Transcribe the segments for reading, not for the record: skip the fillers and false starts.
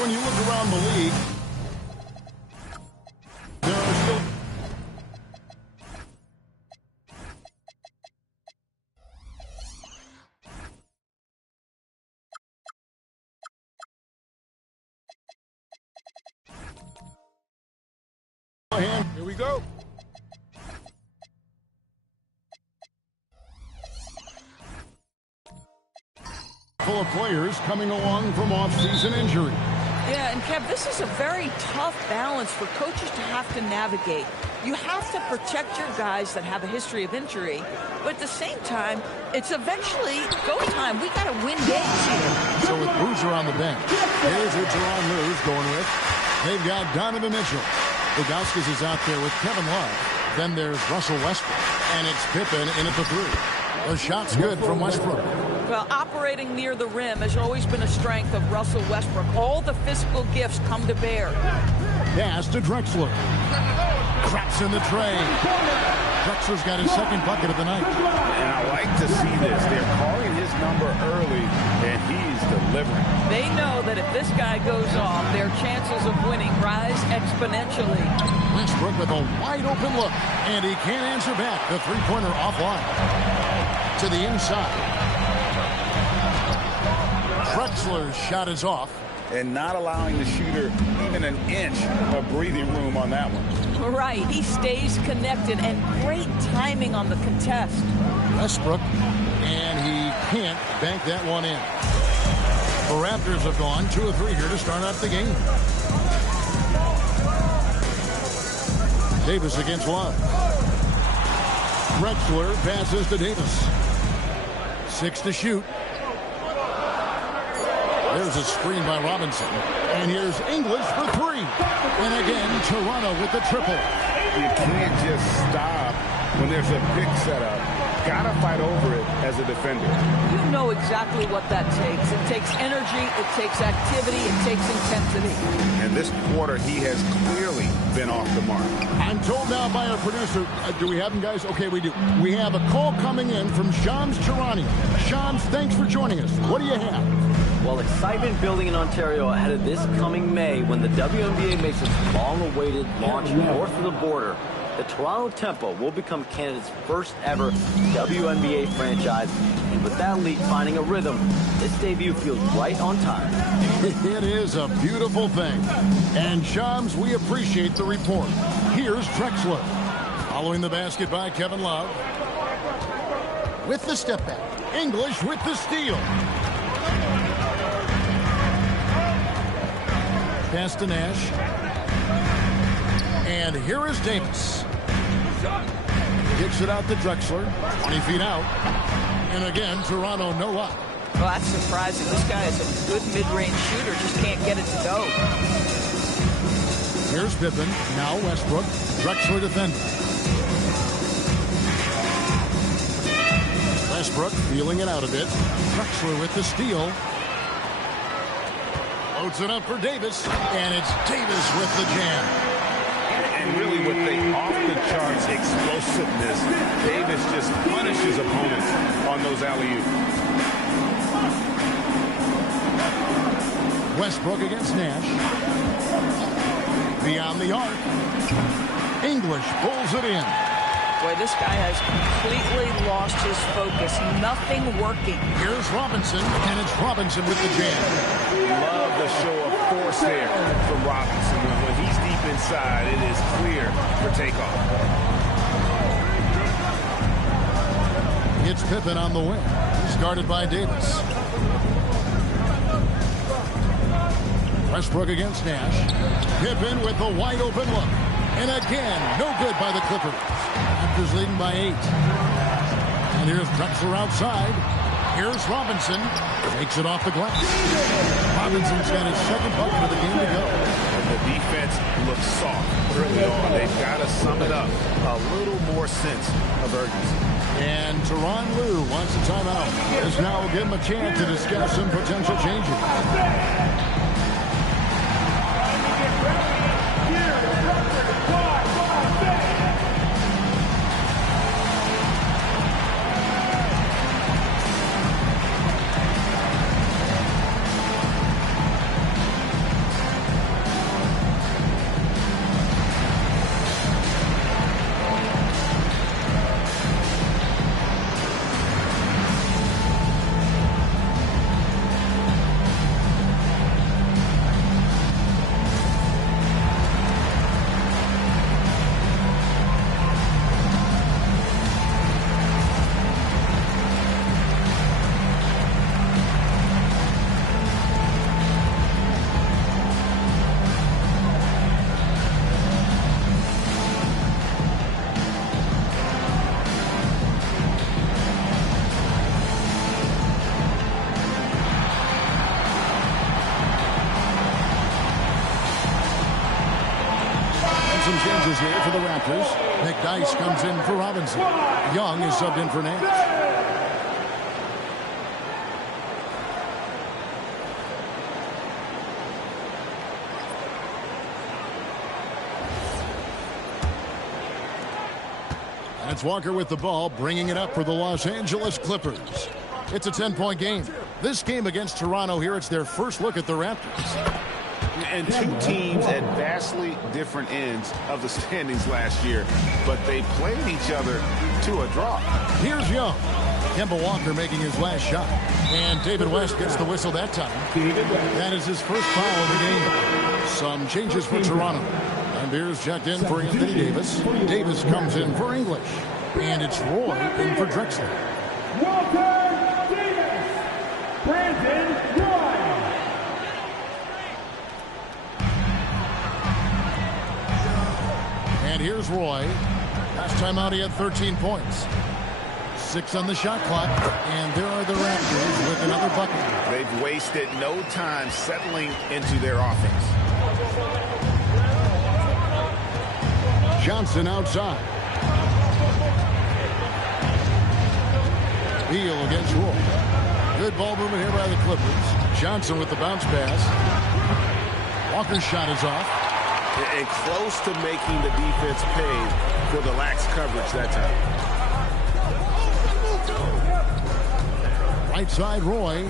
when you look around the league, there are still... Here we go. Full of players coming along from off-season injury. Yeah, and Kev, this is a very tough balance for coaches to have to navigate. You have to protect your guys that have a history of injury, but at the same time, it's eventually go time. We got to win games here. So with Boozer on the bench, here's who Teron Lou's going with. They've got Donovan Mitchell. Bogauskis is out there with Kevin Love. Then there's Russell Westbrook, and it's Pippen in at the 3. The shot's good from Westbrook. Well, operating near the rim has always been a strength of Russell Westbrook. All the physical gifts come to bear. Pass to Drexler. Craps in the tray. Drexler's got his second bucket of the night. And I like to see this. They're calling his number early, and he's delivering. They know that if this guy goes off, their chances of winning rise exponentially. Westbrook with a wide open look, and he can't answer back. The three-pointer offline. To the inside. Drexler's shot is off. And not allowing the shooter even an inch of breathing room on that one. Right. He stays connected, and great timing on the contest. Westbrook, and he can't bank that one in. The Raptors have gone 2 of 3 here to start out the game. Davis against Love. Drexler passes to Davis. 6 to shoot. There's a screen by Robinson. And here's English for 3. And again, Toronto with the triple. You can't just stop when there's a pick set up. Gotta fight over it as a defender. You know exactly what that takes. It takes energy, it takes activity, it takes intensity. And this quarter, he has clearly been off the mark. I'm told now by our producer, do we have him, guys? Okay, we do. We have a call coming in from Shams Charania. Shams, thanks for joining us. What do you have? Well, excitement building in Ontario ahead of this coming May when the WNBA makes its long-awaited launch north of the border. The Toronto Tempo will become Canada's first ever WNBA franchise, and with that league finding a rhythm, this debut feels right on time. It is a beautiful thing. And Shams, we appreciate the report. Here's Drexler. Following the basket by Kevin Love. With the step back. English with the steal. Pass to Nash. And here is Davis. Kicks it out to Drexler. 20 feet out. And again, Toronto no up. Well, that's surprising. This guy is a good mid-range shooter, just can't get it to go. Here's Pippen. Now Westbrook. Drexler defending. Westbrook feeling it out a bit. Drexler with the steal. Loads it up for Davis. And it's Davis with the jam. And really with the off-the-charts explosiveness, Davis just punishes opponents on those alley-oops. Westbrook against Nash. Beyond the arc. English pulls it in. Boy, this guy has completely lost his focus. Nothing working. Here's Robinson, and it's Robinson with the jam. Love the show of force there from Robinson. When he's deep inside, it is clear for takeoff. It's Pippen on the wing. He's guarded by Davis. Westbrook against Nash. Pippen with the wide open look. And again, no good by the Clippers. Raptors leading by 8. And here's Drexler outside. Here's Robinson. Takes it off the glass. Robinson's got his second bucket of the game to go. And the defense looks soft early on. They've got to sum it up. A little more sense of urgency. And Teron Lou wants a timeout. This now will give him a chance to discuss some potential changes. some changes here for the Raptors. McDyess comes in for Robinson. Young is subbed in for Nash. It's Walker with the ball, bringing it up for the Los Angeles Clippers. It's a 10-point game. This game against Toronto here, it's their first look at the Raptors. And two teams at vastly different ends of the standings last year, but they played each other to a draw. Here's Young. Kemba Walker making his last shot. And David West gets the whistle that time. That is his first foul of the game. Some changes for Toronto. And Beers checked in for Anthony Davis. Davis comes in for English. And it's Roy in for Drexler. Walker Davis. Brandon Roy. And here's Roy. Last time out he had 13 points. 6 on the shot clock. And there are the Raptors with another bucket. They've wasted no time settling into their offense. Johnson outside. Beal against Roy. Good ball movement here by the Clippers. Johnson with the bounce pass. Walker's shot is off. And close to making the defense pay for the lax coverage that time. Right side, Roy.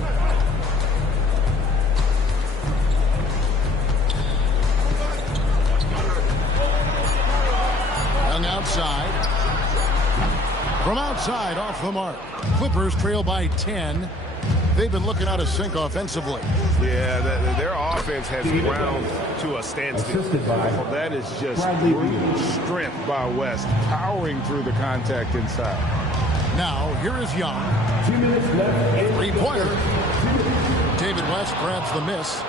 Young outside. From outside, off the mark. Clippers trail by 10. They've been looking out of sync offensively. Yeah, their offense has ground to a standstill. That is just brute strength by West, powering through the contact inside. Now, here is Young. 2 minutes left. Three-pointer. David West grabs the miss.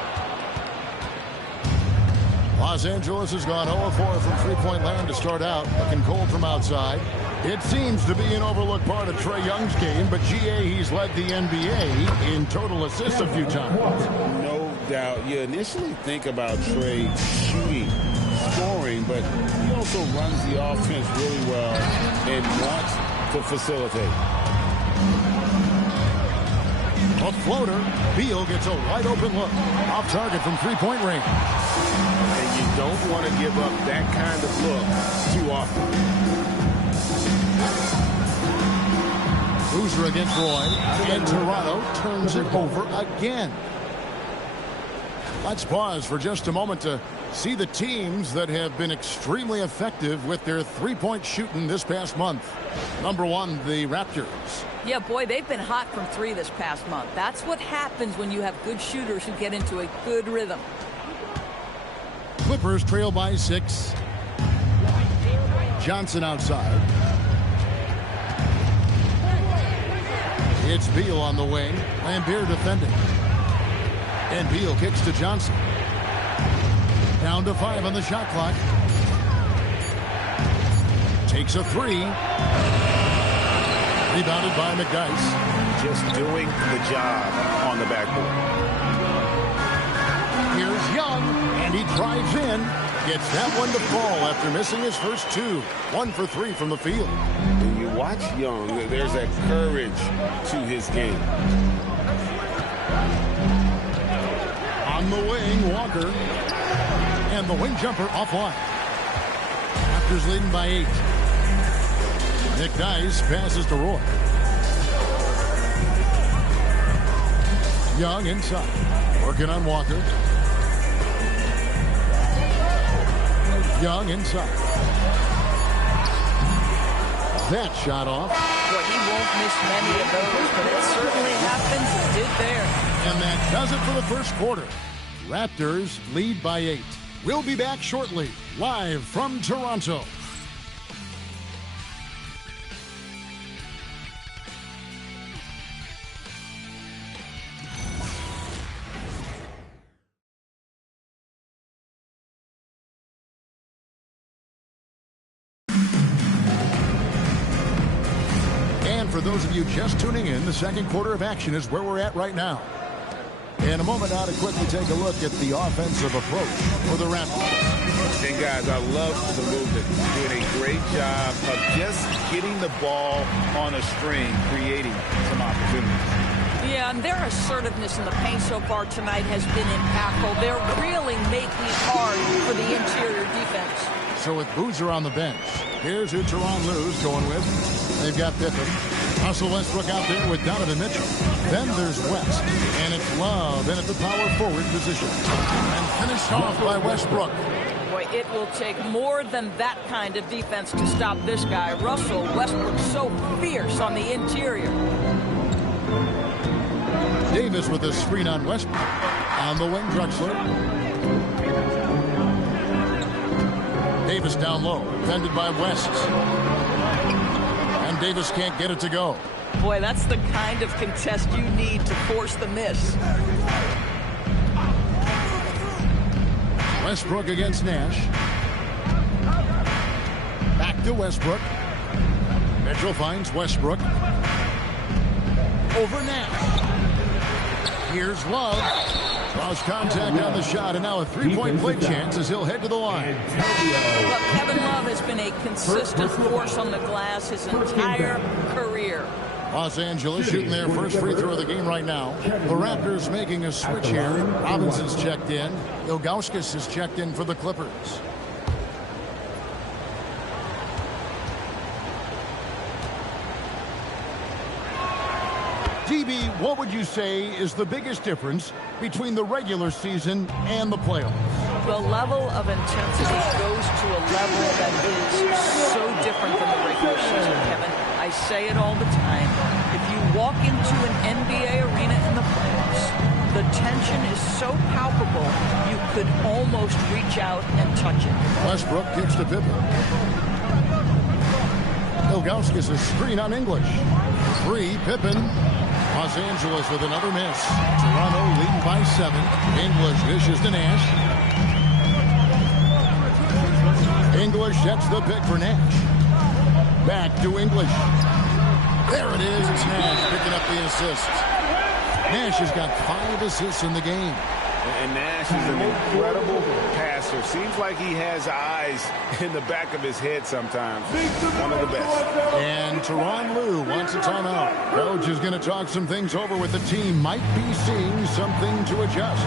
Los Angeles has gone 0-4 from three-point land to start out. Looking cold from outside. It seems to be an overlooked part of Trae Young's game, but GA, he's led the NBA in total assists a few times. No doubt. You initially think about Trae shooting, scoring, but he also runs the offense really well and wants to facilitate. A floater. Beal gets a wide open look. Off target from three-point range. And you don't want to give up that kind of look too often. Boozer against Roy, and Toronto turns it over again. Let's pause for just a moment to see the teams that have been extremely effective with their three-point shooting this past month. Number one, the Raptors. Yeah, boy, they've been hot from three this past month. That's what happens when you have good shooters who get into a good rhythm. Clippers trail by 6. Johnson outside. It's Beal on the wing. Lambeer defending. And Beal kicks to Johnson. Down to 5 on the shot clock. Takes a 3. Rebounded by McDyess. Just doing the job on the backboard. Here's Young, and he drives in. Gets that one to fall after missing his first 2. 1 for 3 from the field. When you watch Young, there's that courage to his game. On the wing, Walker. And the wing jumper offline. Raptors leading by 8. McDyess passes to Roy. Young inside. Working on Walker. Young inside. That shot off. Well, he won't miss many of those, but it certainly happens. It did there. And that does it for the first quarter. Raptors lead by 8. We'll be back shortly, live from Toronto. For those of you just tuning in, the second quarter of action is where we're at right now. In a moment now to quickly take a look at the offensive approach for the Raptors. And guys, I love the movement. Doing a great job of just getting the ball on a string, creating some opportunities. Yeah, and their assertiveness in the paint so far tonight has been impactful. They're really making it hard for the interior defense. So with Boozer on the bench, here's who Tyronn Lue's going with. They've got Pippen. Russell Westbrook out there with Donovan Mitchell. Then there's West. And it's Love in at the power forward position. And finished off by Westbrook. Boy, it will take more than that kind of defense to stop this guy. Russell Westbrook so fierce on the interior. Davis with a screen on Westbrook. On the wing, Drexler. Davis down low, defended by West. And Davis can't get it to go. Boy, that's the kind of contest you need to force the miss. Westbrook against Nash. Back to Westbrook. Mitchell finds Westbrook. Over Nash. Here's Love. Cross contact on the shot, and now a three-point play chance as he'll head to the line. Look, Kevin Love has been a consistent force on the glass his entire career. Los Angeles shooting their first free throw of the game right now. The Raptors making a switch here. Robinson's checked in. Ilgauskas is checked in for the Clippers. DB, what would you say is the biggest difference between the regular season and the playoffs? The level of intensity goes to a level that is so different than the regular season, Kevin. I say it all the time. If you walk into an NBA arena in the playoffs, the tension is so palpable, you could almost reach out and touch it. Westbrook kicks to Pippen. Ilgauskas' screen on English. 3, Pippen. Los Angeles with another miss. Toronto leading by 7. English dishes to Nash. English sets the pick for Nash. Back to English. There it is. It's Nash picking up the assist. Nash has got 5 assists in the game. And Nash is an incredible passer. Seems like he has eyes in the back of his head sometimes. One of the best. And Tyronn Lue wants a timeout. Coach is going to talk some things over with the team. Might be seeing something to adjust.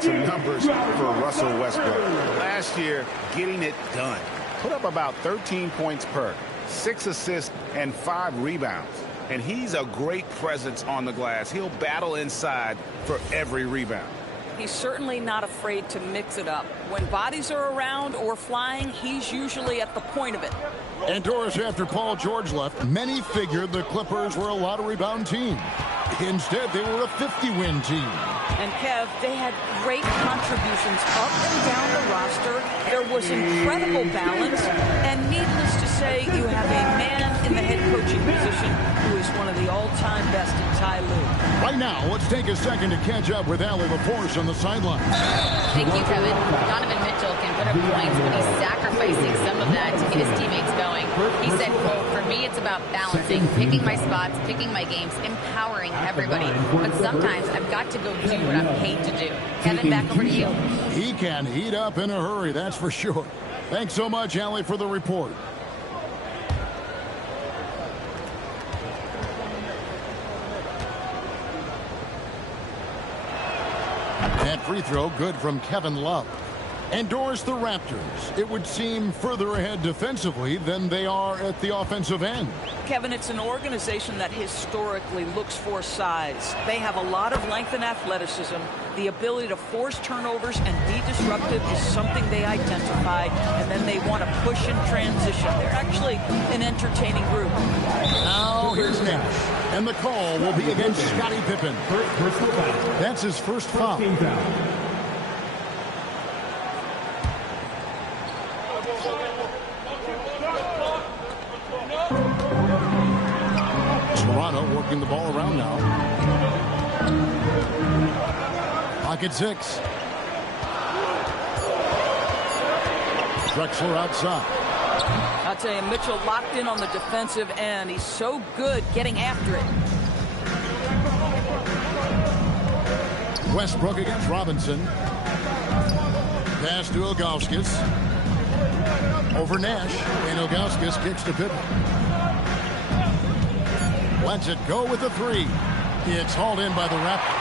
Some numbers for Russell Westbrook. Last year, getting it done. Put up about 13 points per, 6 assists, and 5 rebounds. And he's a great presence on the glass. He'll battle inside for every rebound. He's certainly not afraid to mix it up. When bodies are around or flying, he's usually at the point of it. And Doris, after Paul George left, many figured the Clippers were a lottery bound team. Instead, they were a 50-win team. And Kev, they had great contributions up and down the roster. There was incredible balance. And needless to say, you have a man in the head coaching position who is one of the all-time best in Ty Lue. Right now, let's take a second to catch up with Allie LaForce on the sidelines. Thank you, Kevin. Donovan Mitchell can put up points, but he's sacrificing some of that to get his teammates going. He said, quote, "For me, it's about balancing, picking my spots, picking my games, empowering everybody. But sometimes I've got to go do what I'm paid to do." Kevin, back over to you. He can heat up in a hurry, that's for sure. Thanks so much, Allie, for the report. That free throw good from Kevin Love. Endorse the Raptors. It would seem further ahead defensively than they are at the offensive end. Kevin, it's an organization that historically looks for size. They have a lot of length and athleticism. The ability to force turnovers and be disruptive is something they identified, and then they want to push in transition. They're actually an entertaining group. Now here's Nash, and the call will be against Scottie Pippen. That's his first foul. Toronto working the ball around now. Pocket 6. Drexler outside. I'll tell you, Mitchell locked in on the defensive end. He's so good getting after it. Westbrook against Robinson. Pass to Ilgauskas. Over Nash, and Ilgauskas kicks to Pippen. Lets it go with a 3. It's hauled in by the Raptors.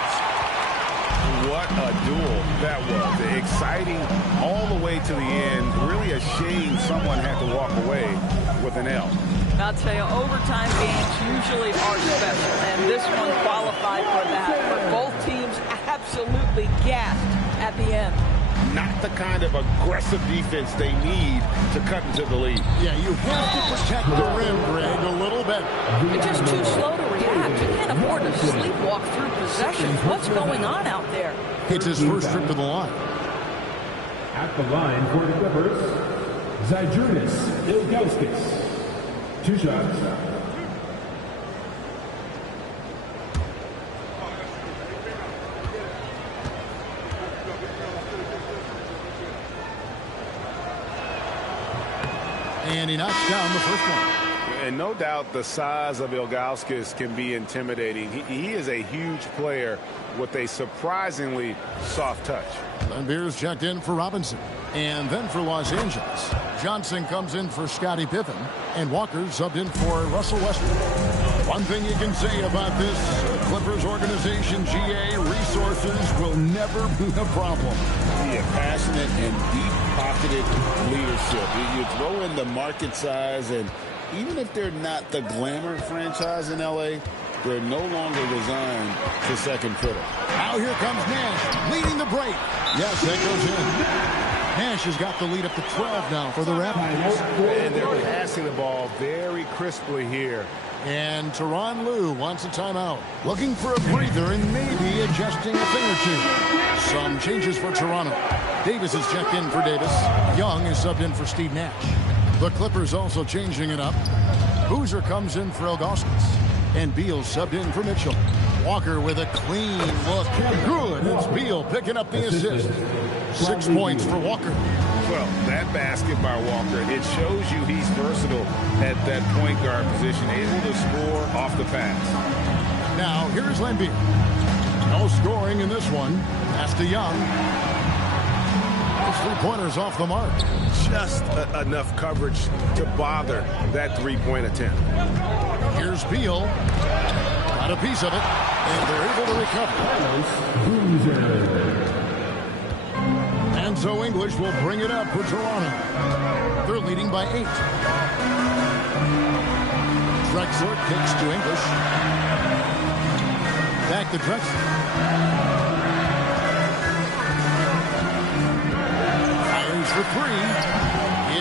What a duel that was. Exciting all the way to the end. Really a shame someone had to walk away with an L. I'll tell you, overtime games usually are special, and this one qualified for that. But both teams absolutely gassed at the end. Not the kind of aggressive defense they need to cut into the lead. Yeah, you have to protect the rim, Greg, a little bit. You're just too slow to react. You can't afford to sleepwalk through possessions. What's going on out there? It's his first trip to the line. At the line for the Clippers, Zydrunas Ilgauskas. 2 shots. And he knocks down the first one. And no doubt the size of Ilgauskas can be intimidating. He is a huge player with a surprisingly soft touch. Van Beers checked in for Robinson. And then for Los Angeles, Johnson comes in for Scottie Pippen. And Walker subbed in for Russell Westbrook. One thing you can say about this Clippers organization, GA, resources will never be a problem. Yeah, passionate and deep-pocketed leadership. You throw in the market size, and even if they're not the glamour franchise in L.A., they're no longer resigned to second fiddle. Now here comes Nash, leading the break. Yes, that goes in. Nash has got the lead up to 12 now for the Raptors. And they're passing the ball very crisply here. And Tyronn Lue wants a timeout. Looking for a breather and maybe adjusting a thing or two. Some changes for Toronto. Davis is checked in for Davis. Young is subbed in for Steve Nash. The Clippers also changing it up. Boozer comes in for Ilgauskas. And Beal subbed in for Mitchell. Walker with a clean look. Good. It's Beal picking up the assist. 6 points for Walker. Well, that basket by Walker, it shows you he's versatile at that point guard position, able to score off the pass. Now, here's Lemby. No scoring in this one. Pass to Young. Those 3-pointers off the mark. Just enough coverage to bother that 3-point attempt. Here's Beal. Got a piece of it, and they're able to recover. And so English will bring it up for Toronto. They're leading by 8. Drexler kicks to English. Back to Drexler. Fires for 3.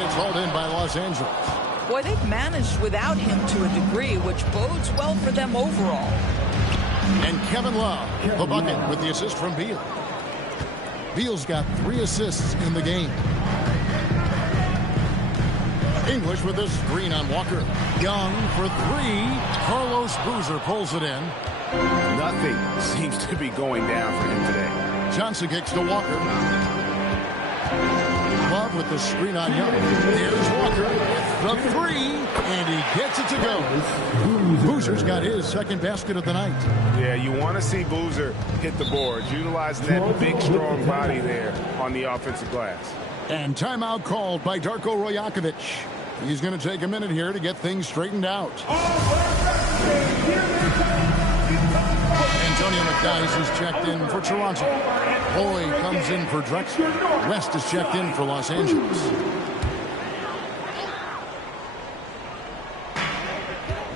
It's hauled in by Los Angeles. Boy, they've managed without him to a degree, which bodes well for them overall. And Kevin Love, the bucket with the assist from Beal. Beal's got 3 assists in the game. English with this screen on Walker. Young for 3. Carlos Boozer pulls it in. Nothing seems to be going down for him today. Johnson kicks to Walker. Love with the screen on Young. Here's Walker with the 3, and he gets it to go. Boozer's got his second basket of the night. Yeah, you want to see Boozer hit the boards, utilizing that big, strong body there on the offensive glass. And timeout called by Darko Rajakovic. He's going to take a minute here to get things straightened out. And Antonio McDyess is checked in for Toronto. Hoy comes in for Drexler. West is checked in for Los Angeles.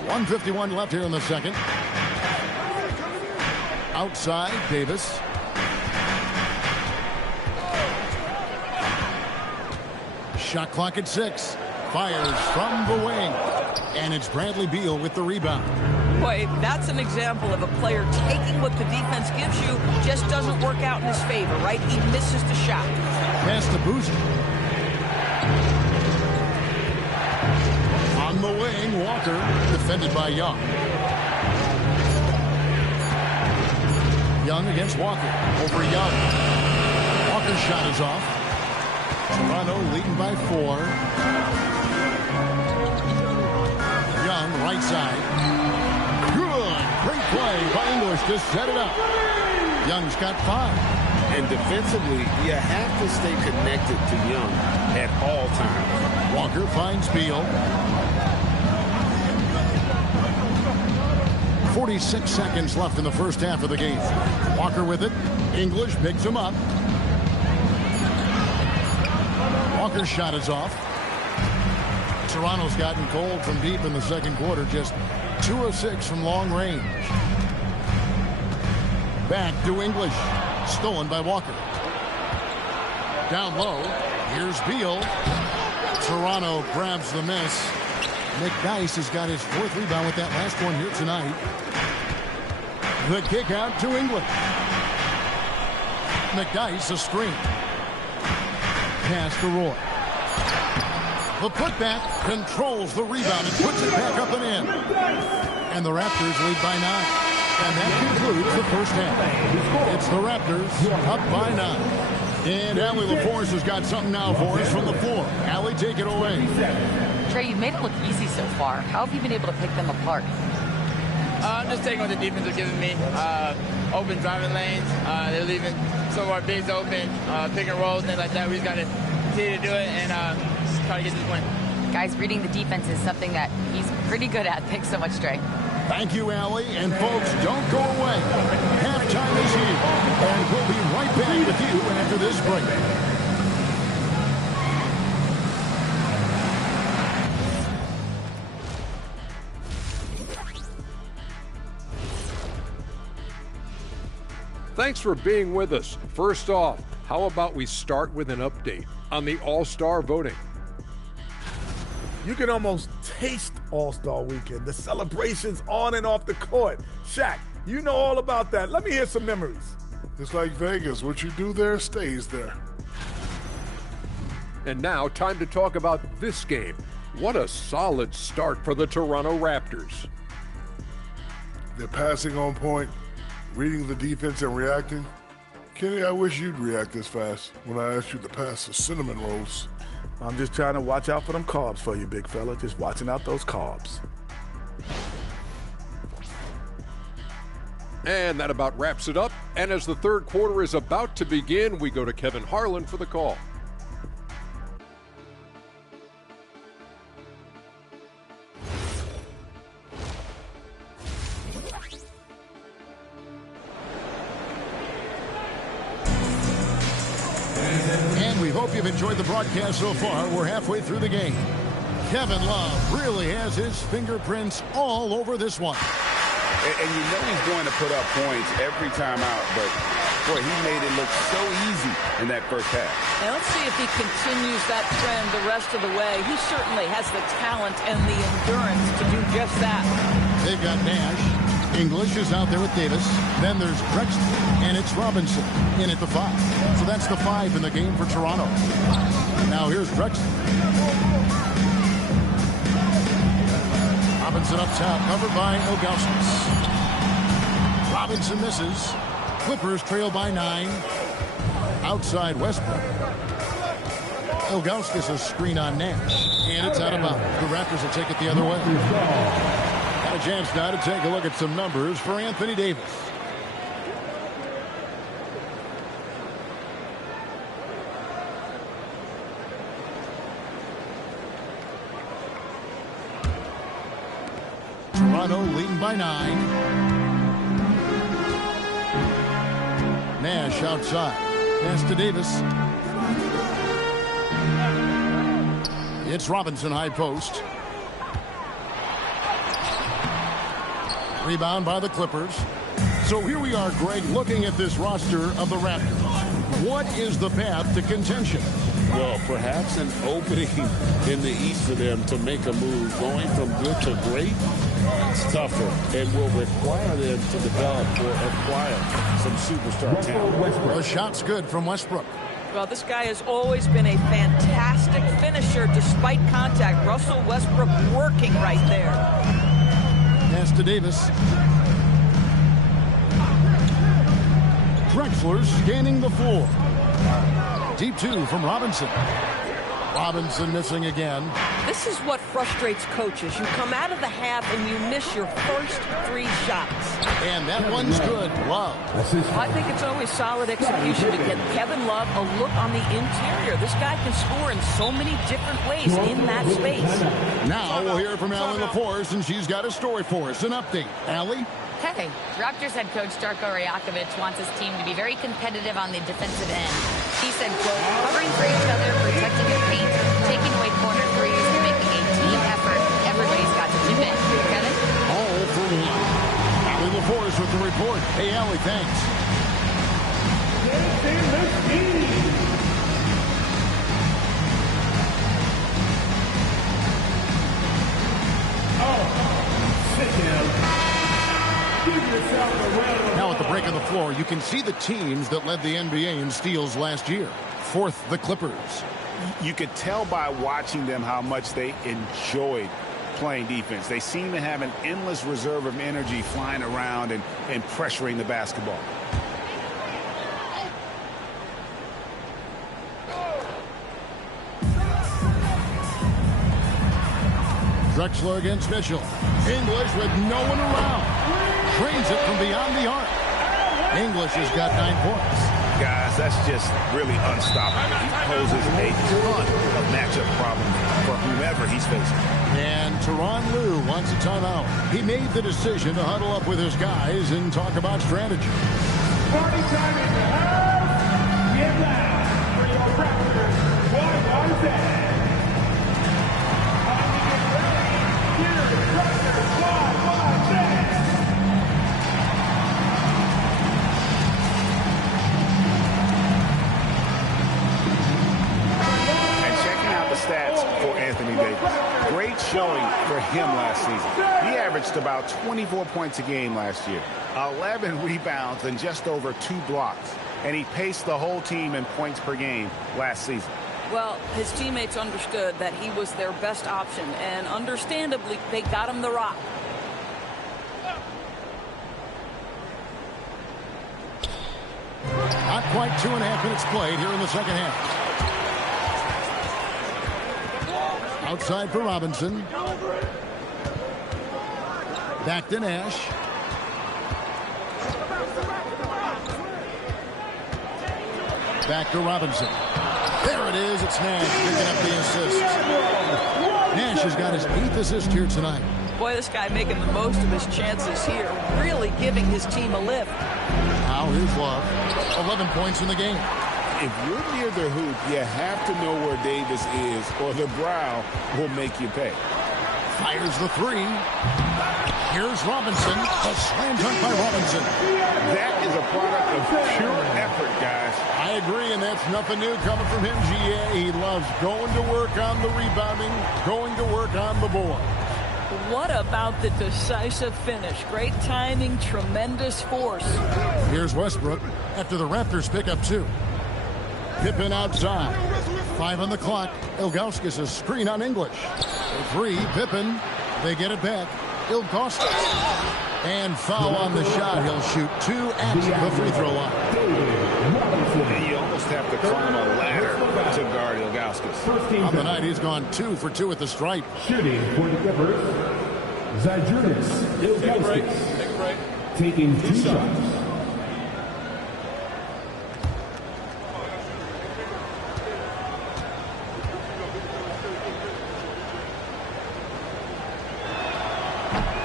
1:51 left here in the second. Outside, Davis. Shot clock at 6. Fires from the wing. And it's Bradley Beal with the rebound. Boy, that's an example of a player taking what the defense gives you, just doesn't work out in his favor, right? He misses the shot. Pass to Boozer. On the wing, Walker, defended by Young. Young against Walker. Over Young. Walker's shot is off. Toronto leading by 4. Young, right side. Good. Great play by English to set it up. Young's got 5. And defensively, you have to stay connected to Young at all times. Walker finds Beal. 46 seconds left in the first half of the game. Walker with it. English picks him up. Walker's shot is off. Toronto's gotten cold from deep in the second quarter. Just 2 of 6 from long range. Back to English. Stolen by Walker. Down low. Here's Beal. Toronto grabs the miss. McDyess has got his 4th rebound with that last one here tonight. The kick out to English. McDyess a screen. Pass to Roy. The putback controls the rebound and puts it back up and in. And the Raptors lead by 9. And that concludes the first half. It's the Raptors up by 9. And Allie LaForce has got something now for us from the floor. Allie, take it away. Trey, you've made it look easy so far. How have you been able to pick them apart? I'm just taking what the defense is giving me. Open driving lanes. They're leaving some of our bigs open, pick and rolls, things like that. We just got to continue to do it and try to get this win. Guys, reading the defense is something that he's pretty good at. Thanks so much, Trey. Thank you, Allie. And folks, don't go away. Halftime is here. And we'll be right back with you after this break. Thanks for being with us. First off, how about we start with an update on the All-Star voting? You can almost taste All-Star Weekend, the celebrations on and off the court. Shaq, you know all about that. Let me hear some memories. It's like Vegas. What you do there stays there. And now, time to talk about this game. What a solid start for the Toronto Raptors. They're passing on point, reading the defense and reacting. Kenny, I wish you'd react this fast when I asked you to pass the cinnamon rolls. I'm just trying to watch out for them carbs for you, big fella. Just watching out those carbs. And that about wraps it up. And as the third quarter is about to begin, we go to Kevin Harlan for the call. And we hope you've enjoyed the broadcast so far. We're halfway through the game. Kevin Love really has his fingerprints all over this one. And you know he's going to put up points every time out, but boy, he made it look so easy in that first half. Now let's see if he continues that trend the rest of the way. He certainly has the talent and the endurance to do just that. They've got Nash. English is out there with Davis. Then there's Drexler, and it's Robinson in at the 5. So that's the 5 in the game for Toronto. Now here's Drexler. Robinson up top, covered by Ilgauskas. Robinson misses. Clippers trail by 9. Outside Westbrook. Ilgauskas a screen on Nash. And it's out of bounds. The Raptors will take it the other way. Got a chance now to take a look at some numbers for Anthony Davis. Toronto leading by 9. Nash outside. Pass to Davis. It's Robinson, high post. Rebound by the Clippers. So here we are, Greg, looking at this roster of the Raptors. What is the path to contention? Well, perhaps an opening in the East for them to make a move. Going from good to great, it's tougher and will require them to develop or acquire some superstar talent. The shot's good from Westbrook. Well, this guy has always been a fantastic finisher despite contact. Russell Westbrook working right there. Pass to Davis. Drexler scanning the floor. Deep two from Robinson. Robinson missing again. This is what frustrates coaches. You come out of the half and you miss your first 3 shots. And that one's good. Love. I think it's always solid execution to get Kevin Love a look on the interior. This guy can score in so many different ways in that space. Now we'll hear from Allie LaForce, and she's got a story for us. An update. Allie? Hey, Raptors head coach Darko Rajakovic wants his team to be very competitive on the defensive end. He said, quote, covering for each other, protecting the paint, taking away corner threes, and making a team effort. Everybody's got to chip in. Kevin? All for one. Allie LaForce with the report. Hey, Allie, thanks. Now at the break on the floor, you can see the teams that led the NBA in steals last year. Fourth, the Clippers. You could tell by watching them how much they enjoyed playing defense. They seem to have an endless reserve of energy flying around and pressuring the basketball. Drexler against Mitchell. English with no one around. Trains it from beyond the arc. English has got 9 points. Guys, that's just really unstoppable. He poses a ton of matchup problems for whomever he's facing. And Tyronn Lue wants a timeout. He made the decision to huddle up with his guys and talk about strategy. Party time in the house. Get loud for your Raptors. What was that? Stats for Anthony Davis. Great showing for him last season. He averaged about 24 points a game last year, 11 rebounds and just over 2 blocks. And he paced the whole team in points per game last season. Well, his teammates understood that he was their best option, and understandably, they got him the rock. Not quite 2.5 minutes played here in the second half. Outside for Robinson. Back to Nash. Back to Robinson. There it is. It's Nash picking up the assist. Nash has got his 8th assist here tonight. Boy, this guy making the most of his chances here. Really giving his team a lift. Now here's Love. 11 points in the game. If you're near the hoop, you have to know where Davis is, or the brow will make you pay. Fires the 3. Here's Robinson. A slam dunk by Robinson. That is a product of pure effort, guys. I agree, and that's nothing new coming from him, GA. He loves going to work on the rebounding, going to work on the board. What about the decisive finish? Great timing, tremendous force. Here's Westbrook after the Raptors pick up 2. Pippen outside. 5 on the clock. Ilgauskas a screen on English. 3, Pippen. They get it back. Ilgauskas. And foul on the shot. He'll shoot 2 at the free throw line. You almost have to climb a ladder to guard Ilgauskas. On the night, he's gone 2 for 2 at the stripe. Shooting for the Clippers, Zydrunas Ilgauskas. Taking 2 shots.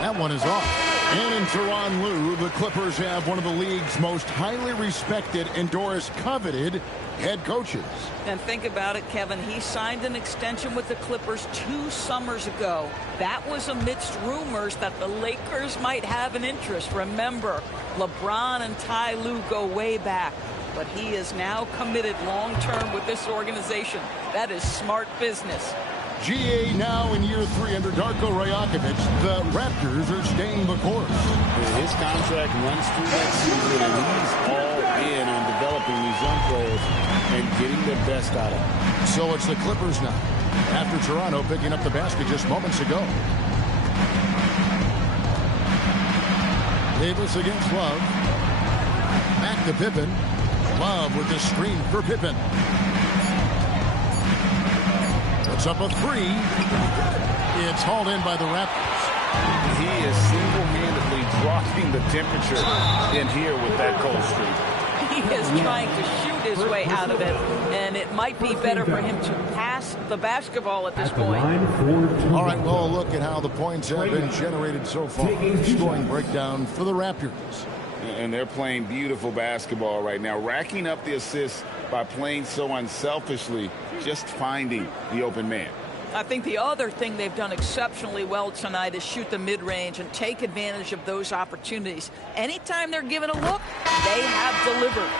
That one is off. And in Tyronn Lue, the Clippers have one of the league's most highly respected and Doris coveted head coaches. And think about it, Kevin. He signed an extension with the Clippers 2 summers ago. That was amidst rumors that the Lakers might have an interest. Remember, LeBron and Ty Lue go way back. But he is now committed long-term with this organization. That is smart business. GA now in year 3 under Darko Rajakovic. The Raptors are staying the course. His contract runs through next season, and he's all in on developing these young players and getting the best out of them. So it's the Clippers now, after Toronto picking up the basket just moments ago. Davis against Love. Back to Pippen. Love with the screen for Pippen. Puts up a 3. It's hauled in by the Raptors. He is single-handedly dropping the temperature in here with that cold streak. He is trying to shoot his way out of it, and it might be better for him to pass the basketball at this point. All right, well, look at how the points have been generated so far. Scoring breakdown for the Raptors. And they're playing beautiful basketball right now, racking up the assists by playing so unselfishly, just finding the open man. I think the other thing they've done exceptionally well tonight is shoot the mid-range and take advantage of those opportunities. Anytime they're given a look, they have delivered.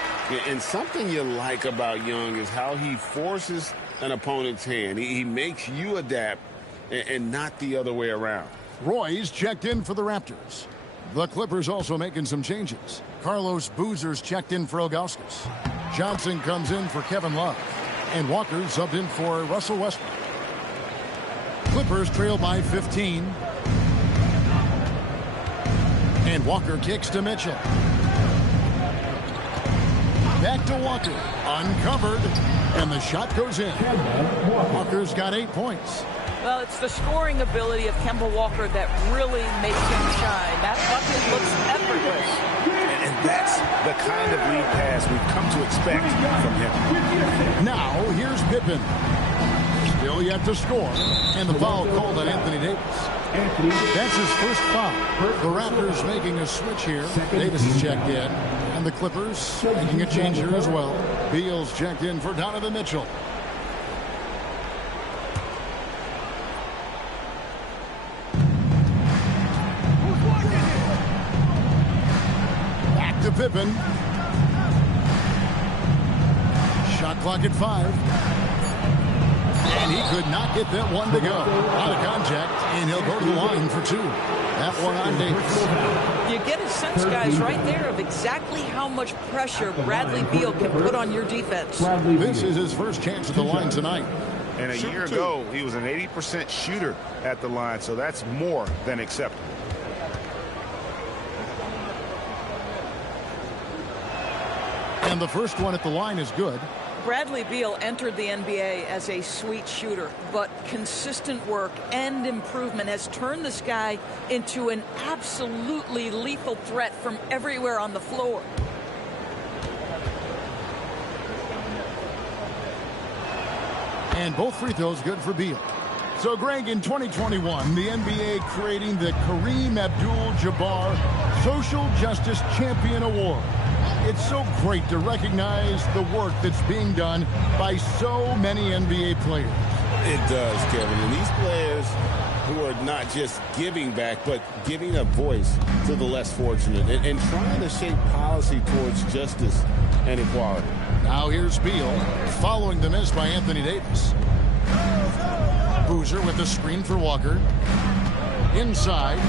And something you like about Young is how he forces an opponent's hand. He makes you adapt and not the other way around. Roy's checked in for the Raptors. The Clippers also making some changes. Carlos Boozer's checked in for Ilgauskas. Johnson comes in for Kevin Love. And Walker subbed in for Russell Westbrook. Clippers trail by 15. And Walker kicks to Mitchell. Back to Walker. Uncovered. And the shot goes in. Walker's got 8 points. Well, it's the scoring ability of Kemba Walker that really makes him shine. That bucket looks effortless. And that's the kind of lead pass we've come to expect from him. Now, here's Pippen. Still yet to score. And the foul called on Anthony Davis. That's his first foul. The Raptors making a switch here. Davis is checked in. And the Clippers making a change here as well. Beal's checked in for Donovan Mitchell. Back to Pippen. Shot clock at 5. And he could not get that one to go. Out of contact, and he'll go to the line for 2. That one on Davis. You get a sense, guys, right there of exactly how much pressure Bradley Beal can put on your defense. This is his first chance at the line tonight. And a year ago, he was an 80% shooter at the line, so that's more than acceptable. And the first one at the line is good. Bradley Beal entered the NBA as a sweet shooter, but consistent work and improvement has turned this guy into an absolutely lethal threat from everywhere on the floor. And both free throws good for Beal. So, Greg, in 2021, the NBA creating the Kareem Abdul-Jabbar Social Justice Champion Award. It's so great to recognize the work that's being done by so many NBA players. It does, Kevin. And these players who are not just giving back, but giving a voice to the less fortunate and trying to shape policy towards justice and equality. Now here's Beal following the miss by Anthony Davis. Boozer with the screen for Walker. Inside.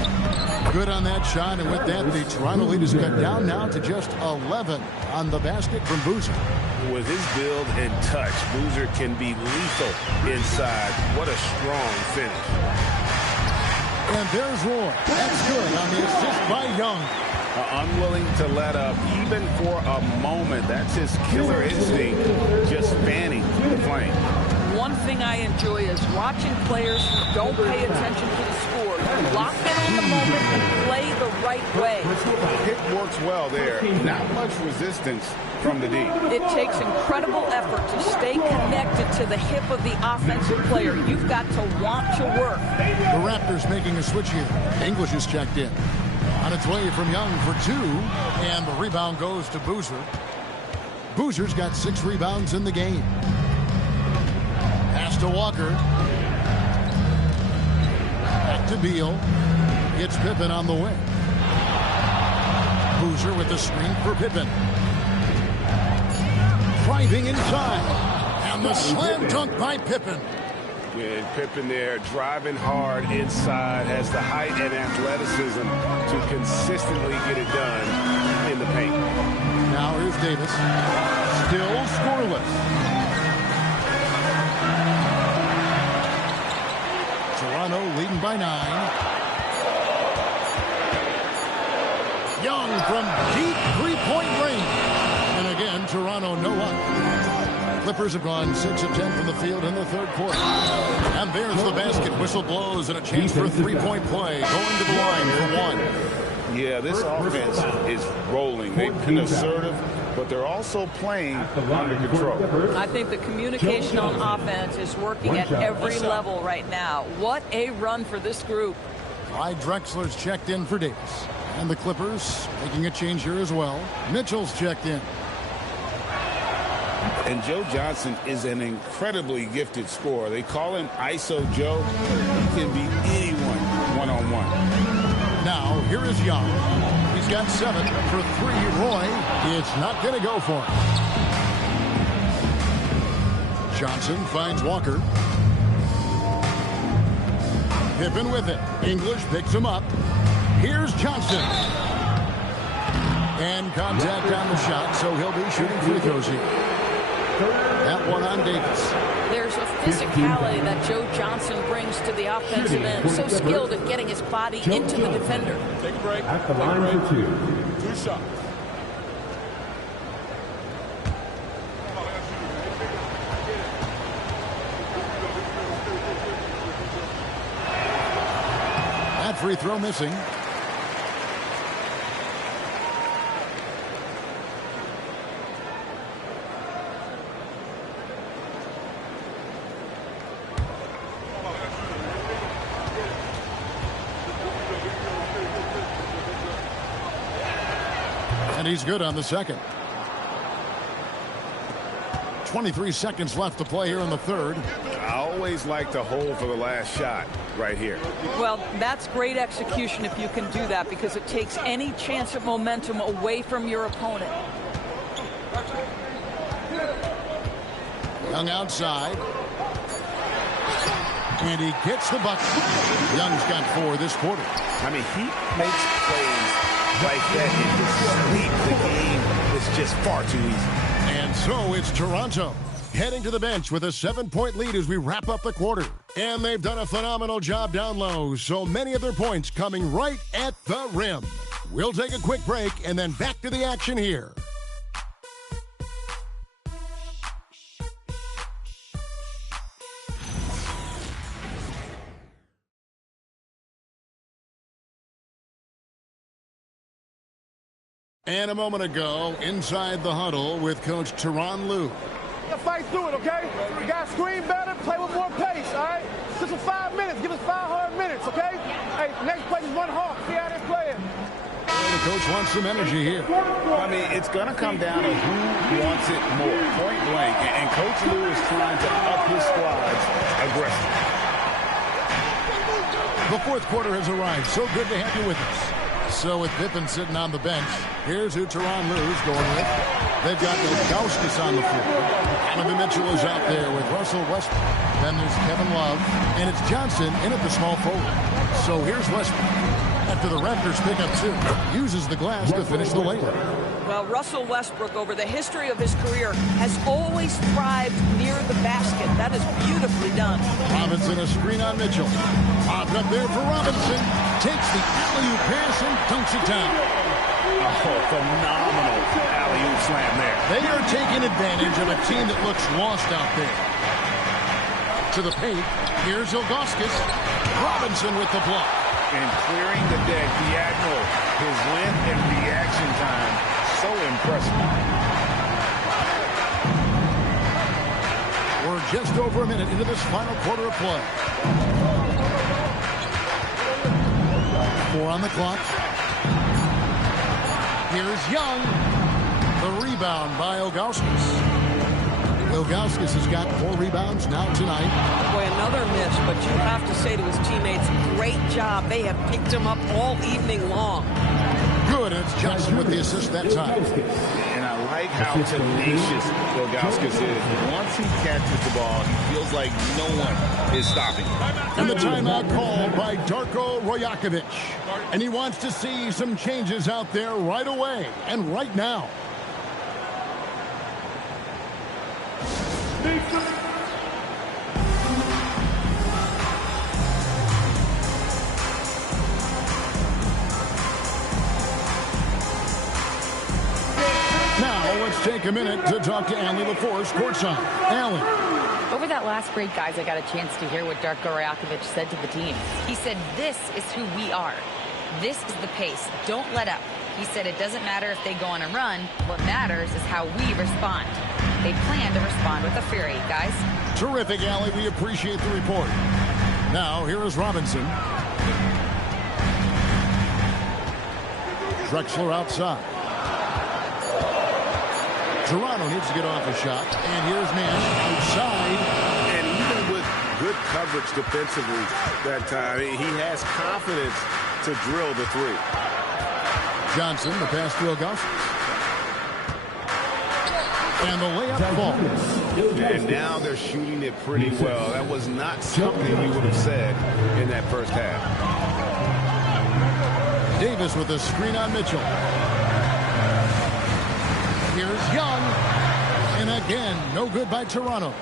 Good on that shot, and with that, the Toronto lead is cut down now to just 11 on the basket from Boozer. With his build and touch, Boozer can be lethal inside. What a strong finish. And there's Roy. That's good on the assist by Young. Unwilling to let up even for a moment. That's his killer instinct, just fanning the flame. One thing I enjoy is watching players who don't pay attention to the score. Lock in on the moment and play the right way. It works well there. Not much resistance from the D. It takes incredible effort to stay connected to the hip of the offensive player. You've got to want to work. The Raptors making a switch here. English is checked in. On its way from Young for 2, and the rebound goes to Boozer. Boozer's got 6 rebounds in the game. Pass to Walker. Back to Beal. It's Pippen on the wing. Boozer with the screen for Pippen. Driving inside. And the slam dunk by Pippen. With Pippen there driving hard inside, has the height and athleticism to consistently get it done in the paint. Now here's Davis. Still scoreless. Toronto leading by 9. Young from deep three-point range. And again, Toronto no luck. Clippers have gone 6 of 10 from the field in the third quarter. And there's the basket. Whistle blows and a chance for a three-point play. Going to the line for 1. Yeah, this offense is rolling. They've been assertive, but they're also playing under control. I think the communication on offense is working at every level right now. What a run for this group. Clyde Drexler's checked in for Davis. And the Clippers making a change here as well. Mitchell's checked in. And Joe Johnson is an incredibly gifted scorer. They call him ISO Joe. He can beat anyone one-on-one. Now, here is Young. He's got 7 for 3. Roy, it's not going to go for him. Johnson finds Walker. Pippen with it. English picks him up. Here's Johnson. And contact on the shot, so he'll be shooting free throws here. That one on Davis. There's a physicality that Joe Johnson brings to the offensive end. So skilled at getting his body into the defender. Take a break. At the line for 2. 2 shots. That free throw missing. And he's good on the second. 23 seconds left to play here in the third. I always like to hold for the last shot right here. Well, that's great execution if you can do that, because it takes any chance of momentum away from your opponent. Young outside. And he gets the bucket. Young's got 4 this quarter. I mean, he makes plays like that in his sleep. The game is just far too easy. And so it's Toronto heading to the bench with a 7-point lead as we wrap up the quarter. And they've done a phenomenal job down low, so many of their points coming right at the rim. We'll take a quick break and then back to the action here. And a moment ago, inside the huddle with Coach Tyronn Lue. Fight through it, okay? You got to screen better, play with more pace, all right? Just for 5 minutes. Give us 5 hard minutes, okay? Hey, next play is run hard. See how they're playing. The coach wants some energy here. I mean, it's going to come down to who wants it more, point blank. And Coach Lue is trying to up his squads aggressively. The fourth quarter has arrived. So good to have you with us. So with Pippen sitting on the bench, here's who Tyronn Lue's going with. They've got Ilgauskas on the floor. Donovan Mitchell is out there with Russell Westbrook. Then there's Kevin Love, and it's Johnson in at the small forward. So here's Westbrook. After the Raptors pick up 2, uses the glass to finish the layup. Well, Russell Westbrook, over the history of his career, has always thrived near the basket. That is beautifully done. Robinson, a screen on Mitchell. Popped up there for Robinson. Takes the alley-oop pass and dunks it down. Oh, phenomenal alley-oop slam there. They are taking advantage of a team that looks lost out there. To the paint, here's Ilgauskas. Robinson with the block. And clearing the deck, the Admiral, his length and reaction time, so impressive. We're just over a minute into this final quarter of play. 4 on the clock. Here's Young. The rebound by Ilgauskas. Ilgauskas has got 4 rebounds now tonight. Boy, another miss, but you have to say to his teammates, great job. They have picked him up all evening long. Good, and it's Johnson with the assist that time. And I like how tenacious Ilgauskas is. Once he catches the ball, he feels like no one is stopping him. And the timeout called by Darko Rojakovic. And he wants to see some changes out there right away and right now. Now let's take a minute to talk to Allie LaForce courtside. Allie. Over that last break, guys, I got a chance to hear what Darko Rajakovic said to the team. He said, this is who we are. This is the pace. Don't let up. He said it doesn't matter if they go on a run. What matters is how we respond. They plan to respond with a fury, guys. Terrific, Allie. We appreciate the report. Now, here is Robinson. Drexler outside. Toronto needs to get off a shot. And here's Nash outside. And even with good coverage defensively that time, he has confidence to drill the 3. Johnson, the pass to Ilgauskas. And the layup falls. And now they're shooting it pretty well. That was not something we would have said in that first half. Davis with a screen on Mitchell. Here's Young. And again, no good by Toronto.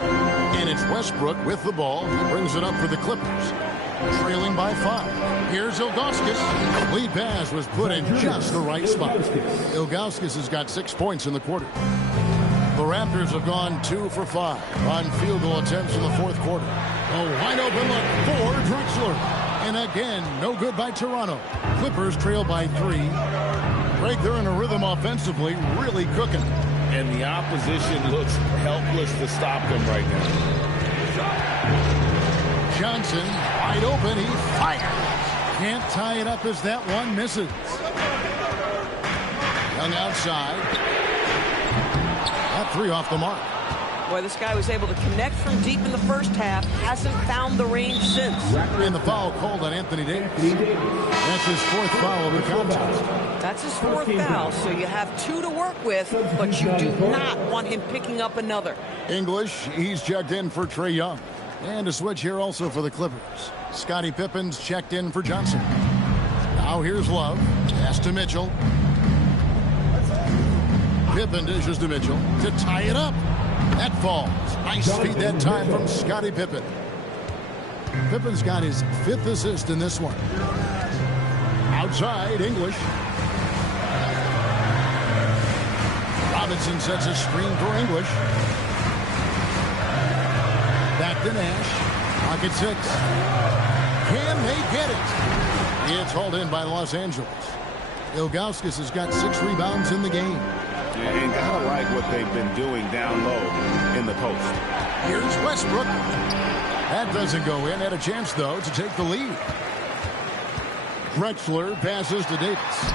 And it's Westbrook with the ball. He brings it up for the Clippers. Trailing by 5. Here's Ilgauskas. Lead pass was put in just the right spot. Ilgauskas has got 6 points in the quarter. The Raptors have gone 2 for 5 on field goal attempts in the fourth quarter. A wide open look for Drexler. And again, no good by Toronto. Clippers trail by 3. Greg, they're in a rhythm offensively, really cooking. And the opposition looks helpless to stop them right now. Johnson, wide open, he fires. Can't tie it up as that one misses. Young outside. That 3 off the mark. Boy, this guy was able to connect from deep in the first half. Hasn't found the range since. And the foul called on Anthony Davis. That's his 4th foul of the contest. That's his 4th foul, so you have 2 to work with, but you do not want him picking up another. English, he's checked in for Trae Young. And a switch here also for the Clippers. Scottie Pippen's checked in for Johnson. Now here's Love. Pass to Mitchell. Pippen dishes to Mitchell to tie it up. That falls. Nice feed that time from Scottie Pippen. Pippen's got his 5th assist in this one. Outside, English. Robinson sets a screen for English. Back to Nash. Pocket 6. Can they get it? It's hauled in by Los Angeles. Ilgauskas has got 6 rebounds in the game. And gotta like what they've been doing down low in the post. Here's Westbrook. That doesn't go in. Had a chance, though, to take the lead. Drexler passes to Davis.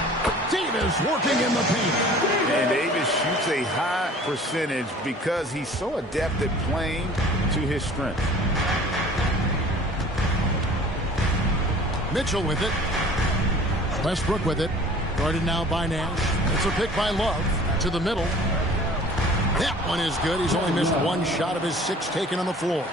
Davis working in the paint. And Davis shoots a high percentage because he's so adept at playing to his strength. Mitchell with it. Westbrook with it. Guarded now by Nash. It's a pick by Love to the middle. That one is good. He's only missed 1 shot of his 6 taken on the floor.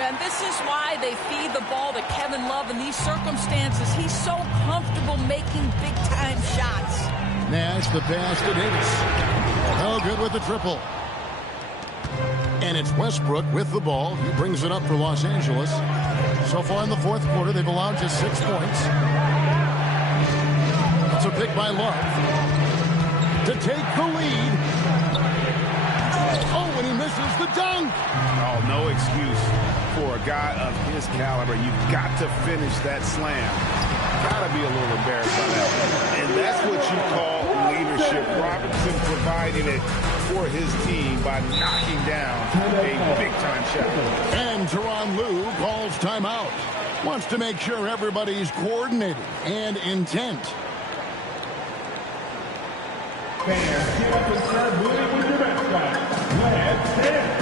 And this is why they feed the ball to Kevin Love in these circumstances. He's so comfortable making big-time shots. Nash, the pass to Davis. Oh, good with the triple. And it's Westbrook with the ball. He brings it up for Los Angeles. So far in the fourth quarter, they've allowed just 6 points. It's a pick by Love to take the lead. Oh, and he misses the dunk. Oh, no excuse for a guy of his caliber. You've got to finish that slam. Got to be a little embarrassed by that. And that's what you call leadership. Robinson providing it for his team by knocking down a big-time shot. And Tyronn Lue calls timeout. Wants to make sure everybody's coordinated and intent. Fans, get up and start moving with your mascot. Let's dance.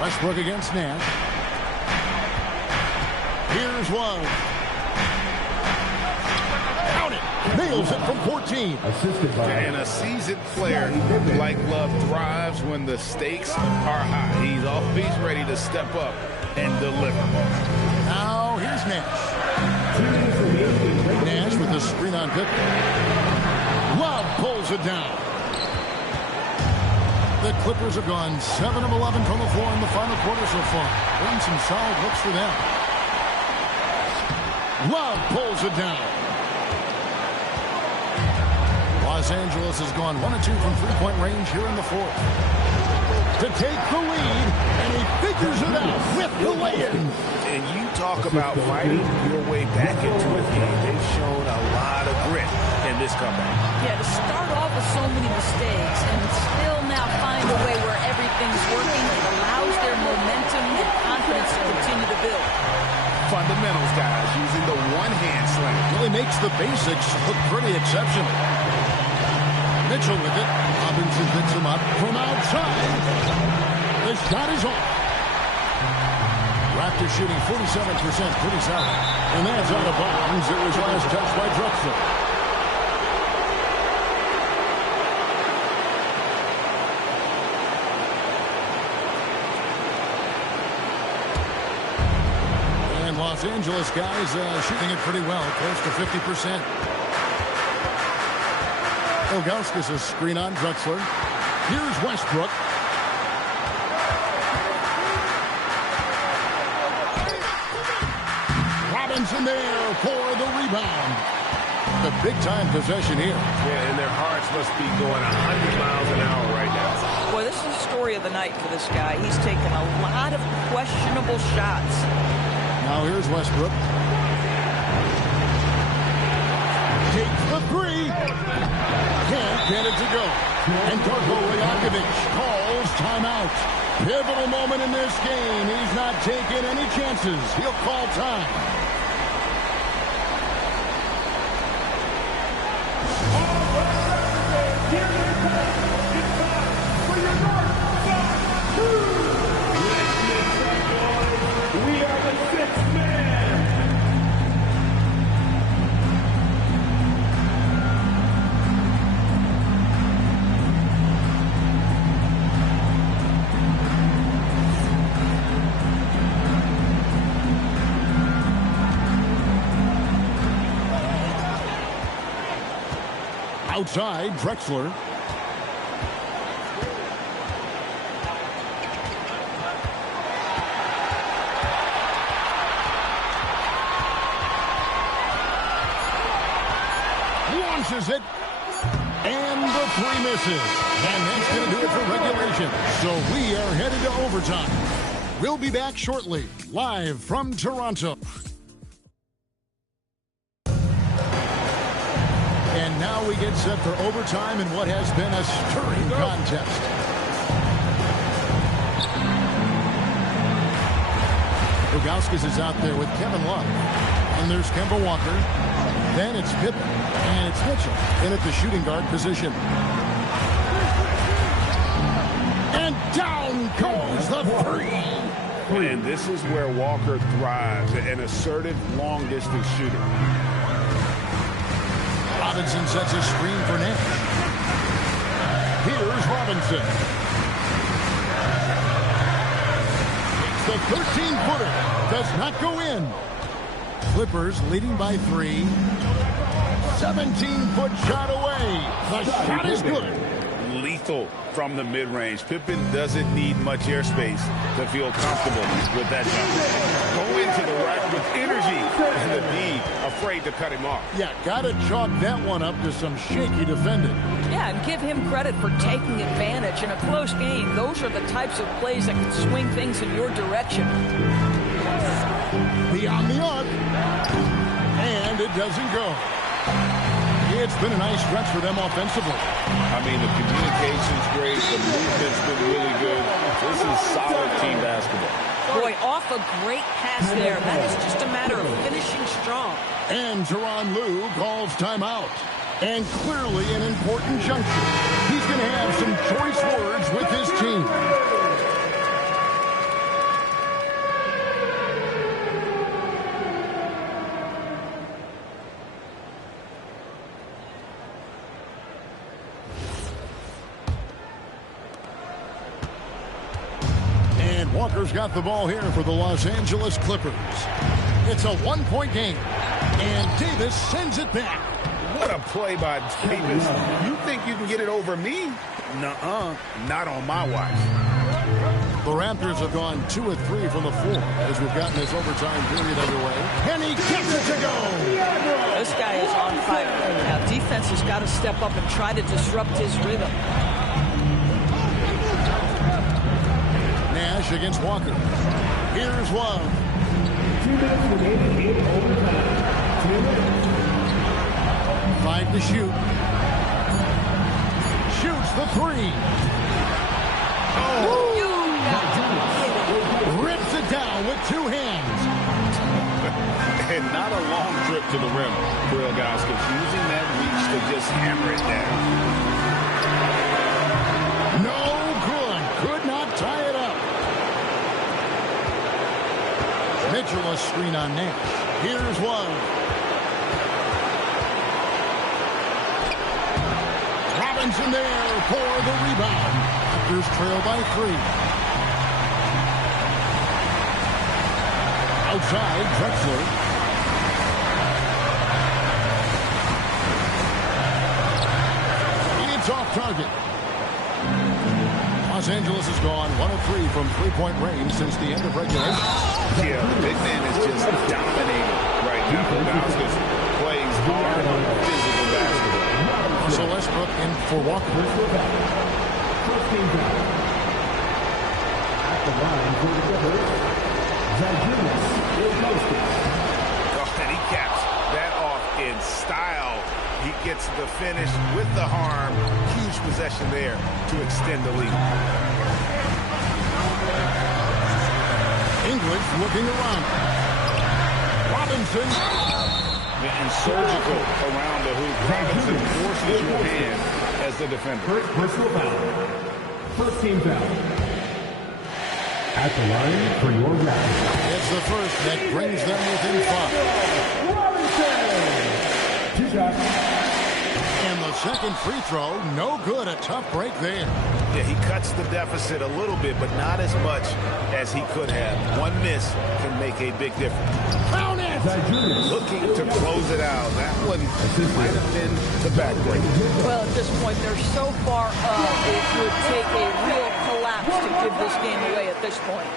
Westbrook against Nash. Here's one. Count it. Nails it from 14. And a seasoned player like Love thrives when the stakes are high. He's always ready to step up and deliver. Now here's Nash. Nash with the screen on Pippen. Love pulls it down. The Clippers have gone 7 of 11 from the floor in the final quarter so far. Been some solid looks for them. Love pulls it down. Los Angeles has gone 1 of 2 from three-point range here in the fourth. To take the lead, and he figures it out with the lay-in. And you talk about fighting your way back into a game. They've shown a lot of grit in this comeback. Yeah, to start off with so many mistakes and still now find a way where everything's working, it allows their momentum and confidence to continue to build. Fundamentals, guys, using the one-hand slam. Really makes the basics look pretty exceptional. Mitchell with it. Robinson picks him up from outside. The shot is off. Raptors shooting 47%, pretty solid. And that's out of bounds. It was last touched by Drexler. Los Angeles guys shooting it pretty well, close to 50%. Ilgauskas a screen on Drexler. Here's Westbrook. Robinson there for the rebound. The big-time possession here. Yeah, and their hearts must be going 100 miles an hour right now. Boy, this is the story of the night for this guy. He's taken a lot of questionable shots. Now here's Westbrook. Takes the three. Can't get it to go. And Darko Rajakovic calls timeout. Pivotal moment in this game. He's not taking any chances. He'll call time. Outside, Drexler. Launches it. And the three misses. And that's going to do it for regulation. So we are headed to overtime. We'll be back shortly, live from Toronto. And now we get set for overtime in what has been a stirring contest. Ilgauskas is out there with Kevin Love. And there's Kemba Walker. Then it's Pippen. And it's Mitchell in at the shooting guard position. And down goes the three. And this is where Walker thrives, an assertive long-distance shooter. Robinson sets a screen for Nash. Here's Robinson. It's the 13-footer. Does not go in. Clippers leading by 3. 17-foot shot away. The shot is good. Lethal lethal from the mid-range. Pippen doesn't need much airspace to feel comfortable with that jumper. Go into the rack with energy and to be afraid to cut him off. Yeah, got to chalk that one up to some shaky defending. Yeah, and give him credit for taking advantage. In a close game, those are the types of plays that can swing things in your direction. Beyond the arc. And it doesn't go. It's been a nice stretch for them offensively. I mean, the communication's great. The movement's been really good. This is solid team basketball. Boy, off a great pass there. That is just a matter of finishing strong. And Tyronn Lue calls timeout. And clearly an important juncture. He's going to have some choice words with his team. Walker's got the ball here for the Los Angeles Clippers. It's a one-point game, and Davis sends it back. What a play by Davis. You think you can get it over me? Nuh-uh, not on my watch. The Raptors have gone 2 of 3 from the floor as we've gotten this overtime period underway. And he gets it to go. This guy is on fire right now. Defense has got to step up and try to disrupt his rhythm. Nash against Walker. Here's Love. 2 minutes remaining in overtime. 2 minutes. 5 to shoot. Shoots the 3. Oh! Rips it down with 2 hands. And not a long trip to the rim for Ilgauskas, using that reach to just hammer it down. No good. Could not tie it up. Mitchell a screen on Nash. Here's Love. Robinson there for the rebound. Raptors trail by 3. Outside, Drexler. It's off target. Los Angeles has gone 1 of 3 from three-point range since the end of regulation. Yeah, the big man is just dominating right now. Ilgauskas plays hard, physical basketball. Russell Westbrook in for Walker. First team down. At the line for the Clippers. Oh, and he caps that off in style. He gets the finish with the harm. Huge possession there to extend the lead. English looking around. Robinson. And surgical around the hoop. Robinson forces your hand as the defender. First personal foul. First team foul. At the line for your Raptors. It's the first that brings them within 5. Robinson! 2 shots. And the second free throw, no good. A tough break there. Yeah, he cuts the deficit a little bit, but not as much as he could have. One miss can make a big difference. Count it! Looking to close it out. That one might have been the backbreak. Well, at this point, they're so far up, it would take a real collapse to give this game away at this point.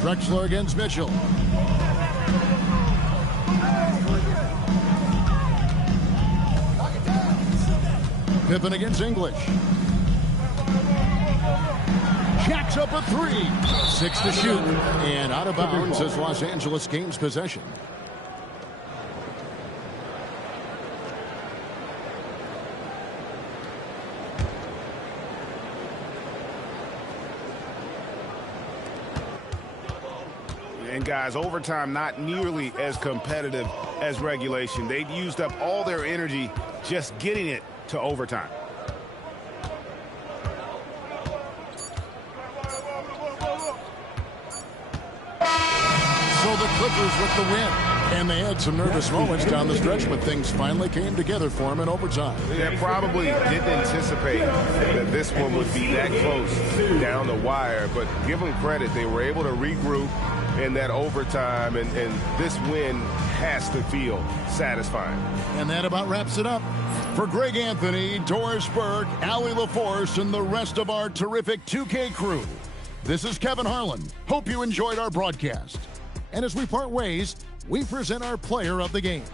Drexler against Mitchell. Pippen against English. Jacks up a 3. 6 to shoot. And out of bounds as Los Angeles gains possession. And guys, overtime not nearly as competitive as regulation. They'd used up all their energy just getting it to overtime. So the Clippers with the win. And they had some nervous moments down the stretch, but things finally came together for them in overtime. They probably didn't anticipate that this one would be that close down the wire, but give them credit. They were able to regroup, in that overtime, and this win has to feel satisfying. And that about wraps it up. For Greg Anthony, Doris Burke, Allie LaForce, and the rest of our terrific 2K crew, this is Kevin Harlan. Hope you enjoyed our broadcast. And as we part ways, we present our player of the game.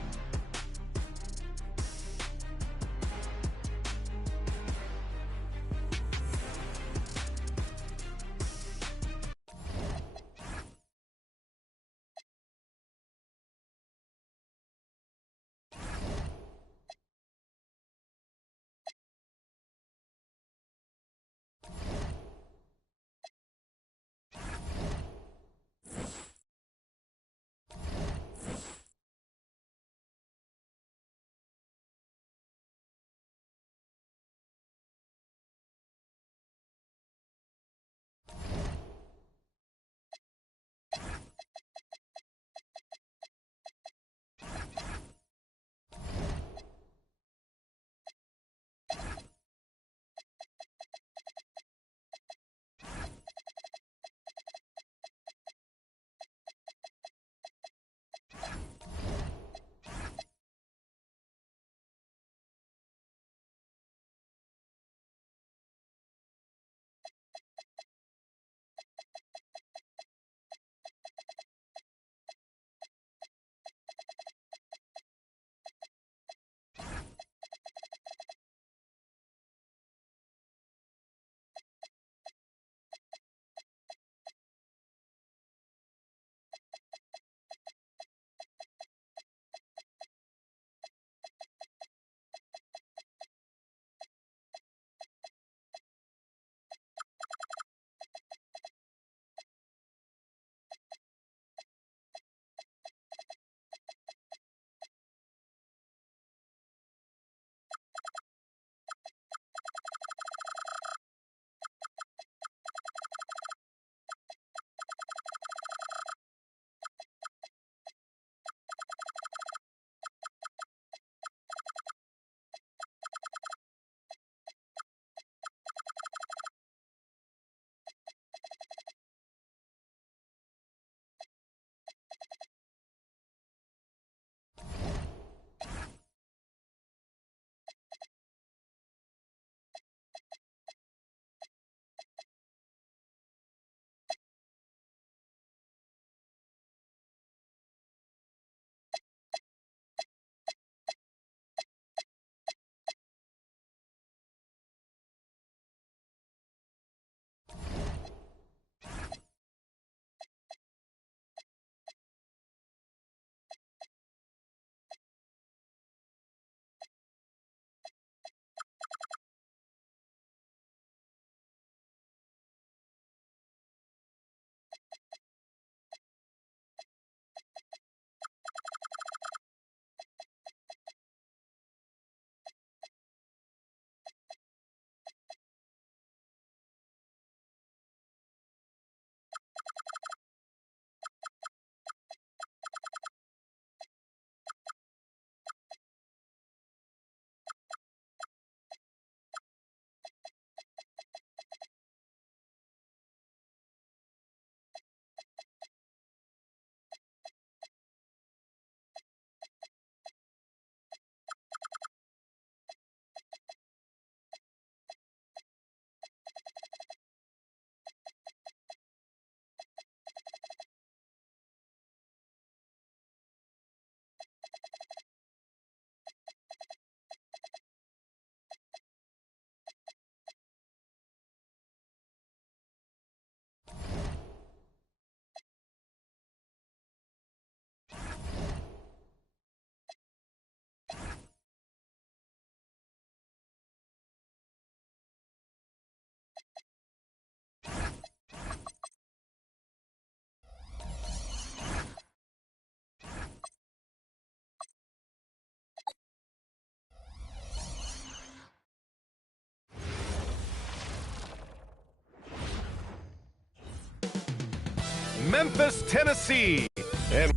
Memphis, Tennessee. And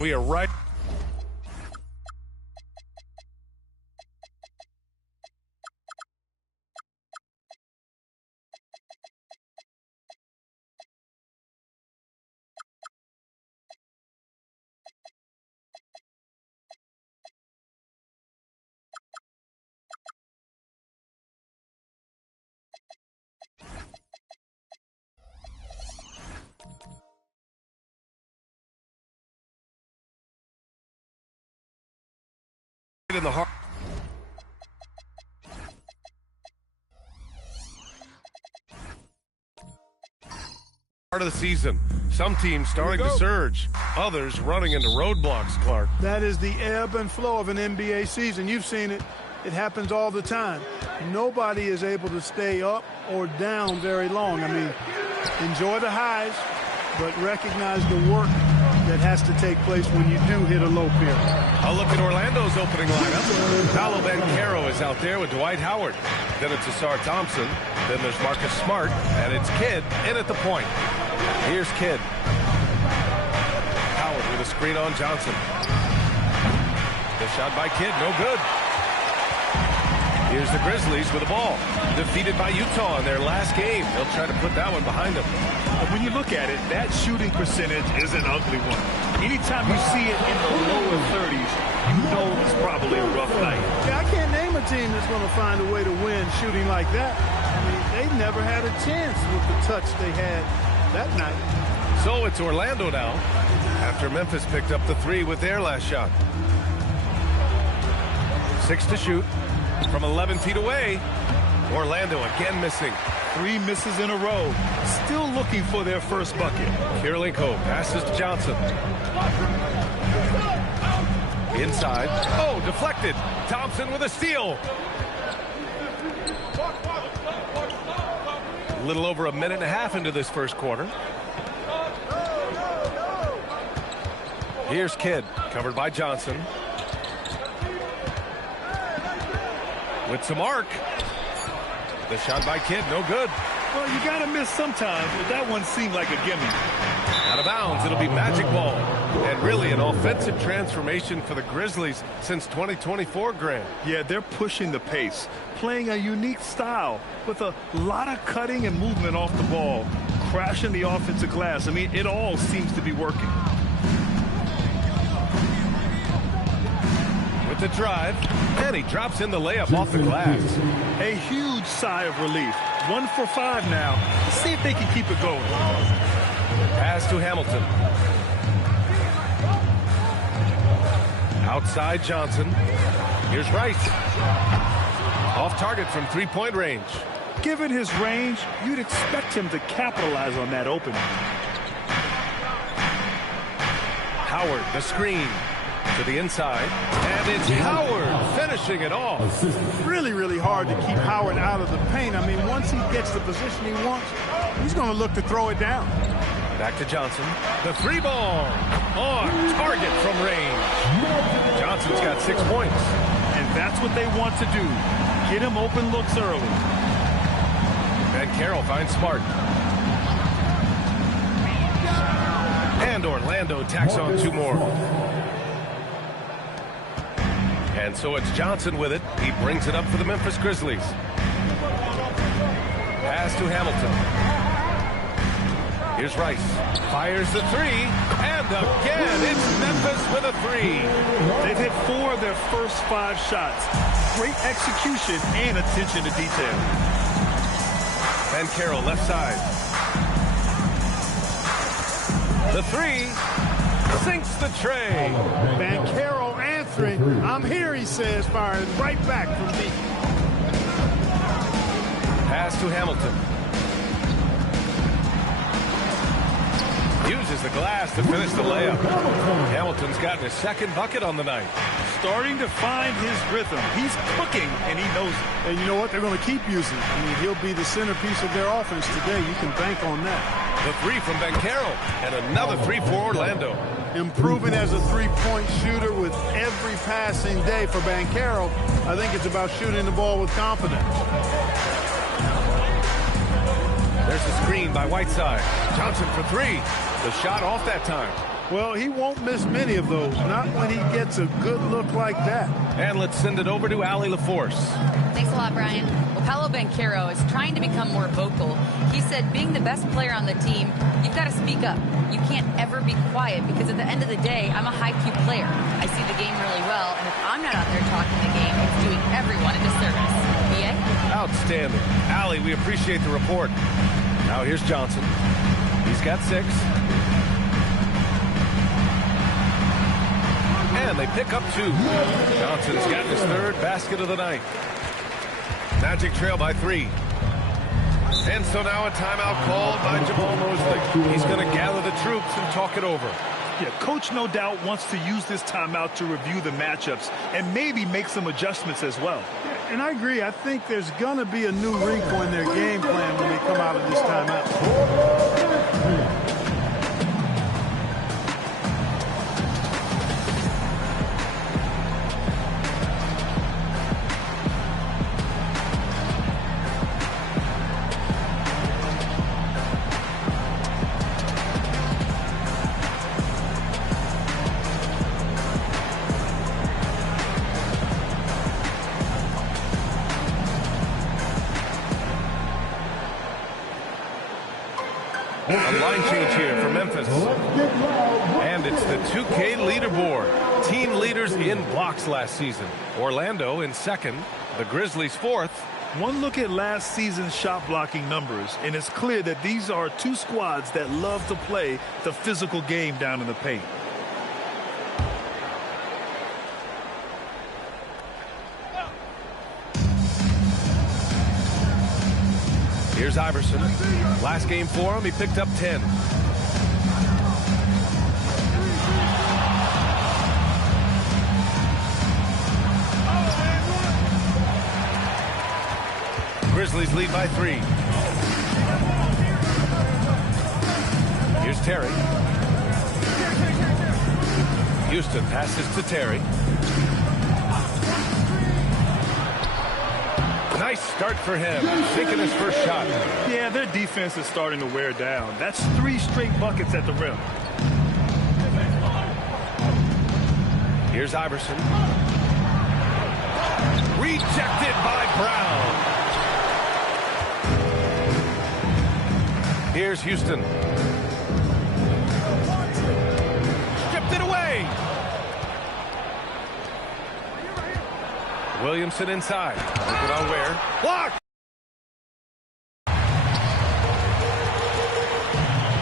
we are right in the heart of the season. Some teams starting to surge, others running into roadblocks, Clark. That is the ebb and flow of an NBA season. You've seen it. It happens all the time. Nobody is able to stay up or down very long. I mean, enjoy the highs, but recognize the work that has to take place when you do hit a low period. A look at Orlando's opening lineup. Paolo Banchero is out there with Dwight Howard. Then it's Asar Thompson. Then there's Marcus Smart. And it's Kidd in at the point. Here's Kidd. Howard with a screen on Johnson. The shot by Kidd, no good. Here's the Grizzlies with the ball. Defeated by Utah in their last game. They'll try to put that one behind them. When you look at it, that shooting percentage is an ugly one. Anytime you see it in the lower 30s, you know it's probably a rough night. Yeah, I can't name a team that's going to find a way to win shooting like that. I mean, they never had a chance with the touch they had that night. So it's Orlando now, after Memphis picked up the three with their last shot. 6 to shoot from 11 feet away. Orlando again missing. 3 misses in a row. Still looking for their first bucket. Kirilenko passes to Johnson. Inside. Oh, deflected. Thompson with a steal. A little over a minute and a half into this first quarter. Here's Kidd, covered by Johnson. With some arc. The shot by Kidd, no good. Well, you got to miss sometimes, but that one seemed like a gimme. Out of bounds, it'll be magic ball. And really an offensive transformation for the Grizzlies since 2024, Grant. Yeah, they're pushing the pace, playing a unique style with a lot of cutting and movement off the ball, crashing the offensive glass. I mean, it all seems to be working. With the drive, and he drops in the layup off the glass. A huge sigh of relief. 1 for 5 now. Let's see if they can keep it going. Pass to Hamilton. Outside Johnson. Here's Rice. Off target from three-point range. Given his range, you'd expect him to capitalize on that opening. Howard, the screen. To the inside, and it's Howard finishing it off. Really, really hard to keep Howard out of the paint. I mean, once he gets the position he wants, he's going to look to throw it down. Back to Johnson. The three ball on target from range. Johnson's got 6 points. And that's what they want to do. Get him open looks early. Banchero finds Smart. And Orlando tacks on 2 more. And so it's Johnson with it. He brings it up for the Memphis Grizzlies. Pass to Hamilton. Here's Rice. Fires the 3. And again, it's Memphis with a 3. They've hit 4 of their first 5 shots. Great execution and attention to detail. Banchero left side. The 3 sinks the tray. Banchero answering. I'm here, he says, firing right back from deep. Pass to Hamilton. Uses the glass to finish the layup. Hamilton's gotten his 2nd bucket on the night. Starting to find his rhythm. He's cooking, and he knows it. And you know what? They're going to keep using it. I mean, he'll be the centerpiece of their offense today. You can bank on that. The 3 from Banchero, and another 3 for Orlando. Improving as a three-point shooter with every passing day for Banchero. I think it's about shooting the ball with confidence. There's the screen by Whiteside. Johnson for 3. The shot off that time. Well, he won't miss many of those, not when he gets a good look like that. And let's send it over to Allie LaForce. Thanks a lot, Brian. Well, Paolo Banchero is trying to become more vocal. He said being the best player on the team, you've got to speak up. You can't ever be quiet because at the end of the day, I'm a high-Q player. I see the game really well, and if I'm not out there talking the game, it's doing everyone a disservice. BA? Outstanding. Allie, we appreciate the report. Now here's Johnson. He's got 6. And they pick up 2. Johnson's got his 3rd basket of the night. Magic trail by 3. And so now a timeout called by Jamal Mosley. He's going to gather the troops and talk it over. Yeah, coach no doubt wants to use this timeout to review the matchups and maybe make some adjustments as well. Yeah, and I agree. I think there's going to be a new wrinkle in their game plan when they come out of this timeout. A line change here for Memphis. And it's the 2K leaderboard. Team leaders in blocks last season. Orlando in 2nd. The Grizzlies 4th. One look at last season's shot blocking numbers, and it's clear that these are 2 squads that love to play the physical game down in the paint. Here's Iverson. Last game for him, he picked up 10. Grizzlies lead by 3. Here's Terry. Houston passes to Terry. Nice start for him, taking his first shot. Yeah, their defense is starting to wear down. That's 3 straight buckets at the rim. Here's Iverson. Rejected by Brown. Here's Houston. Stripped it away. Williamson inside. Look at Ware. Block!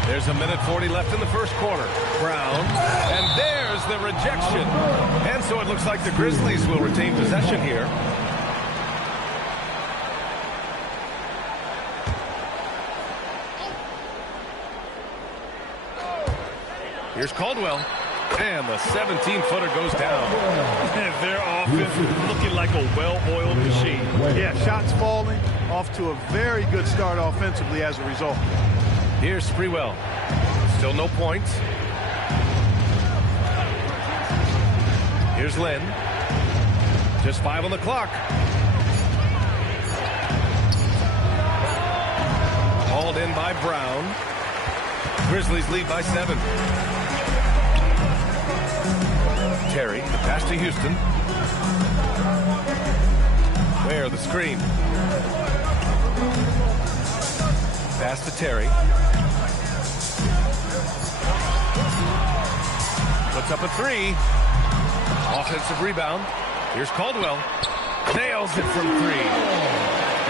There's a minute 40 left in the first quarter. Brown. And there's the rejection. And so it looks like the Grizzlies will retain possession here. Here's Caldwell. And the 17-footer goes down. Their offense looking like a well-oiled machine. Yeah, shots falling, off to a very good start offensively as a result. Here's Sprewell. Still no points. Here's Lynn. Just 5 on the clock. Hauled in by Brown. Grizzlies lead by 7. Terry, the pass to Houston. Ware, the screen. Pass to Terry. Puts up a 3. Offensive rebound. Here's Caldwell. Nails it from 3.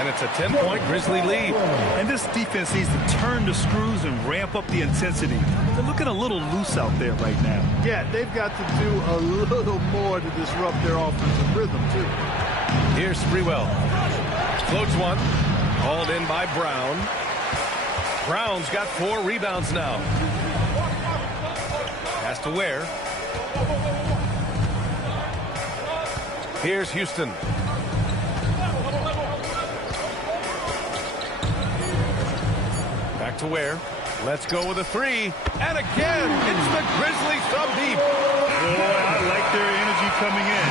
And it's a 10-point Grizzly lead. And this defense needs to turn the screws and ramp up the intensity. They're looking a little loose out there right now. Yeah, they've got to do a little more to disrupt their offensive rhythm, too. Here's Sprewell. Floats one. Hauled in by Brown. Brown's got 4 rebounds now. Pass to Ware. Here's Houston. Back to Ware. Let's go with a 3. And again, it's the Grizzlies from deep. Boy, I like their energy coming in.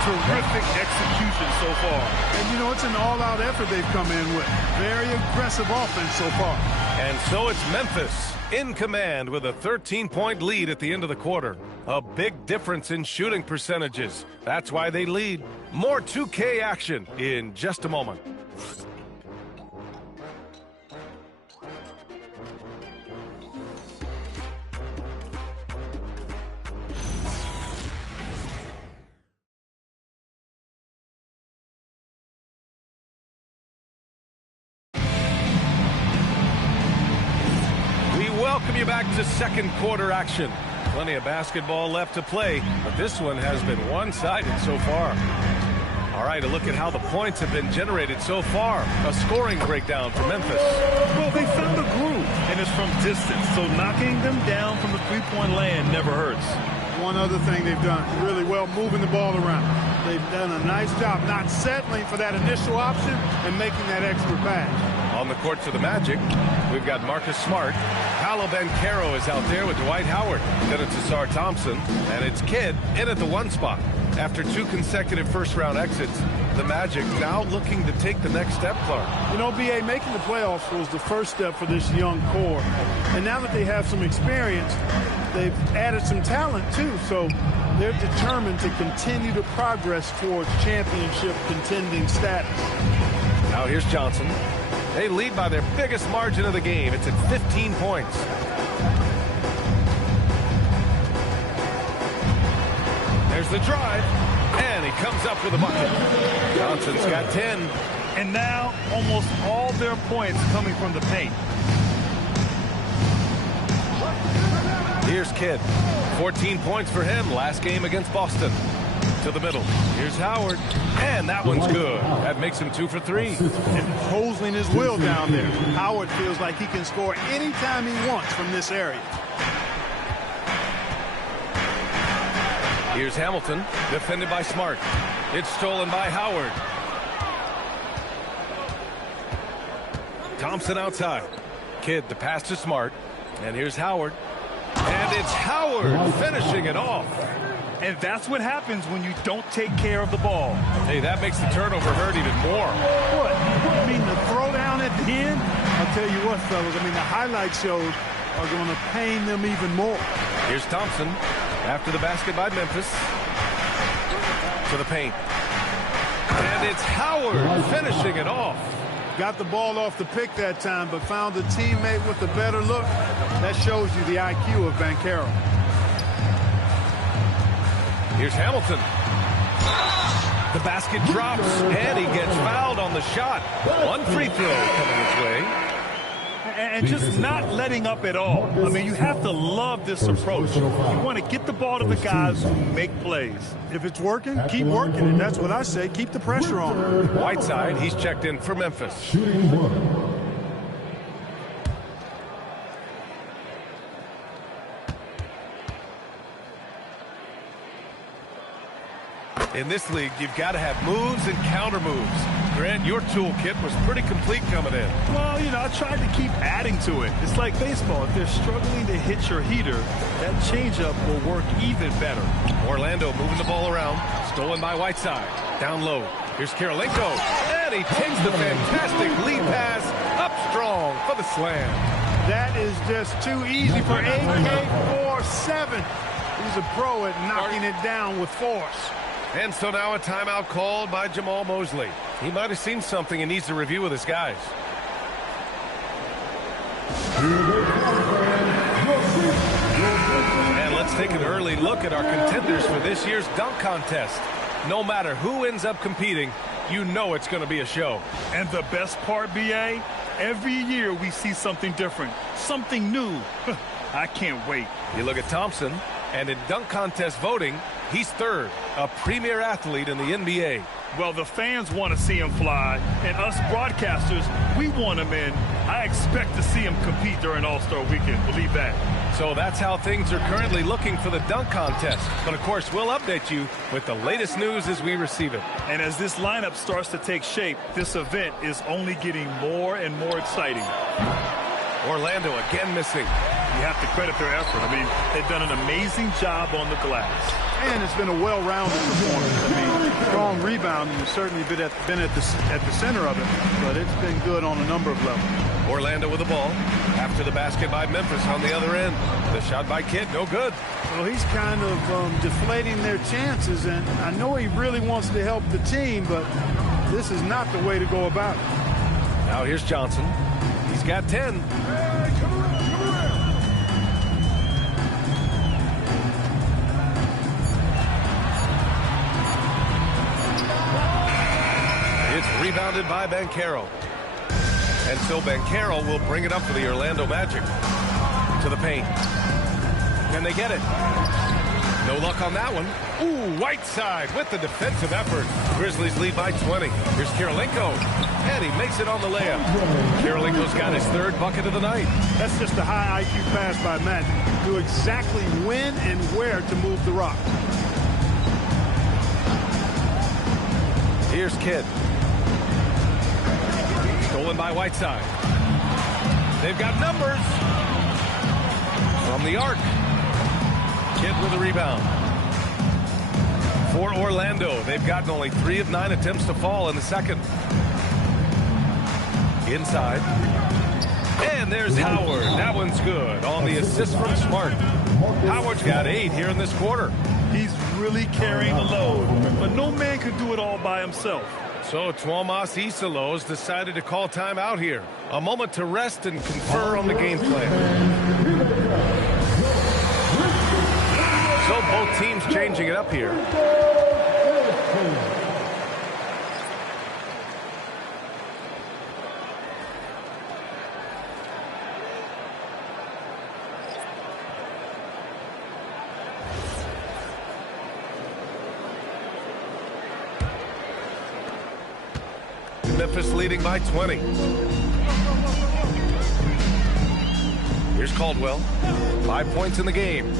Terrific execution so far. And, you know, it's an all-out effort they've come in with. Very aggressive offense so far. And so it's Memphis in command with a 13-point lead at the end of the quarter. A big difference in shooting percentages. That's why they lead. More 2K action in just a moment. Welcome you back to second quarter action. Plenty of basketball left to play, but this one has been one-sided so far. All right, a look at how the points have been generated so far. A scoring breakdown for Memphis. Well, they found a groove, and it's from distance, so knocking them down from the three-point land never hurts. One other thing they've done really well, moving the ball around. They've done a nice job not settling for that initial option and making that extra pass. On the court for the Magic, we've got Marcus Smart. Paolo Banchero is out there with Dwight Howard. Then it's Asar Thompson, and it's Kidd in at the 1 spot. After 2 consecutive first-round exits, the Magic now looking to take the next step, Clark. You know, B.A., making the playoffs was the first step for this young core. And now that they have some experience, they've added some talent, too. So they're determined to continue to progress towards championship contending status. Now here's Johnson. They lead by their biggest margin of the game. It's at 15 points. There's the drive, and he comes up with a bucket. Johnson's got 10. And now almost all their points coming from the paint. Here's Kidd. 14 points for him last game against Boston. To the middle. Here's Howard. And that one's good. That makes him 2 for 3. Imposing his will down there. Howard feels like he can score anytime he wants from this area. Here's Hamilton, defended by Smart. It's stolen by Howard. Thompson outside. Kidd, the pass to Smart. And here's Howard. And it's Howard finishing it off. And that's what happens when you don't take care of the ball. Hey, that makes the turnover hurt even more. What? I mean, the throwdown at the end? I'll tell you what, fellas. I mean, the highlight shows are going to pain them even more. Here's Thompson after the basket by Memphis. To the paint. And it's Howard finishing it off. Got the ball off the pick that time, but found a teammate with a better look. That shows you the IQ of Banchero. Here's Hamilton. The basket drops, and he gets fouled on the shot. 1 free throw coming his way. And just not letting up at all. I mean, you have to love this approach. You want to get the ball to the guys who make plays. If it's working, keep working it. That's what I say. Keep the pressure on. Whiteside, he's checked in for Memphis. Shooting 1. In this league, you've got to have moves and counter moves. Grant, your toolkit was pretty complete coming in. Well, you know, I tried to keep adding to it. It's like baseball. If they're struggling to hit your heater, that changeup will work even better. Orlando moving the ball around. Stolen by Whiteside. Down low. Here's Karolinko. And he takes the fantastic lead pass up strong for the slam. That is just too easy for AK-47. He's a pro at knocking it down with force. And so now a timeout called by Jamal Mosley. He might have seen something and needs to review with his guys. And let's take an early look at our contenders for this year's dunk contest. No matter who ends up competing, you know it's going to be a show. And the best part, B.A., every year we see something different, something new. I can't wait. You look at Thompson, and in dunk contest voting, he's 3rd, a premier athlete in the NBA. Well, the fans want to see him fly, and us broadcasters, we want him in. I expect to see him compete during All-Star Weekend, believe that. So that's how things are currently looking for the dunk contest. But, of course, we'll update you with the latest news as we receive it. And as this lineup starts to take shape, this event is only getting more and more exciting. Orlando again missing. You have to credit their effort. I mean, they've done an amazing job on the glass. And it's been a well-rounded performance. I mean, strong rebounding has certainly been at the center of it, but it's been good on a number of levels. Orlando with the ball. After the basket by Memphis on the other end. The shot by Kidd, no good. Well, he's kind of deflating their chances, and I know he really wants to help the team, but this is not the way to go about it. Now here's Johnson. He's got 10. It's rebounded by Banchero. And so Banchero will bring it up for the Orlando Magic. To the paint. Can they get it? No luck on that one. Ooh, Whiteside with the defensive effort. Grizzlies lead by 20. Here's Kirilenko. And he makes it on the layup. Kirilenko's got his third bucket of the night. That's just a high IQ pass by Magic. Knew exactly when and where to move the rock. Here's Kidd. Stolen by Whiteside. They've got numbers. From the arc. Kidd with a rebound. For Orlando, they've gotten only 3 of 9 attempts to fall in the second. Inside. And there's Howard. That one's good on the assist from Smart. Howard's got 8 here in this quarter. He's really carrying the load, but no man could do it all by himself. So Tuomas Isalos decided to call timeout here. A moment to rest and confer on the game plan. So both teams changing it up here. Memphis leading by 20. Here's Caldwell. 5 points in the game.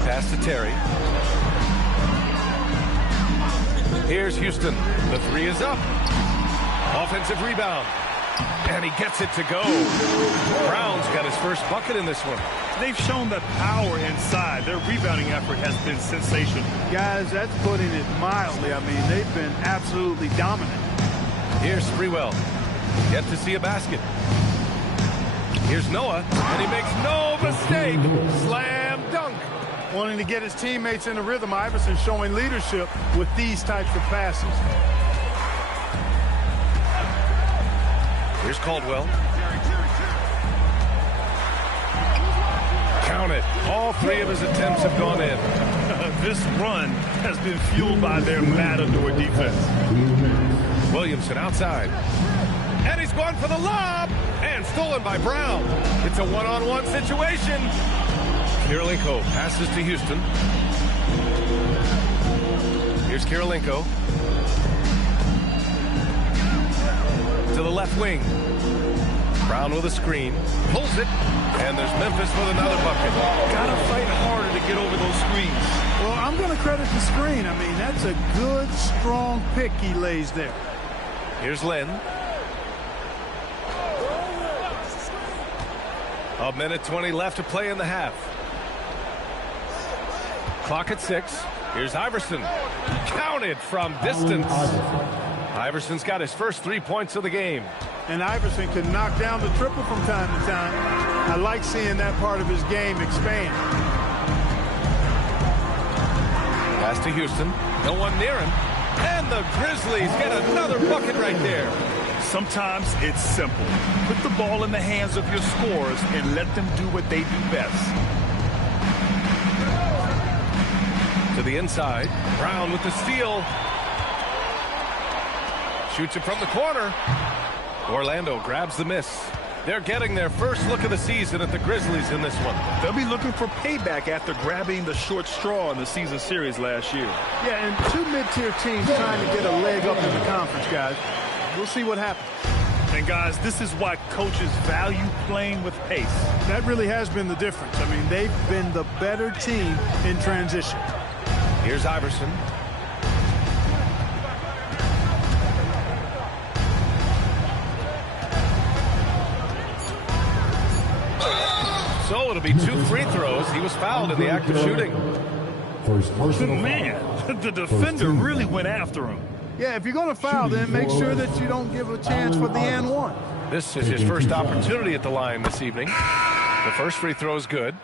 Pass to Terry. Here's Houston. The 3 is up. Offensive rebound. And he gets it to go. Brown's got his first bucket in this one. They've shown that power inside. Their rebounding effort has been sensational. Guys, that's putting it mildly. I mean, they've been absolutely dominant. Here's Sprewell. Yet to see a basket. Here's Noah, and he makes no mistake. Slam dunk. Wanting to get his teammates in the rhythm, Iverson showing leadership with these types of passes. Here's Caldwell. Count it. All 3 of his attempts have gone in. This run has been fueled by their Matador defense. Williamson outside. And he's going for the lob. And stolen by Brown. It's a one-on-one situation. Kirilenko passes to Houston. Here's Kirilenko. To the left wing. Brown with a screen. Pulls it. And there's Memphis with another bucket. Gotta fight harder to get over those screens. Well, I'm going to credit the screen. I mean, that's a good, strong pick he lays there. Here's Lynn. A minute 20 left to play in the half. Clock at 6. Here's Iverson. Counted from distance. Iverson's got his first 3 points of the game. And Iverson can knock down the triple from time to time. I like seeing that part of his game expand. Pass to Houston. No one near him. And the Grizzlies get another bucket right there. Sometimes it's simple. Put the ball in the hands of your scorers and let them do what they do best. To the inside. Brown with the steal. Shoots it from the corner. Orlando grabs the miss. They're getting their first look of the season at the Grizzlies in this one. They'll be looking for payback after grabbing the short straw in the season series last year. Yeah, and 2 mid-tier teams trying to get a leg up in the conference, guys. We'll see what happens. And, guys, this is why coaches value playing with pace. That really has been the difference. I mean, they've been the better team in transition. Here's Iverson. So it'll be 2 free throws. He was fouled in the act of shooting. Man, the defender really went after him. Yeah, if you're going to foul, then make sure that you don't give a chance for the and one. This is his first opportunity at the line this evening. The first free throw is good.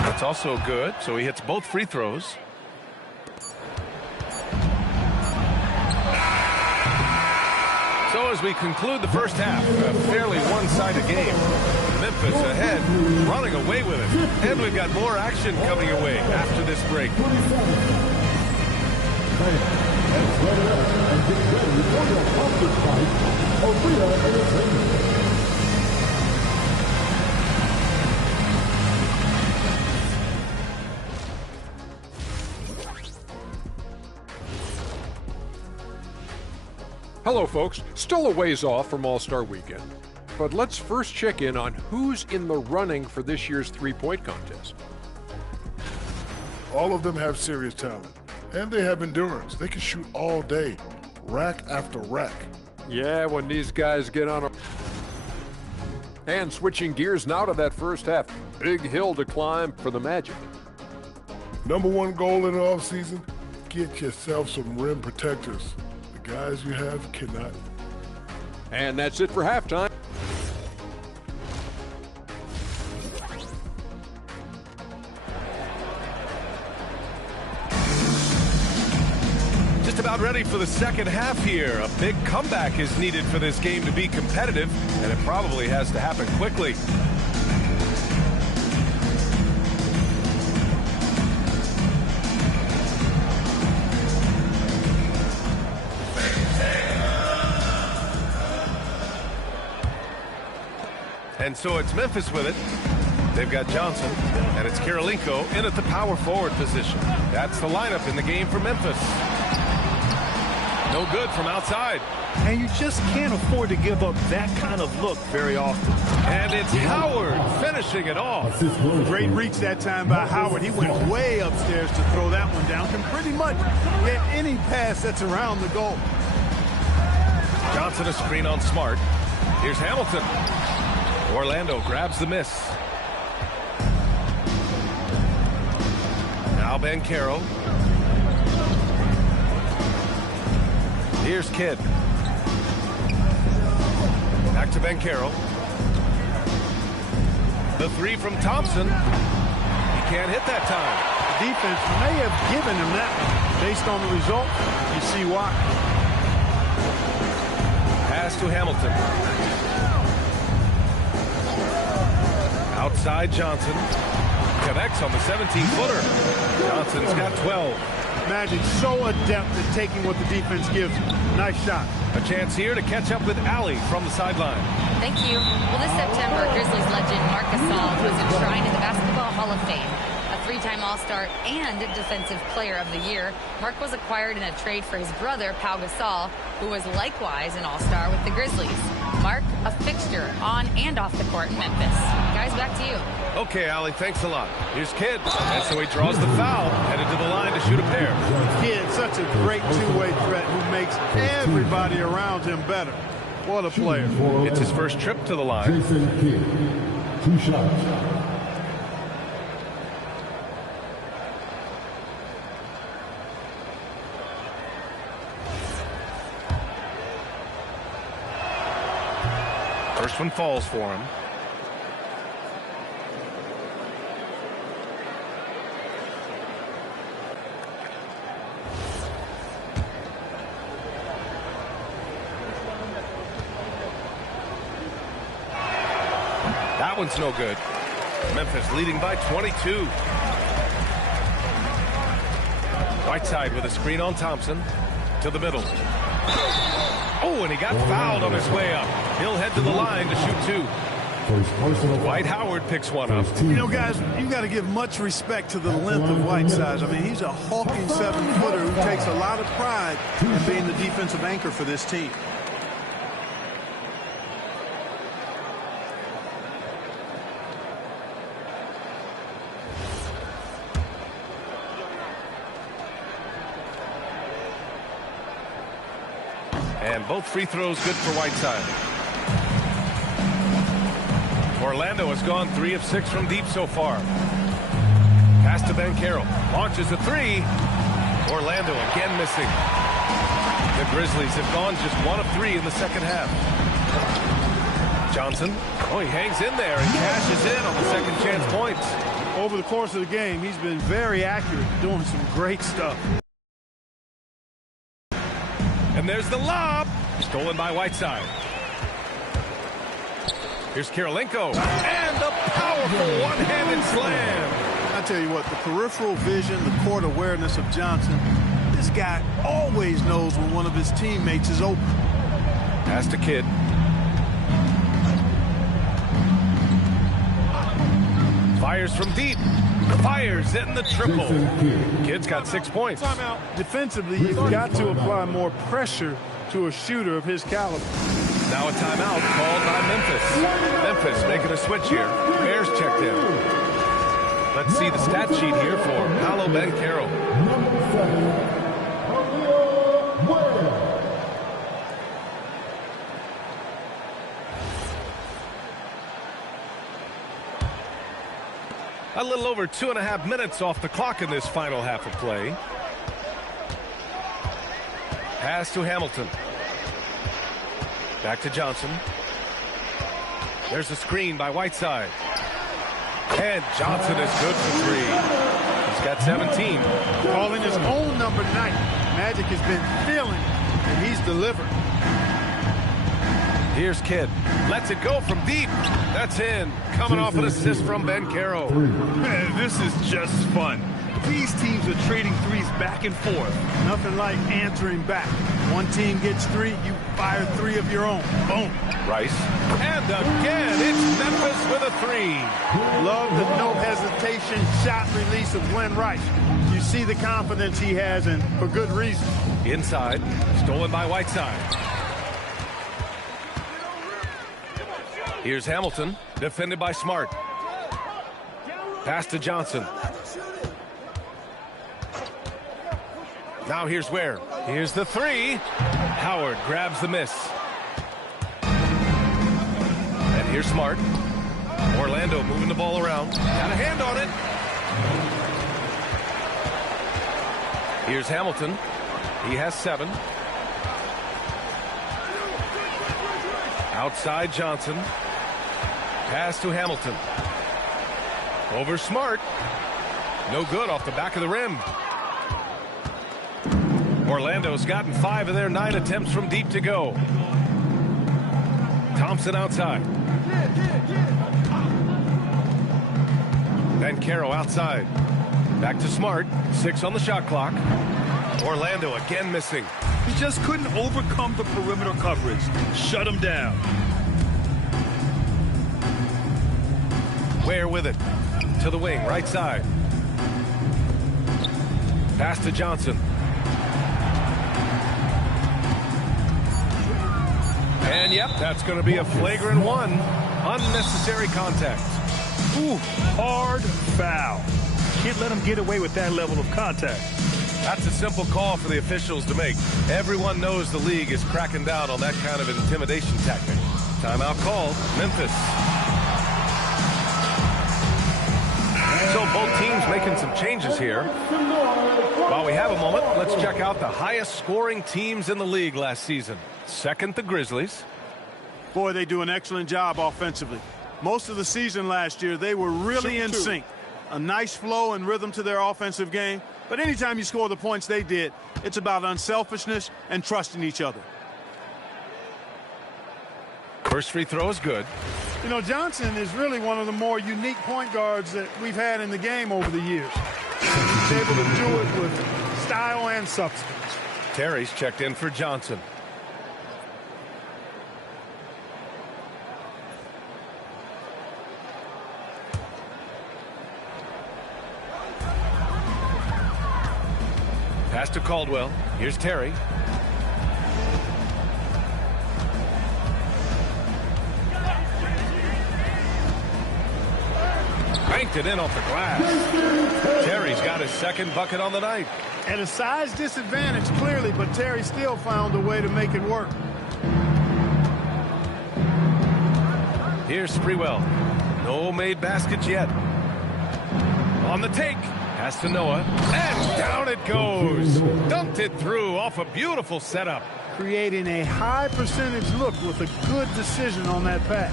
That's also good, so he hits both free throws. So as we conclude the first half. A fairly one-sided game. Memphis ahead, running away with it. And we've got more action coming your way after this break. Hello, folks. Still a ways off from All-Star Weekend. But let's first check in on who's in the running for this year's three-point contest. All of them have serious talent, and they have endurance. They can shoot all day, rack after rack. Yeah, when these guys get on a... And switching gears now to that first half. Big hill to climb for the Magic. Number one goal in the offseason, get yourself some rim protectors. The guys you have cannot. And that's it for halftime. Just about ready for the second half here. A big comeback is needed for this game to be competitive, and it probably has to happen quickly. And so it's Memphis with it. They've got Johnson, and it's Kirilenko in at the power forward position. That's the lineup in the game for Memphis. No good from outside. And you just can't afford to give up that kind of look very often. And it's Howard finishing it off. Great reach that time by Howard. He went way upstairs to throw that one down. Can pretty much get any pass that's around the goal. Johnson a screen on Smart. Here's Hamilton. Orlando grabs the miss. Now Banchero. Here's Kidd. Back to Banchero. The three from Thompson. He can't hit that time. The defense may have given him that one. Based on the result, you see why. Pass to Hamilton. Outside Johnson. Connects on the 17-footer. Johnson's got 12. Magic so adept at taking what the defense gives him. Nice shot. A chance here to catch up with Allie from the sideline. Thank you. Well, this September, Grizzlies legend Marc Gasol was enshrined in the Basketball Hall of Fame. A three-time All-Star and Defensive Player of the Year, Marc was acquired in a trade for his brother, Pau Gasol, who was likewise an All-Star with the Grizzlies. Marc, a fixture on and off the court in Memphis. Guys, back to you. Okay, Allie, thanks a lot. Here's Kidd. And so he draws the foul, headed to the line to shoot a pair. Kidd, such a great two-way threat who makes everybody around him better. What a player. It's his first trip to the line. Jason Kidd, 2 shots. First one falls for him. That one's no good. Memphis leading by 22. Whiteside with a screen on Thompson. To the middle. Oh, and he got fouled on his way up. He'll head to the line to shoot 2. Dwight Howard picks one up. You know, guys, you got to give much respect to the length of Whiteside. I mean, he's a hulking 7-footer who takes a lot of pride in being the defensive anchor for this team. And both free throws good for Whiteside. Orlando has gone 3 of 6 from deep so far. Pass to Banchero. Launches a 3. Orlando again missing. The Grizzlies have gone just 1 of 3 in the second half. Johnson. Oh, he hangs in there and cashes in on the second chance points. Over the course of the game, he's been very accurate, doing some great stuff. And there's the lob. Stolen by Whiteside. Here's Kirilenko. And a powerful one-handed slam. I tell you what, the peripheral vision, the court awareness of Johnson, this guy always knows when one of his teammates is open. Pass to Kidd. Fires from deep. Fires in the triple. Kidd's got 6 points. Defensively, you've got to apply more pressure to a shooter of his caliber. Now a timeout called by Memphis. Memphis making a switch here. Bears checked in. Let's see the stat sheet here for Paolo Banchero. A little over 2.5 minutes off the clock in this final half of play. Pass to Hamilton. Back to Johnson. There's a screen by Whiteside. And Johnson is good for 3. He's got 17. Calling his own number 9. Magic has been feeling, and he's delivered. Here's Kidd. Lets it go from deep. That's in. Coming off an assist from Banchero. Man, this is just fun. These teams are trading threes back and forth. Nothing like answering back. One team gets 3, you fire 3 of your own. Boom. Rice. And again, it's Memphis with a 3. Love the no hesitation shot release of Glenn Rice. You see the confidence he has, and for good reason. Inside. Stolen by Whiteside. Here's Hamilton, defended by Smart. Pass to Johnson. Now here's Ware. Here's the 3. Howard grabs the miss. And here's Smart. Orlando moving the ball around. Got a hand on it. Here's Hamilton. He has 7. Outside Johnson. Pass to Hamilton. Over Smart. No good off the back of the rim. Orlando's gotten 5 of their 9 attempts from deep to go. Thompson outside. Banchero outside. Back to Smart. 6 on the shot clock. Orlando again missing. He just couldn't overcome the perimeter coverage. Shut him down. Ware with it. To the wing, right side. Pass to Johnson. And yep, that's going to be a flagrant 1. Unnecessary contact. Ooh, hard foul. Can't let him get away with that level of contact. That's a simple call for the officials to make. Everyone knows the league is cracking down on that kind of intimidation tactic. Timeout called. Memphis. So both teams making some changes here. While we have a moment, let's check out the highest scoring teams in the league last season. Second, the Grizzlies. Boy, they do an excellent job offensively. Most of the season last year, they were really in sync. A nice flow and rhythm to their offensive game. But anytime you score the points they did, it's about unselfishness and trusting each other. First free throw is good. You know, Johnson is really one of the more unique point guards that we've had in the game over the years. He's able to do it with style and substance. Terry's checked in for Johnson. Pass to Caldwell. Here's Terry. Banked it in off the glass. Terry's got his second bucket on the night. At a size disadvantage, clearly, but Terry still found a way to make it work. Here's Sprewell. No made baskets yet. On the take. Pass to Noah. And down it goes. Dunked it through off a beautiful setup. Creating a high percentage look with a good decision on that pass.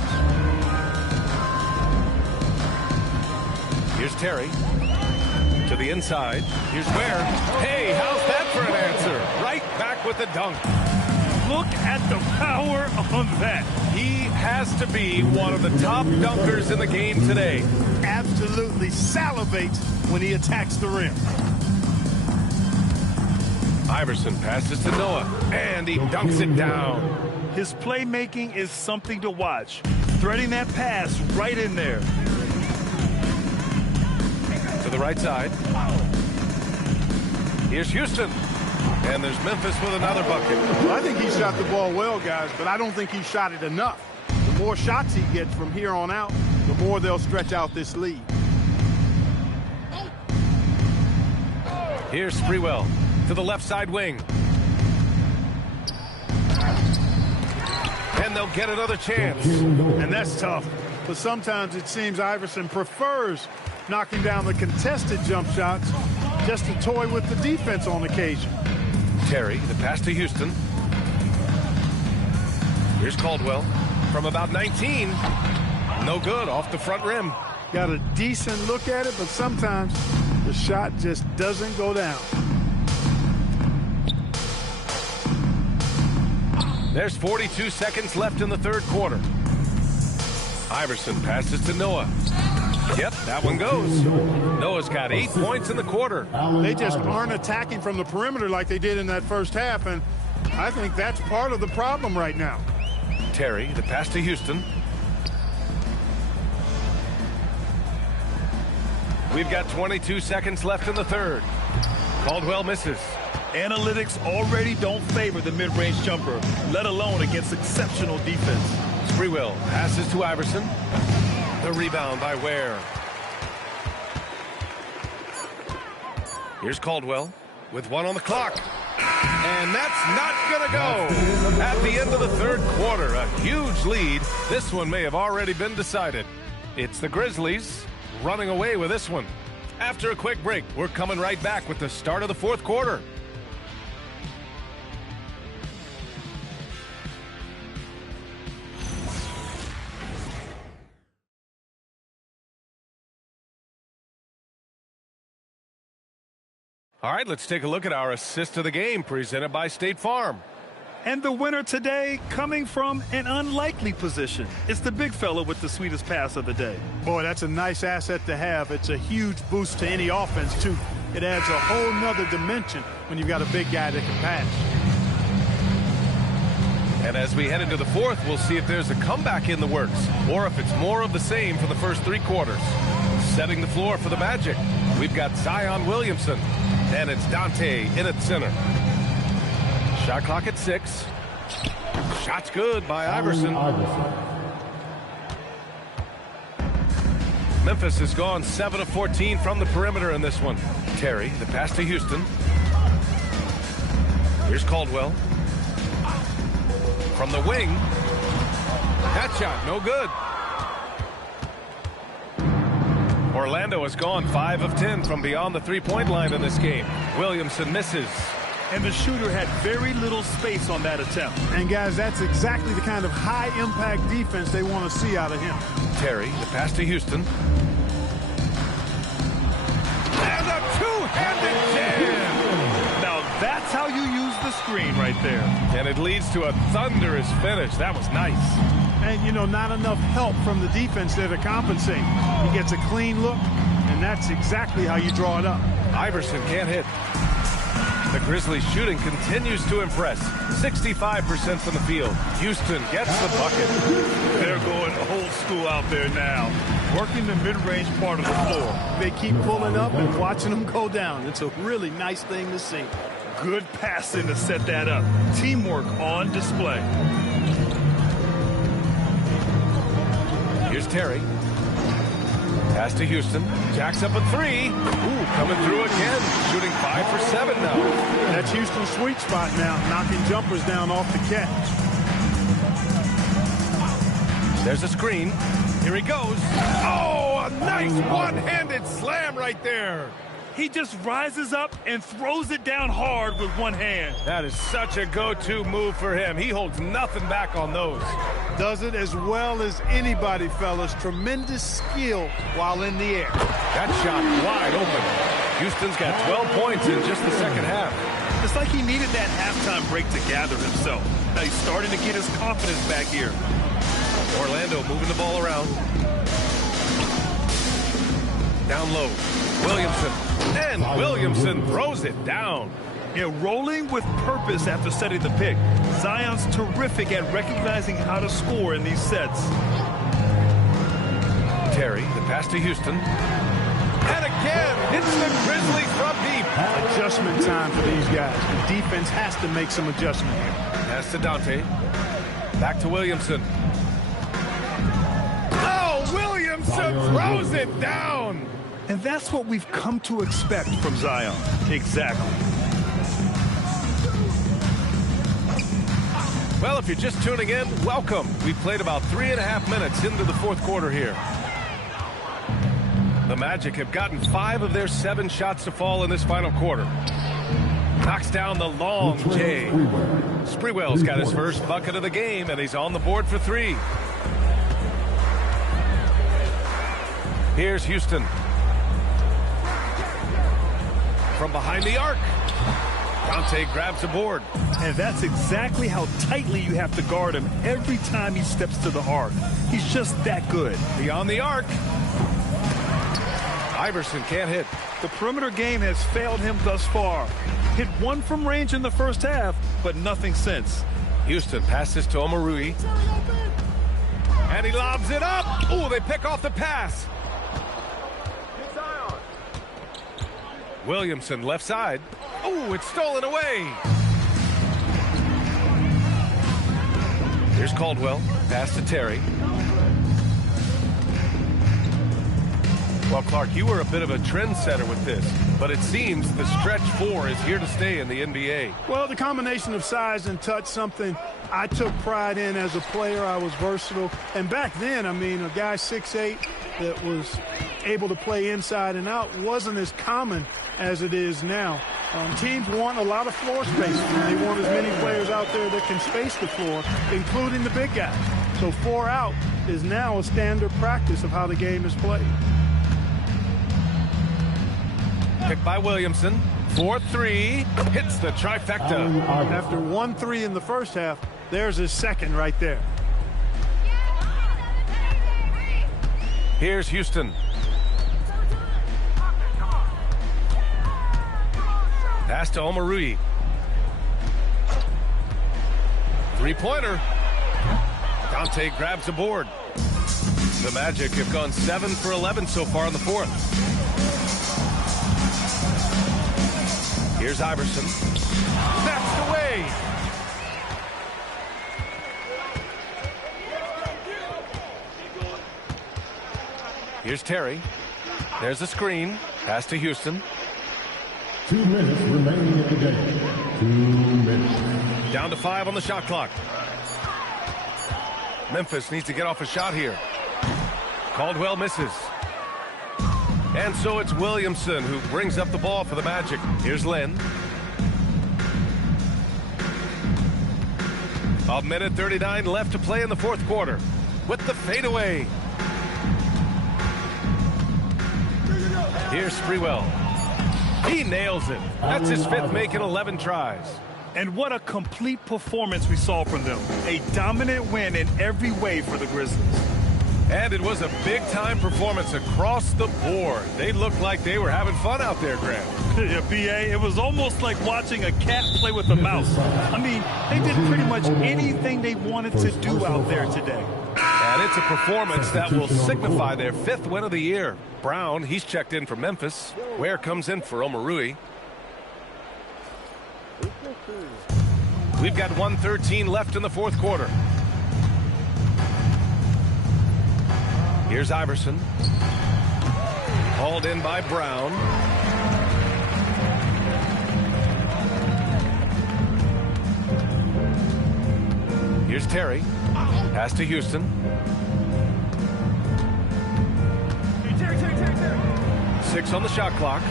Here's Terry. To the inside. Here's Ware. Hey, how's that for an answer? Right back with the dunk. Look at the power on that. He has to be one of the top dunkers in the game today. Absolutely salivates when he attacks the rim. Iverson passes to Noah, and he dunks it down. His playmaking is something to watch. Threading that pass right in there. To the right side. Here's Houston. And there's Memphis with another bucket. Well, I think he shot the ball well, guys, but I don't think he shot it enough. The more shots he gets from here on out, the more they'll stretch out this lead. Here's Sprewell to the left side wing. And they'll get another chance. And that's tough. But sometimes it seems Iverson prefers knocking down the contested jump shots just to toy with the defense on occasion. Terry, the pass to Houston. Here's Caldwell from about 19. No good, off the front rim. Got a decent look at it, but sometimes the shot just doesn't go down. There's 42 seconds left in the third quarter. Iverson passes to Noah. Yep, that one goes. Noah's got 8 points in the quarter. They just aren't attacking from the perimeter like they did in that first half, and I think that's part of the problem right now. Terry, the pass to Houston. We've got 22 seconds left in the third. Caldwell misses. Analytics already don't favor the mid-range jumper, let alone against exceptional defense. Sprewell passes to Iverson. The rebound by Ware. Here's Caldwell with one on the clock. And that's not going to go. At the end of the third quarter, a huge lead. This one may have already been decided. It's the Grizzlies running away with this one. After a quick break, we're coming right back with the start of the fourth quarter. All right, let's take a look at our assist of the game presented by State Farm. And the winner today coming from an unlikely position. It's the big fella with the sweetest pass of the day. Boy, that's a nice asset to have. It's a huge boost to any offense, too. It adds a whole nother dimension when you've got a big guy that can pass. And as we head into the fourth, we'll see if there's a comeback in the works or if it's more of the same for the first three quarters. Setting the floor for the Magic, we've got Zion Williamson, and it's Dante in at center. Shot clock at 6. Shot's good by Iverson. Memphis has gone 7 of 14 from the perimeter in this one. Terry, the pass to Houston. Here's Caldwell. From the wing. That shot, no good. Orlando has gone 5 of 10 from beyond the three-point line in this game. Williamson misses. And the shooter had very little space on that attempt. And, guys, that's exactly the kind of high-impact defense they want to see out of him. Terry, the pass to Houston. And a two-handed jam! Now, that's how you use the screen right there. And it leads to a thunderous finish. That was nice. And, you know, not enough help from the defense there to compensate. He gets a clean look, and that's exactly how you draw it up. Iverson can't hit. The Grizzlies shooting continues to impress. 65% from the field. Houston gets the bucket. They're going old school out there now. Working the mid-range part of the floor. They keep pulling up and watching them go down. It's a really nice thing to see. Good passing to set that up. Teamwork on display. Here's Terry. Pass to Houston. Jacks up a 3. Ooh, coming through again. Shooting 5 for 7 now. That's Houston's sweet spot now, knocking jumpers down off the catch. There's a screen. Here he goes. Oh, a nice one-handed slam right there. He just rises up and throws it down hard with one hand. That is such a go-to move for him. He holds nothing back on those. Does it as well as anybody, fellas. Tremendous skill while in the air. That shot wide open. Houston's got 12 points in just the second half. It's like he needed that halftime break to gather himself. He's starting to get his confidence back here. Orlando moving the ball around. Down low. Williamson. And Williamson throws it down. Yeah, rolling with purpose after setting the pick. Zion's terrific at recognizing how to score in these sets. Terry, the pass to Houston. And again, it's the Grizzlies from deep. Adjustment time for these guys. The defense has to make some adjustment here. Pass to Dante. Back to Williamson. Oh, Williamson throws it down. And that's what we've come to expect from Zion. Exactly. Well, if you're just tuning in, welcome. We've played about 3.5 minutes into the fourth quarter here. The Magic have gotten 5 of their 7 shots to fall in this final quarter. Knocks down the long J. Sprewell's got his first bucket of the game, and he's on the board for 3. Here's Houston. From behind the arc. Dante grabs a board. And that's exactly how tightly you have to guard him every time he steps to the arc. He's just that good. Beyond the arc. Iverson can't hit. The perimeter game has failed him thus far. Hit 1 from range in the first half, but nothing since. Houston passes to Omarui. And he lobs it up. Ooh, they pick off the pass. Williamson left side. Ooh, it's stolen away. Here's Caldwell. Pass to Terry. Well, Clark, you were a bit of a trendsetter with this, but it seems the stretch 4 is here to stay in the NBA. Well, the combination of size and touch, something I took pride in as a player. I was versatile. And back then, I mean, a guy 6'8" that was able to play inside and out wasn't as common as it is now. Teams want a lot of floor space. They want as many players out there that can space the floor, including the big guys. So 4 out is now a standard practice of how the game is played. Picked by Williamson. 4-3. Hits the trifecta. After 1-3 in the first half, there's his second right there. Here's Houston. Pass to Omarui. 3-pointer. Dante grabs a board. The Magic have gone 7 for 11 so far in the fourth. Here's Iverson. Snatched away. Here's Terry. There's a screen. Pass to Houston. 2 minutes remaining in the game. 2 minutes. Down to 5 on the shot clock. Memphis needs to get off a shot here. Caldwell misses. And so it's Williamson who brings up the ball for the Magic. Here's Lynn. 1:39 left to play in the fourth quarter. With the fadeaway. Here's Sprewell. He nails it. That's his 5th make in 11 tries. And what a complete performance we saw from them. A dominant win in every way for the Grizzlies. And it was a big-time performance across the board. They looked like they were having fun out there, Grant. Yeah, B.A., it was almost like watching a cat play with a mouse. I mean, they did pretty much anything they wanted to do out there today. And it's a performance that will signify their 5th win of the year. Brown, he's checked in for Memphis. Ware comes in for Omarui. We've got 1:13 left in the fourth quarter. Here's Iverson. Hauled in by Brown. Here's Terry. Pass to Houston. Terry. 6 on the shot clock.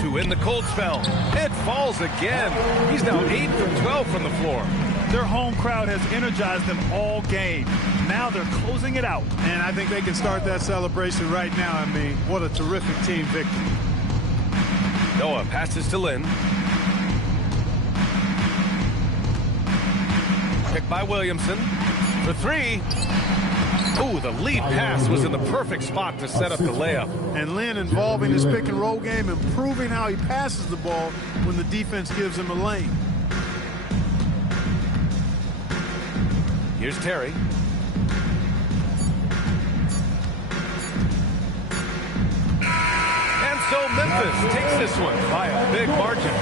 2 in the cold spell. It falls again. He's now 8 from 12 from the floor. Their home crowd has energized them all game. Now they're closing it out. And I think they can start that celebration right now. I mean, what a terrific team victory. Noah passes to Lynn. Picked by Williamson. For three. Ooh, the lead pass was in the perfect spot to set up the layup. And Lynn involving his pick and roll game, improving how he passes the ball when the defense gives him a lane. Here's Terry. And so Memphis takes this one by a big margin.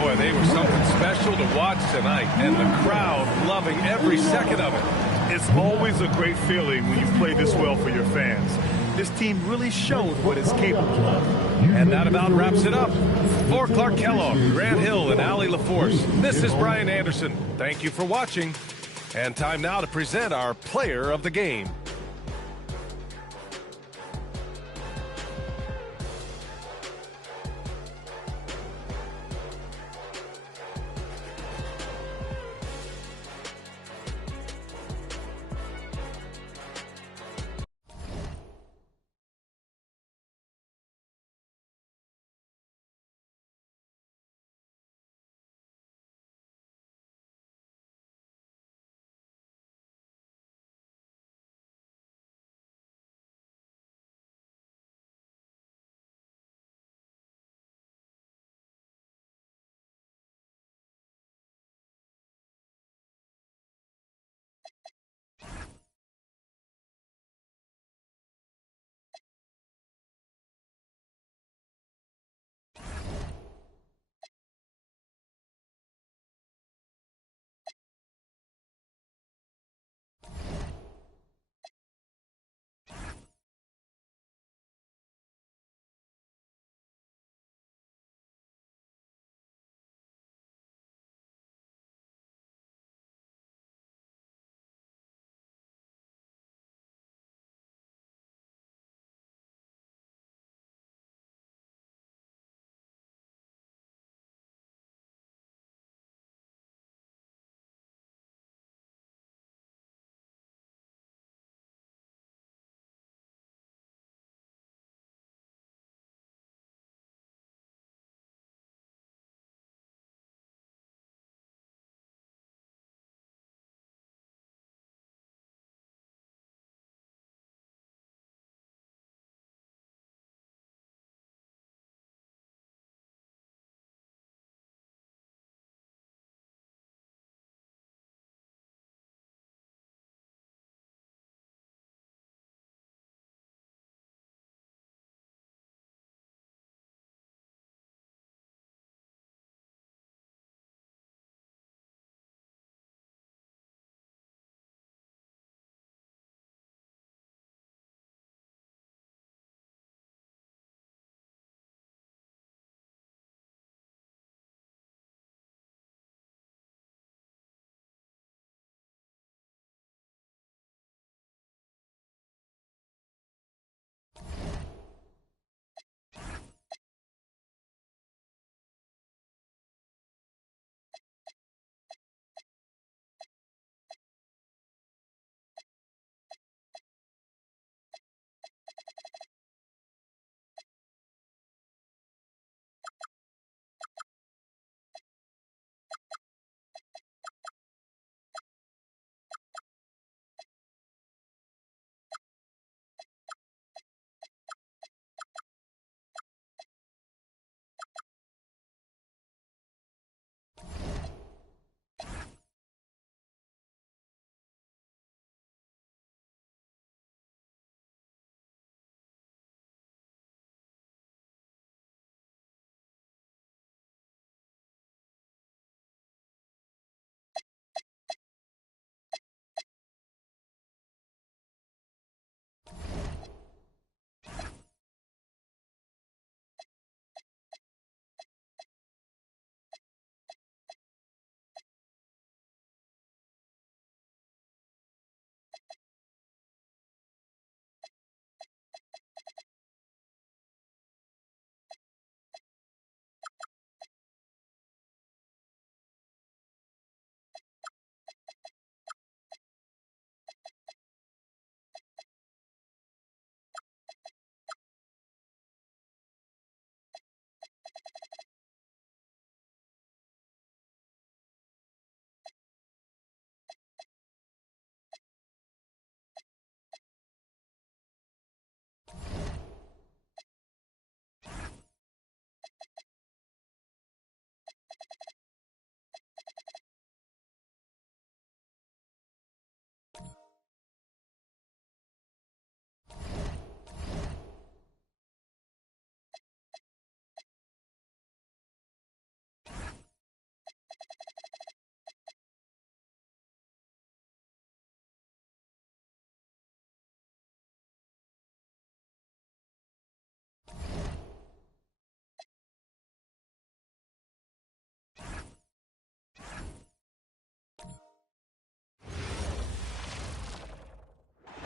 Boy, they were something special to watch tonight, and the crowd loving every second of it. It's always a great feeling when you play this well for your fans. This team really showed what it's capable of. And that about wraps it up. For Clark Kellogg, Grant Hill, and Allie LaForce, this is Brian Anderson. Thank you for watching. And time now to present our player of the game.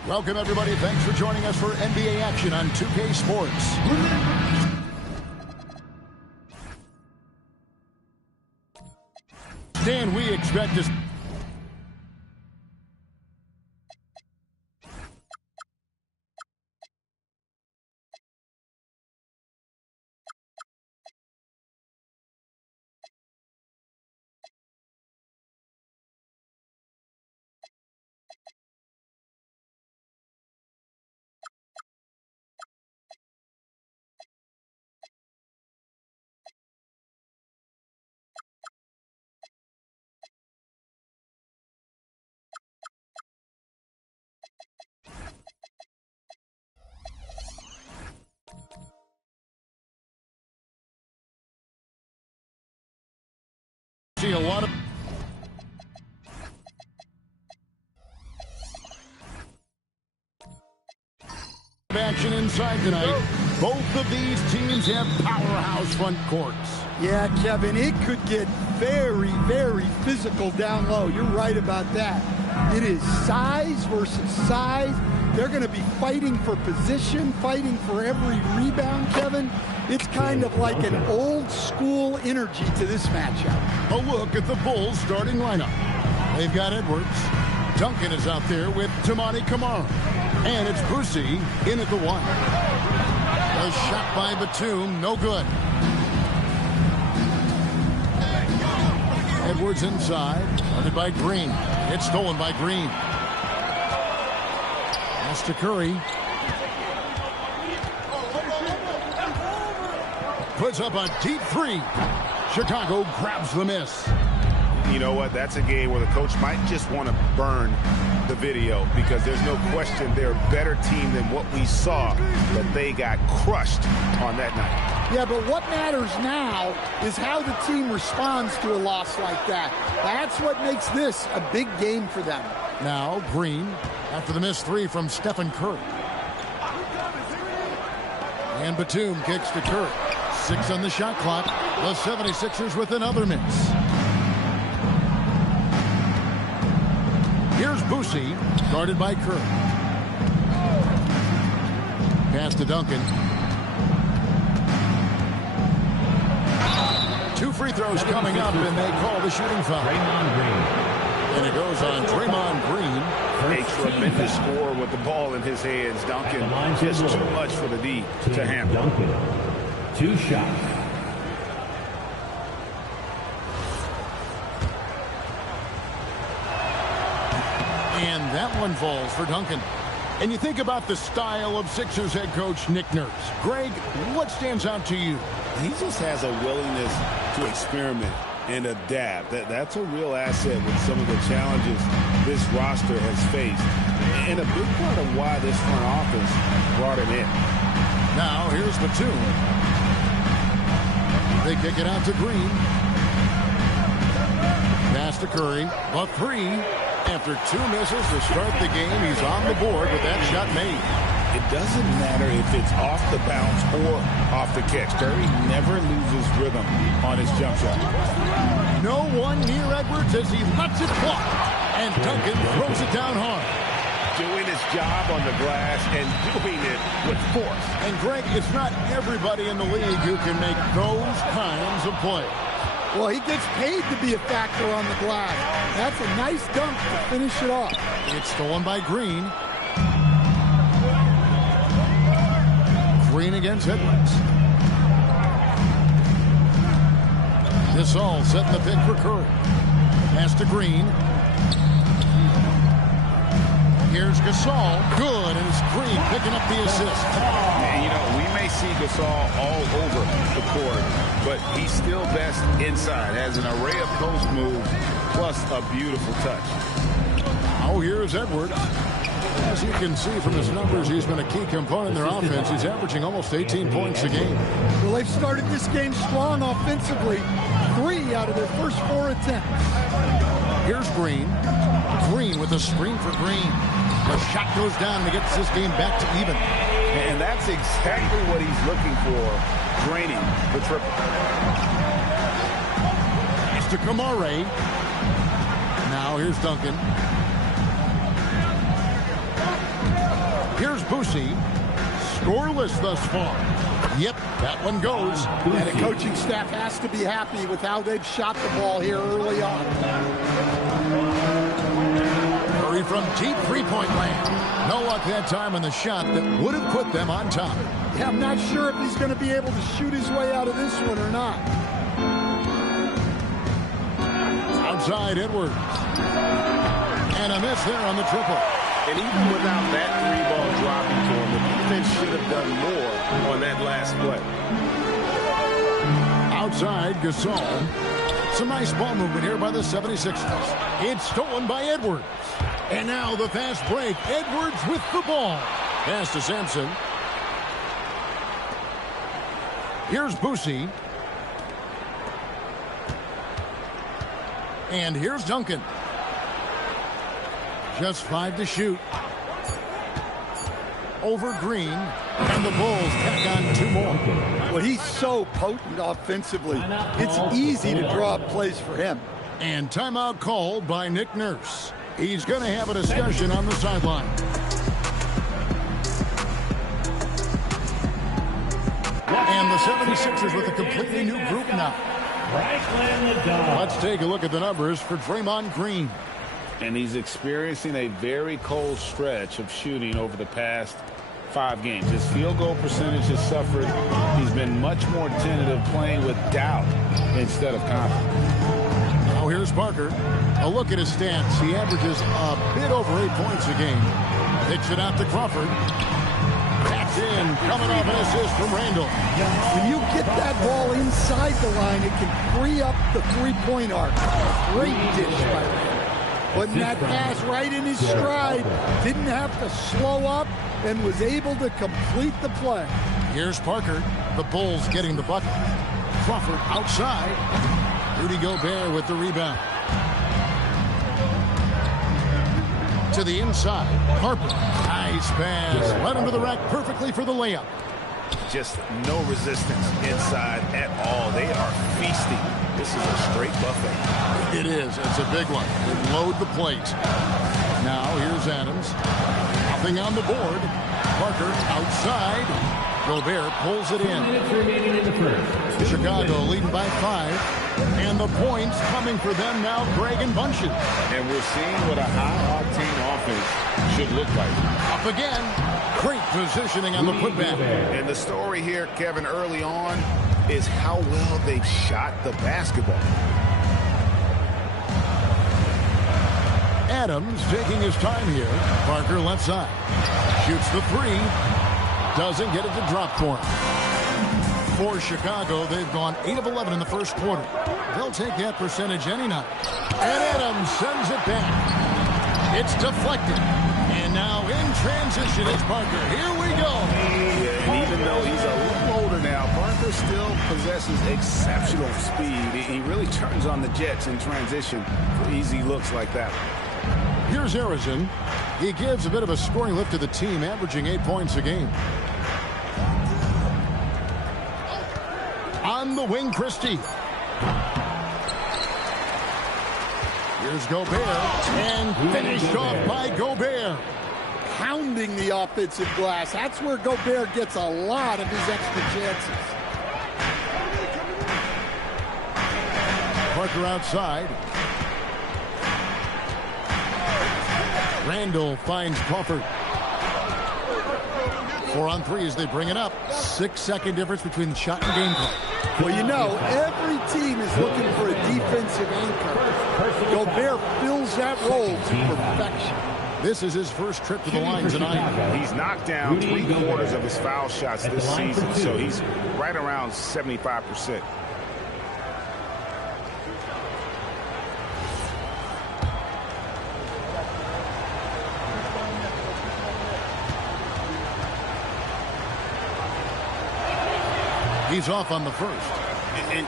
Welcome, everybody. Thanks for joining us for NBA action on 2K Sports. Dan, we expect to... see a lot of action inside tonight. Both of these teams have powerhouse front courts. Yeah, Kevin, it could get very, very physical down low. You're right about that. It is size versus size. They're going to be fighting for position, fighting for every rebound, Kevin. It's kind of like an old school energy to this matchup. A look at the Bulls starting lineup. They've got Edwards. Duncan is out there with Tamani Kamara. And it's Brucey in at the 1. A shot by Batum, no good. Edwards inside, guarded by Green. It's stolen by Green. Pass to Curry. Puts up a deep 3. Chicago grabs the miss. You know what? That's a game where the coach might just want to burn the video because there's no question they're a better team than what we saw, but they got crushed on that night. Yeah, but what matters now is how the team responds to a loss like that. That's what makes this a big game for them. Now Green after the missed 3 from Stephen Curry. And Batum kicks to Curry. 6 on the shot clock. The 76ers with another miss. Here's Boosie, guarded by Curry. Pass to Duncan. 2 free throws coming up, and they call the shooting foul. And it goes on Draymond Green. A tremendous score with the ball in his hands. Duncan, just too much for the D to handle. Duncan, 2 shots. And that one falls for Duncan. And you think about the style of Sixers head coach Nick Nurse. Greg, what stands out to you? He just has a willingness to experiment and adapt. That's a real asset with some of the challenges this roster has faced. And a big part of why this front office brought him in. Now here's Batum. They kick it out to Green. Pass to Curry. A 3. After 2 misses to start the game, he's on the board with that shot made. It doesn't matter if it's off the bounce or off the catch. Curry never loses rhythm on his jump shot. No one near Edwards as he lets it fly. And Duncan throws it down hard. Doing his job on the glass and doing it with force. And Greg, it's not everybody in the league who can make those kinds of plays. Well, he gets paid to be a factor on the glass. That's a nice dunk to finish it off. It's stolen by Green. Green against Edwards. Gasol setting the pick for Curry. Pass to Green. Here's Gasol. Good, and it's Green picking up the assist. And, you know, we may see Gasol all over the court, but he's still best inside. Has an array of post moves, plus a beautiful touch. Now here's Edwards. As you can see from his numbers, he's been a key component in their offense. He's averaging almost 18 points a game. Well, they've started this game strong offensively. 3 out of their first 4 attempts. Here's Green. Green with a screen for Green. The shot goes down and he gets this game back to even. And that's exactly what he's looking for, draining the triple. It's to Kamara. Now here's Duncan. Here's Boosie. Scoreless thus far. Yep, that one goes. And the coaching staff has to be happy with how they've shot the ball here early on. Curry from deep three-point land. No luck that time on the shot that would have put them on top. Yeah, I'm not sure if he's going to be able to shoot his way out of this one or not. Outside Edwards. And a miss there on the triple. And even without that three ball dropping to him, the defense should have done more on that last play. Outside Gasol. Some nice ball movement here by the 76ers. It's stolen by Edwards. And now the fast break. Edwards with the ball. Pass to Sampson. Here's Boosie. And here's Duncan. Just 5 to shoot. Over Green. And the Bulls tack on 2 more. Well, he's so potent offensively. It's easy to draw up plays for him. And timeout called by Nick Nurse. He's going to have a discussion on the sideline. And the 76ers with a completely new group now. Let's take a look at the numbers for Draymond Green. And he's experiencing a very cold stretch of shooting over the past 5 games. His field goal percentage has suffered. He's been much more tentative, playing with doubt instead of confidence. Now here's Parker. A look at his stats. He averages a bit over 8 points a game. Pitch it out to Crawford. That's in, coming off an assist from Randall. When you get that ball inside the line, it can free up the three-point arc. Great dish by Randall. Putting that pass right in his stride. Didn't have to slow up and was able to complete the play. Here's Parker. The Bulls getting the bucket. Crawford outside. Rudy Gobert with the rebound. To the inside. Harper. Nice pass. Led him to the rack perfectly for the layup. Just no resistance inside at all. They are feasting. This is a straight buffet. It is. It's a big one. They load the plate. Now here's Adams. Nothing on the board. Parker outside. Gobert pulls it in. Chicago leading by 5. And the points coming for them now, Greg and Bunches. And we're seeing what a high-octane offense should look like. Up again. Great positioning on the putback. And the story here, Kevin, early on is how well they've shot the basketball. Adams taking his time here. Parker left side. Shoots the 3. Doesn't get it to drop for him. For Chicago, they've gone 8 of 11 in the first quarter. They'll take that percentage any night. And Adams sends it back. It's deflected. And now in transition is Parker. Here we go. Yeah, and even though he's a little older now, Parker still possesses exceptional speed. He really turns on the Jets in transition for easy looks like that. Here's Harrison. He gives a bit of a scoring lift to the team, averaging 8 points a game. On the wing, Christie. Here's Gobert. And finished off by Gobert. Pounding the offensive glass. That's where Gobert gets a lot of his extra chances. Parker outside. Randall finds Crawford. 4 on 3 as they bring it up. 6-second difference between the shot and game clock. Well, you know, every team is looking for a defensive anchor. Gobert fills that role to perfection. This is his first trip to the line tonight. He's knocked down 3/4 of his foul shots this season, so he's right around 75%. He's off on the first.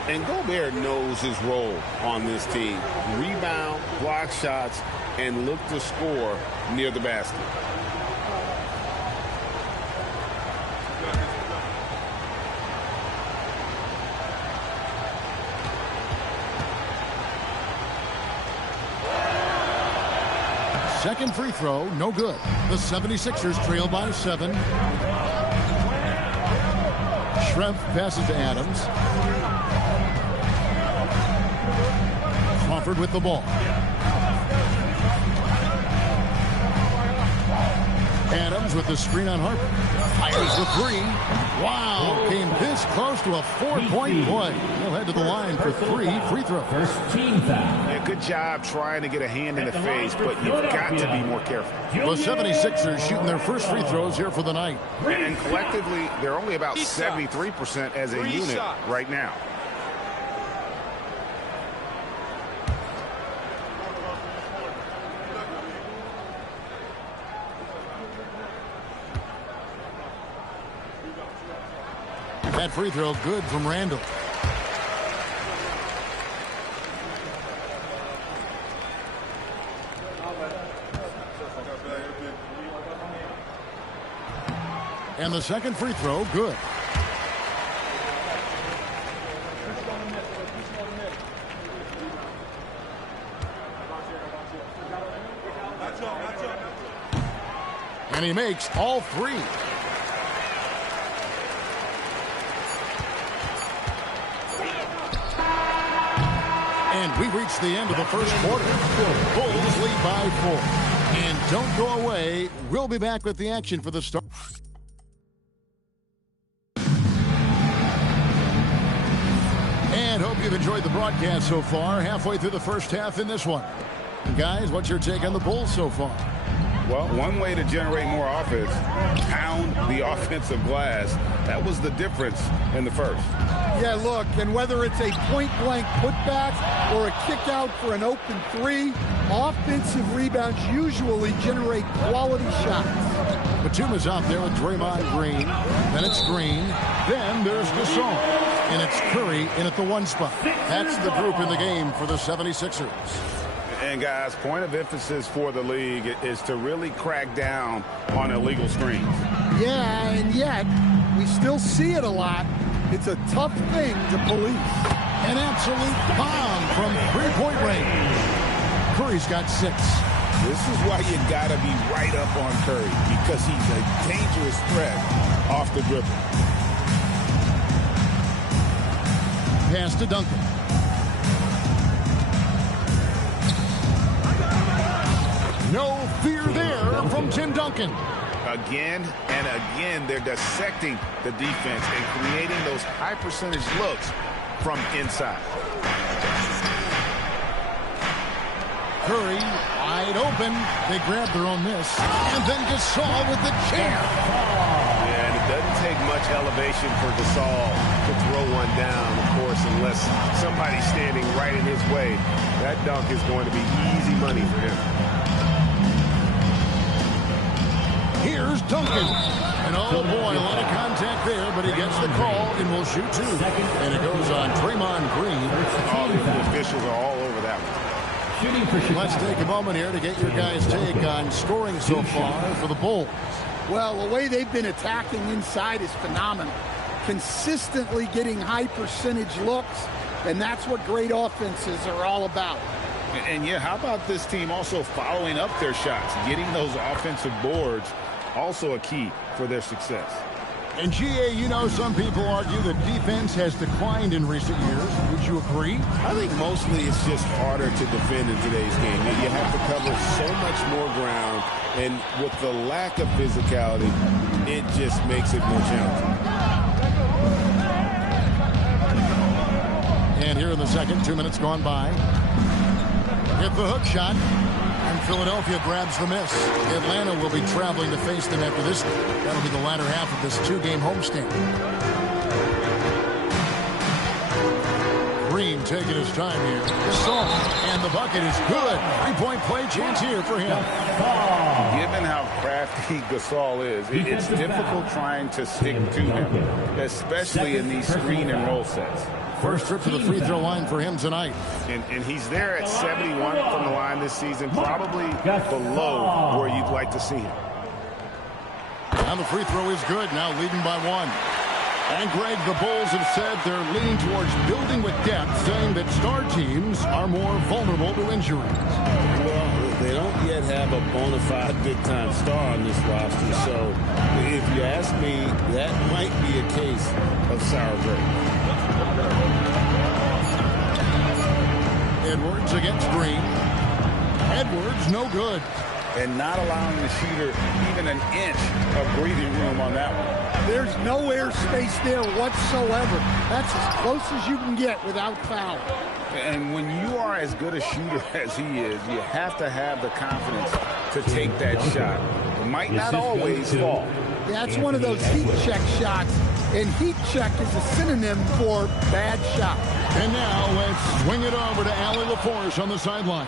And Gobert knows his role on this team. Rebound, block shots, and look to score near the basket. Second free throw, no good. The 76ers trail by 7. Schrempf passes to Adams. Crawford with the ball. Adams with the screen on Harper. Fires the 3. Wow, came this close to a 4-point play. He'll head to the line for 3 free throws. Yeah, good job trying to get a hand in the face, but you've got to be more careful. The 76ers shooting their first free throws here for the night. And collectively, they're only about 73% as a unit right now. That free throw good from Randall. And the second free throw good. And he makes all 3. And we reach the end of the first quarter. Bulls lead by 4. And don't go away. We'll be back with the action for the start. And hope you've enjoyed the broadcast so far. Halfway through the first half in this one. And guys, what's your take on the Bulls so far? Well, one way to generate more offense, pound the offensive glass. That was the difference in the first. Yeah, look, and whether it's a point-blank putback or a kick-out for an open 3, offensive rebounds usually generate quality shots. Batum's out there with Draymond Green. Then it's Green. Then there's Gasol. And it's Curry in at the 1 spot. That's the group in the game for the 76ers. And guys, point of emphasis for the league is to really crack down on illegal screens. Yeah, and yet we still see it a lot. It's a tough thing to police. An absolute bomb from 3-point range. Curry's got 6. This is why you got to be right up on Curry, because he's a dangerous threat off the dribble. Pass to Duncan. No fear there from Tim Duncan. Again and again, they're dissecting the defense and creating those high-percentage looks from inside. Curry wide open. They grab their own miss. And then Gasol with the chair. Yeah, and it doesn't take much elevation for Gasol to throw one down, of course, unless somebody's standing right in his way. That dunk is going to be easy money for him. Here's Duncan. And oh boy, a lot of contact there, but he gets the call and will shoot 2. And it goes on Draymond Green. Oh, the officials are all over that one. Let's take a moment here to get your guys' take on scoring so far for the Bulls. Well, the way they've been attacking inside is phenomenal. Consistently getting high percentage looks, and that's what great offenses are all about. And yeah, how about this team also following up their shots? Getting those offensive boards, also a key for their success. And GA, you know, some people argue that defense has declined in recent years. Would you agree? I think mostly it's just harder to defend in today's game. You have to cover so much more ground, and with the lack of physicality, it just makes it more challenging. And here in the second, 2 minutes gone by. Hit the hook shot, and Philadelphia grabs the miss. Atlanta will be traveling to face them after this. That'll be the latter half of this 2-game homestand. Green taking his time here. Gasol, and the bucket is good. 3-point play chance here for him. Given how crafty Gasol is, it's difficult trying to stick to him, especially in these screen and roll sets. First trip to the free throw line for him tonight. And he's there at 71 from the line this season, probably below where you'd like to see him. And the free throw is good, now leading by 1. And Greg, the Bulls have said they're leaning towards building with depth, saying that star teams are more vulnerable to injuries. Well, They don't yet have a bona fide big-time star on this roster, so if you ask me, that might be a case of sour grapes. Edwards against Green. Edwards, no good. And not allowing the shooter even an inch of breathing room on that one. There's no airspace there whatsoever. That's as close as you can get without foul. And when you are as good a shooter as he is, you have to have the confidence to take that shot. It might not always fall. That's one of those heat check shots, and heat check is a synonym for bad shot. And now let's swing it over to Allie LaForce on the sideline.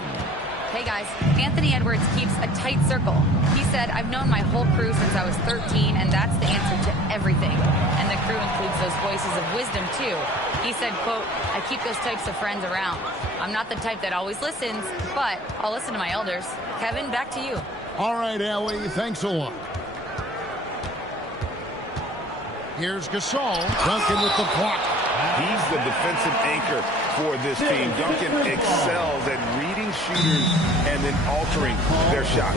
Hey guys, Anthony Edwards keeps a tight circle. He said, I've known my whole crew since I was 13, and that's the answer to everything. And the crew includes those voices of wisdom, too. He said, quote, I keep those types of friends around. I'm not the type that always listens, but I'll listen to my elders. Kevin, back to you. All right, Allie, thanks a lot. Here's Gasol, Duncan with the block. He's the defensive anchor for this team. Duncan excels at reading shooters and then altering their shot.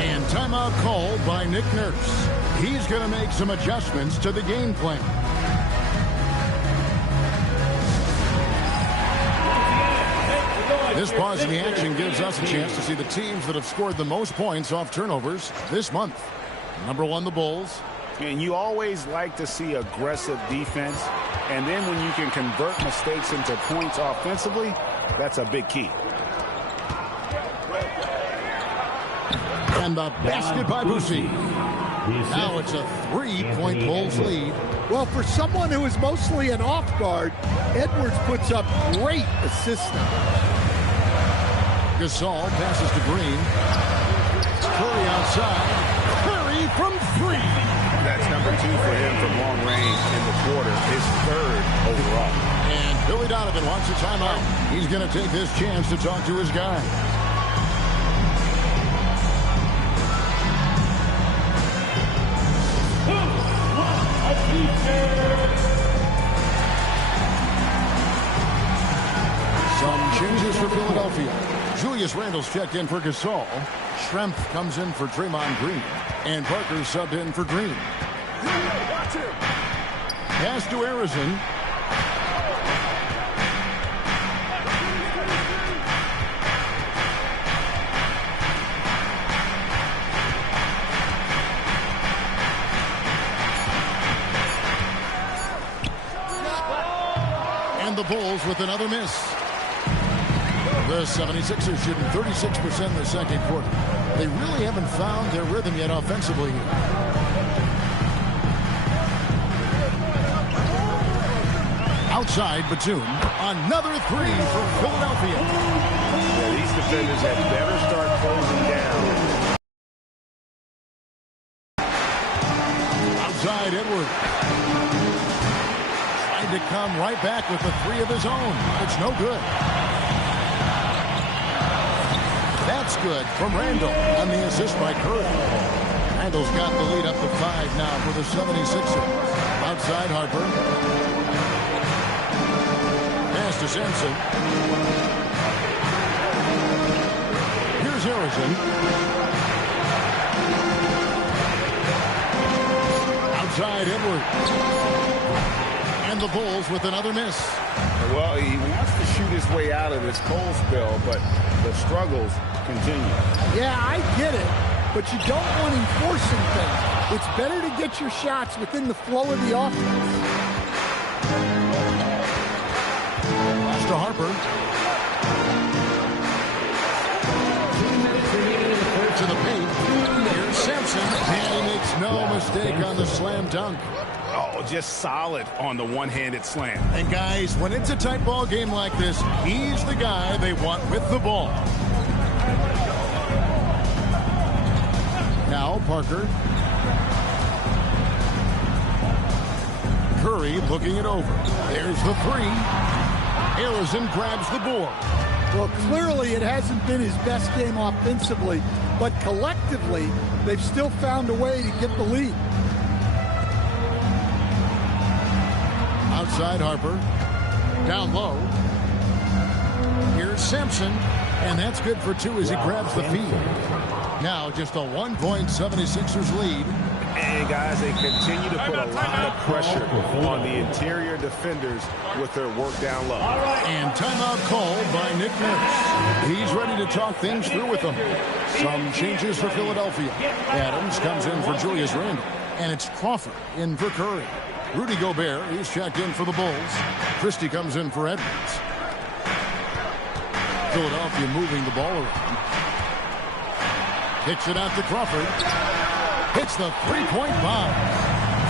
And timeout called by Nick Nurse. He's going to make some adjustments to the game plan. This pause in the action gives us a chance to see the teams that have scored the most points off turnovers this month. Number 1, the Bulls. And you always like to see aggressive defense. And then when you can convert mistakes into points offensively, that's a big key. And the basket by Boosie. Now it's a 3-point Bulls lead. Well, for someone who is mostly an off guard, Edwards puts up great assist. Gasol passes to Green. Curry outside. Curry from 3. That's number 2 for him from long range in the quarter, his 3rd overall. And Billy Donovan wants a timeout. He's going to take this chance to talk to his guy. Some changes for Philadelphia. Julius Randle's checked in for Gasol. Schrempf comes in for Draymond Green. And Parker subbed in for Green. Pass to Arizon. And the Bulls with another miss. The 76ers shooting 36% in the second quarter. They really haven't found their rhythm yet offensively here. Outside, Batum. Another 3 for Philadelphia. Yeah, these defenders had better start closing down. Outside, Edwards. Tried to come right back with the 3 of his own. It's no good. That's good from Randle on the assist by Curry. Randle's got the lead up to 5 now for the 76ers. Outside Harper. Pass to Sampson. Here's Harrison. Outside Edwards. And the Bulls with another miss. Well, he wants to shoot his way out of this cold spell, but the struggles continue. Yeah, I get it, but you don't want him forcing things. It's better to get your shots within the flow of the offense. Pass to Harper. To the paint. Here's Sampson. And he makes no mistake on the slam dunk. Oh, just solid on the one-handed slam. And guys, when it's a tight ball game like this, he's the guy they want with the ball. Now Parker. Curry looking it over. There's the 3. Arizon grabs the board. Well, clearly it hasn't been his best game offensively, but collectively, they've still found a way to get the lead. Outside Harper. Down low. Here's Sampson. And that's good for 2 as he grabs the feed. Now just a 1-point 76ers lead. And guys, they continue to put a lot of pressure on the interior defenders with their work down low. And timeout called by Nick Nurse. He's ready to talk things through with them. Some changes for Philadelphia. Adams comes in for Julius Randle. And it's Crawford in for Curry. Rudy Gobert, he's checked in for the Bulls. Christie comes in for Edwards. Philadelphia moving the ball around. Kicks it out to Crawford. Hits the three-point bomb.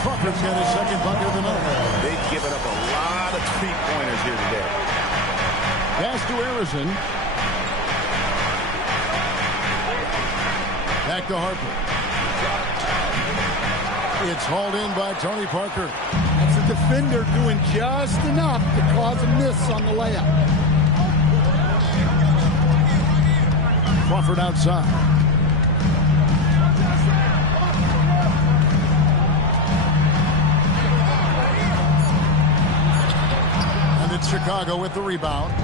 Crawford's got his second bucket of the night. They've given up a lot of three-pointers here today. Pass to Harrison. Back to Harper. It's hauled in by Tony Parker. That's a defender doing just enough to cause a miss on the layup. Crawford outside. And it's Chicago with the rebound.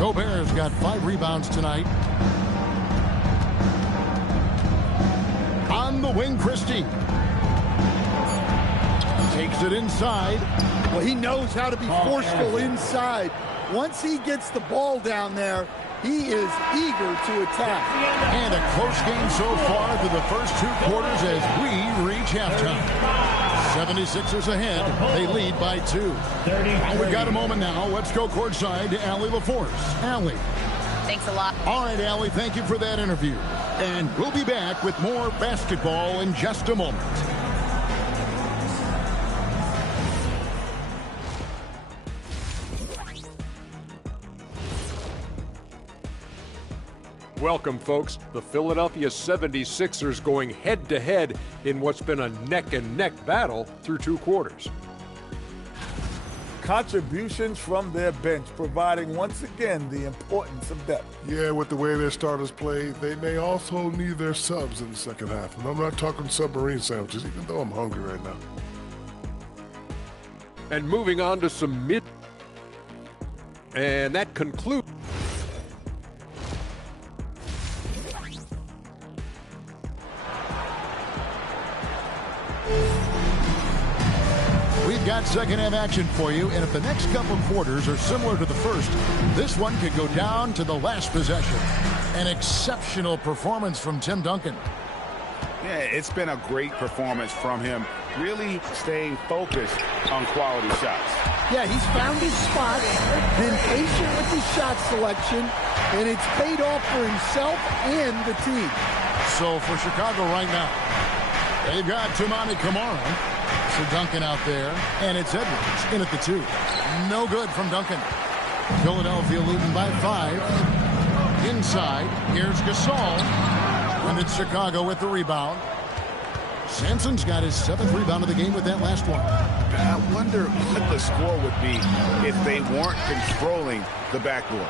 Gobert's got 5 rebounds tonight. On the wing, Christie. Takes it inside. Well, he knows how to be forceful inside. Once he gets the ball down there, he is eager to attack. And a close game so far through the first 2 quarters as we reach halftime. 76ers ahead. They lead by 2. We've got a moment now. Let's go courtside to Allie LaForce. Allie. Thanks a lot. All right, Allie, thank you for that interview. And we'll be back with more basketball in just a moment. Welcome, folks. The Philadelphia 76ers going head-to-head in what's been a neck-and-neck battle through 2 quarters. Contributions from their bench, providing once again the importance of depth. Yeah, with the way their starters play, they may also need their subs in the second half. And I'm not talking submarine sandwiches, even though I'm hungry right now. And moving on to some mid. And that concludes. We've got second half action for you, and if the next couple of quarters are similar to the first, this one could go down to the last possession. An exceptional performance from Tim Duncan. Yeah, it's been a great performance from him, really staying focused on quality shots. Yeah, he's found his spots, been patient with his shot selection, and it's paid off for himself and the team. So for Chicago right now, they've got Toumani Camara. So Duncan out there, and it's Edwards in at the 2. No good from Duncan. Philadelphia leading by 5. Inside, here's Gasol. And it's Chicago with the rebound. Sampson's got his 7th rebound of the game with that last one. I wonder what the score would be if they weren't controlling the backboard.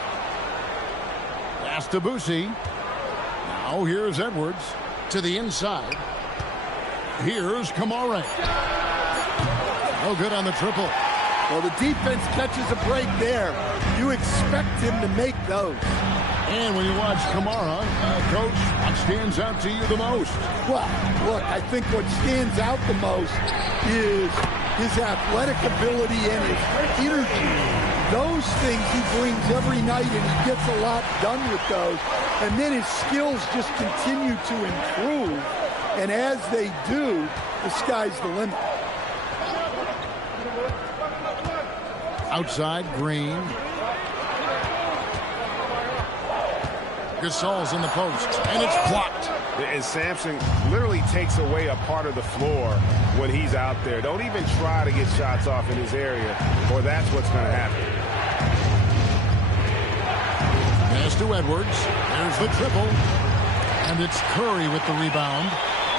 Pass to Boosie. Now here's Edwards to the inside. Here's Camara. No good on the triple. Well, the defense catches a break there. You expect him to make those. And when you watch Camara, Coach, what stands out to you the most? Well, look, I think what stands out the most is his athletic ability and his energy. Those things he brings every night, and he gets a lot done with those. And then his skills just continue to improve. And as they do, the sky's the limit. Outside, Green. Gasol's in the post, and it's blocked. And Sampson literally takes away a part of the floor when he's out there. Don't even try to get shots off in his area, or that's what's going to happen. Pass to Edwards. There's the triple. And it's Curry with the rebound.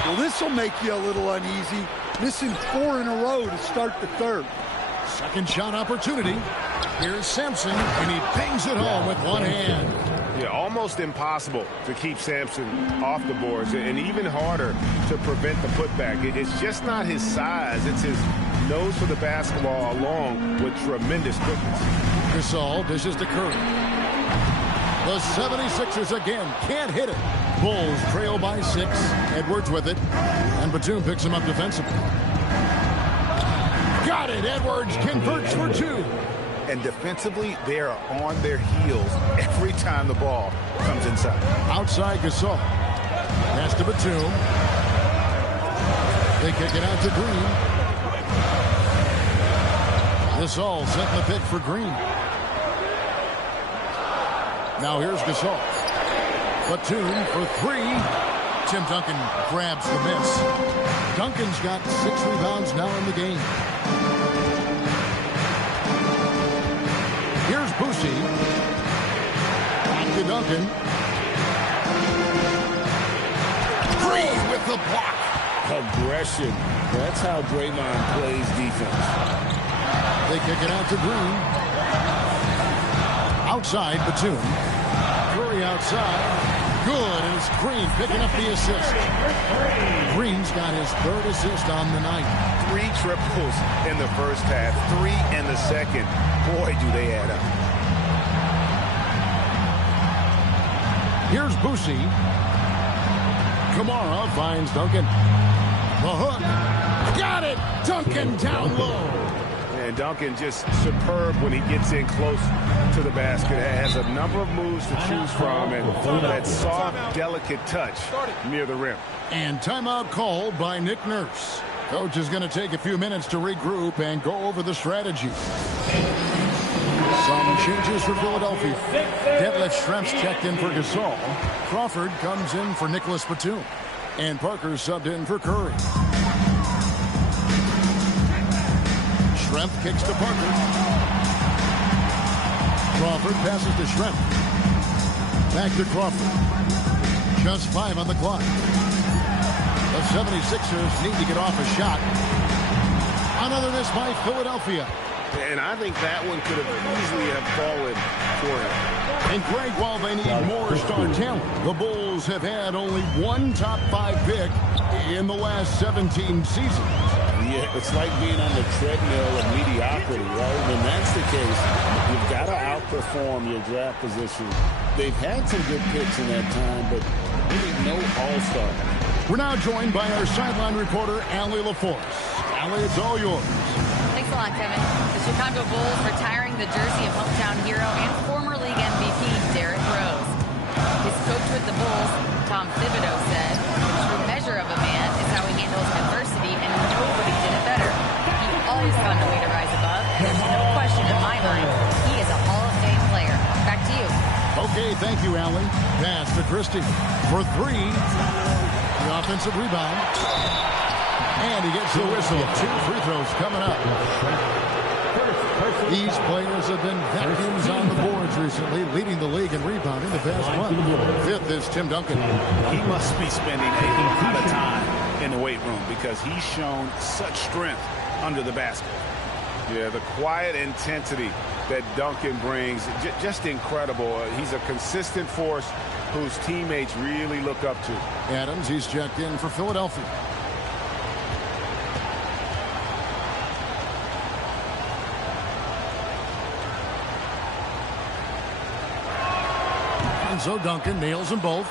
Well, this will make you a little uneasy. Missing 4 in a row to start the 3rd. Second shot opportunity. Here's Sampson, and he bangs it home with one hand. Yeah, almost impossible to keep Sampson off the boards, and even harder to prevent the putback. It's just not his size. It's his nose for the basketball along with tremendous quickness. Gasol dishes to Curry. The 76ers again can't hit it. Bulls trail by 6. Edwards with it. And Batum picks him up defensively. Got it. Edwards converts for 2. And defensively, they are on their heels every time the ball comes inside. Outside Gasol. Pass to Batum. They kick it out to Green. Gasol setting the pick for Green. Now here's Gasol. Batum for 3. Tim Duncan grabs the miss. Duncan's got 6 rebounds now in the game. Here's Boosie. Back to Duncan. Green with the block. Aggression. That's how Draymond plays defense. They kick it out to Green. Outside, Batum. Curry outside. Good, and it's Green picking up the assist. Green's got his 3rd assist on the night. 3 triples in the first half, 3 in the second. Boy, do they add up. Here's Boosie. Kamara finds Duncan. The hook. Got it! Duncan down low. And Duncan just superb when he gets in close to the basket. Has a number of moves to choose from, and that soft, delicate touch near the rim. And timeout called by Nick Nurse. Coach is going to take a few minutes to regroup and go over the strategy. Some changes for Philadelphia. Detlef Schrempf's checked in for Gasol. Crawford comes in for Nicholas Batum. And Parker subbed in for Curry. Schrempf kicks to Parker. Crawford passes to Schrempf. Back to Crawford. Just 5 on the clock. The 76ers need to get off a shot. Another miss by Philadelphia. And I think that one could have easily have fallen for him. And Greg, while they need more star talent, the Bulls have had only 1 top 5 pick in the last 17 seasons. Yeah, it's like being on the treadmill of mediocrity, right? When that's the case, you've got to outperform your draft position. They've had some good picks in that time, but really no all-star. We're now joined by our sideline reporter, Allie LaForce. Allie, it's all yours. Thanks a lot, Kevin. The Chicago Bulls retiring the jersey of hometown hero and former league MVP Derrick Rose. His coach with the Bulls, Tom Thibodeau, said, "The true measure of a man is how he handles adversity, and nobody did it better. He always found a way to rise above, and there's no question in my mind he is a Hall of Fame player." Back to you. Okay, thank you, Allie. Pass to Christie for 3. The offensive rebound. And he gets the whistle. 2 free throws coming up. These players have been vacuums on the boards recently, leading the league in rebounding the past month. 5th is Tim Duncan. He must be spending a lot of time in the weight room because he's shown such strength under the basket. Yeah, the quiet intensity that Duncan brings, just incredible. He's a consistent force whose teammates really look up to. Adams, he's checked in for Philadelphia. And so Duncan nails them both.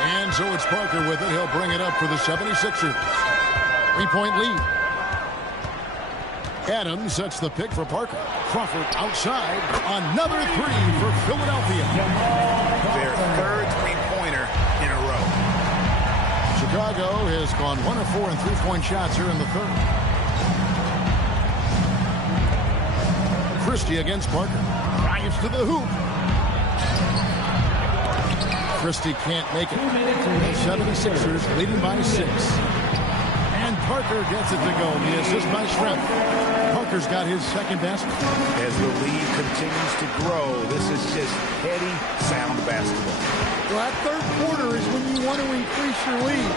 And so it's Parker with it. He'll bring it up for the 76ers. 3-point lead. Adams sets the pick for Parker. Crawford outside. Another 3 for Philadelphia. Their 3rd three-pointer in a row. Chicago has gone 1 of 4 in 3-point shots here in the 3rd. Christie against Parker. Drives to the hoop. Christie can't make it. The 76ers leading by 6. And Parker gets it to go. The assist by Schrempf. Parker's got his 2nd basket. As the lead continues to grow, this is just heady, sound basketball. Well, that 3rd quarter is when you want to increase your lead.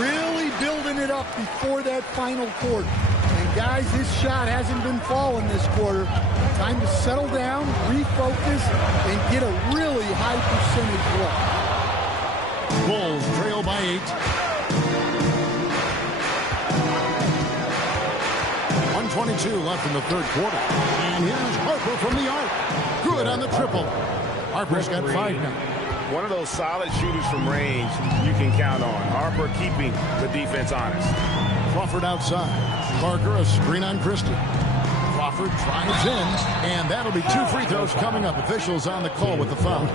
Really building it up before that final quarter. And guys, this shot hasn't been falling this quarter. Time to settle down, refocus, and get a really high percentage look. Bulls trail by 8. 1:22 2:02 left in the third quarter. And here's Harper from the arc. Good on the triple. Harper's got 5 now. One of those solid shooters from range you can count on. Harper keeping the defense honest. Crawford outside. Parker a screen on Christie. Crawford drives in, and that'll be 2 free throws coming up. Officials on the call with the foul.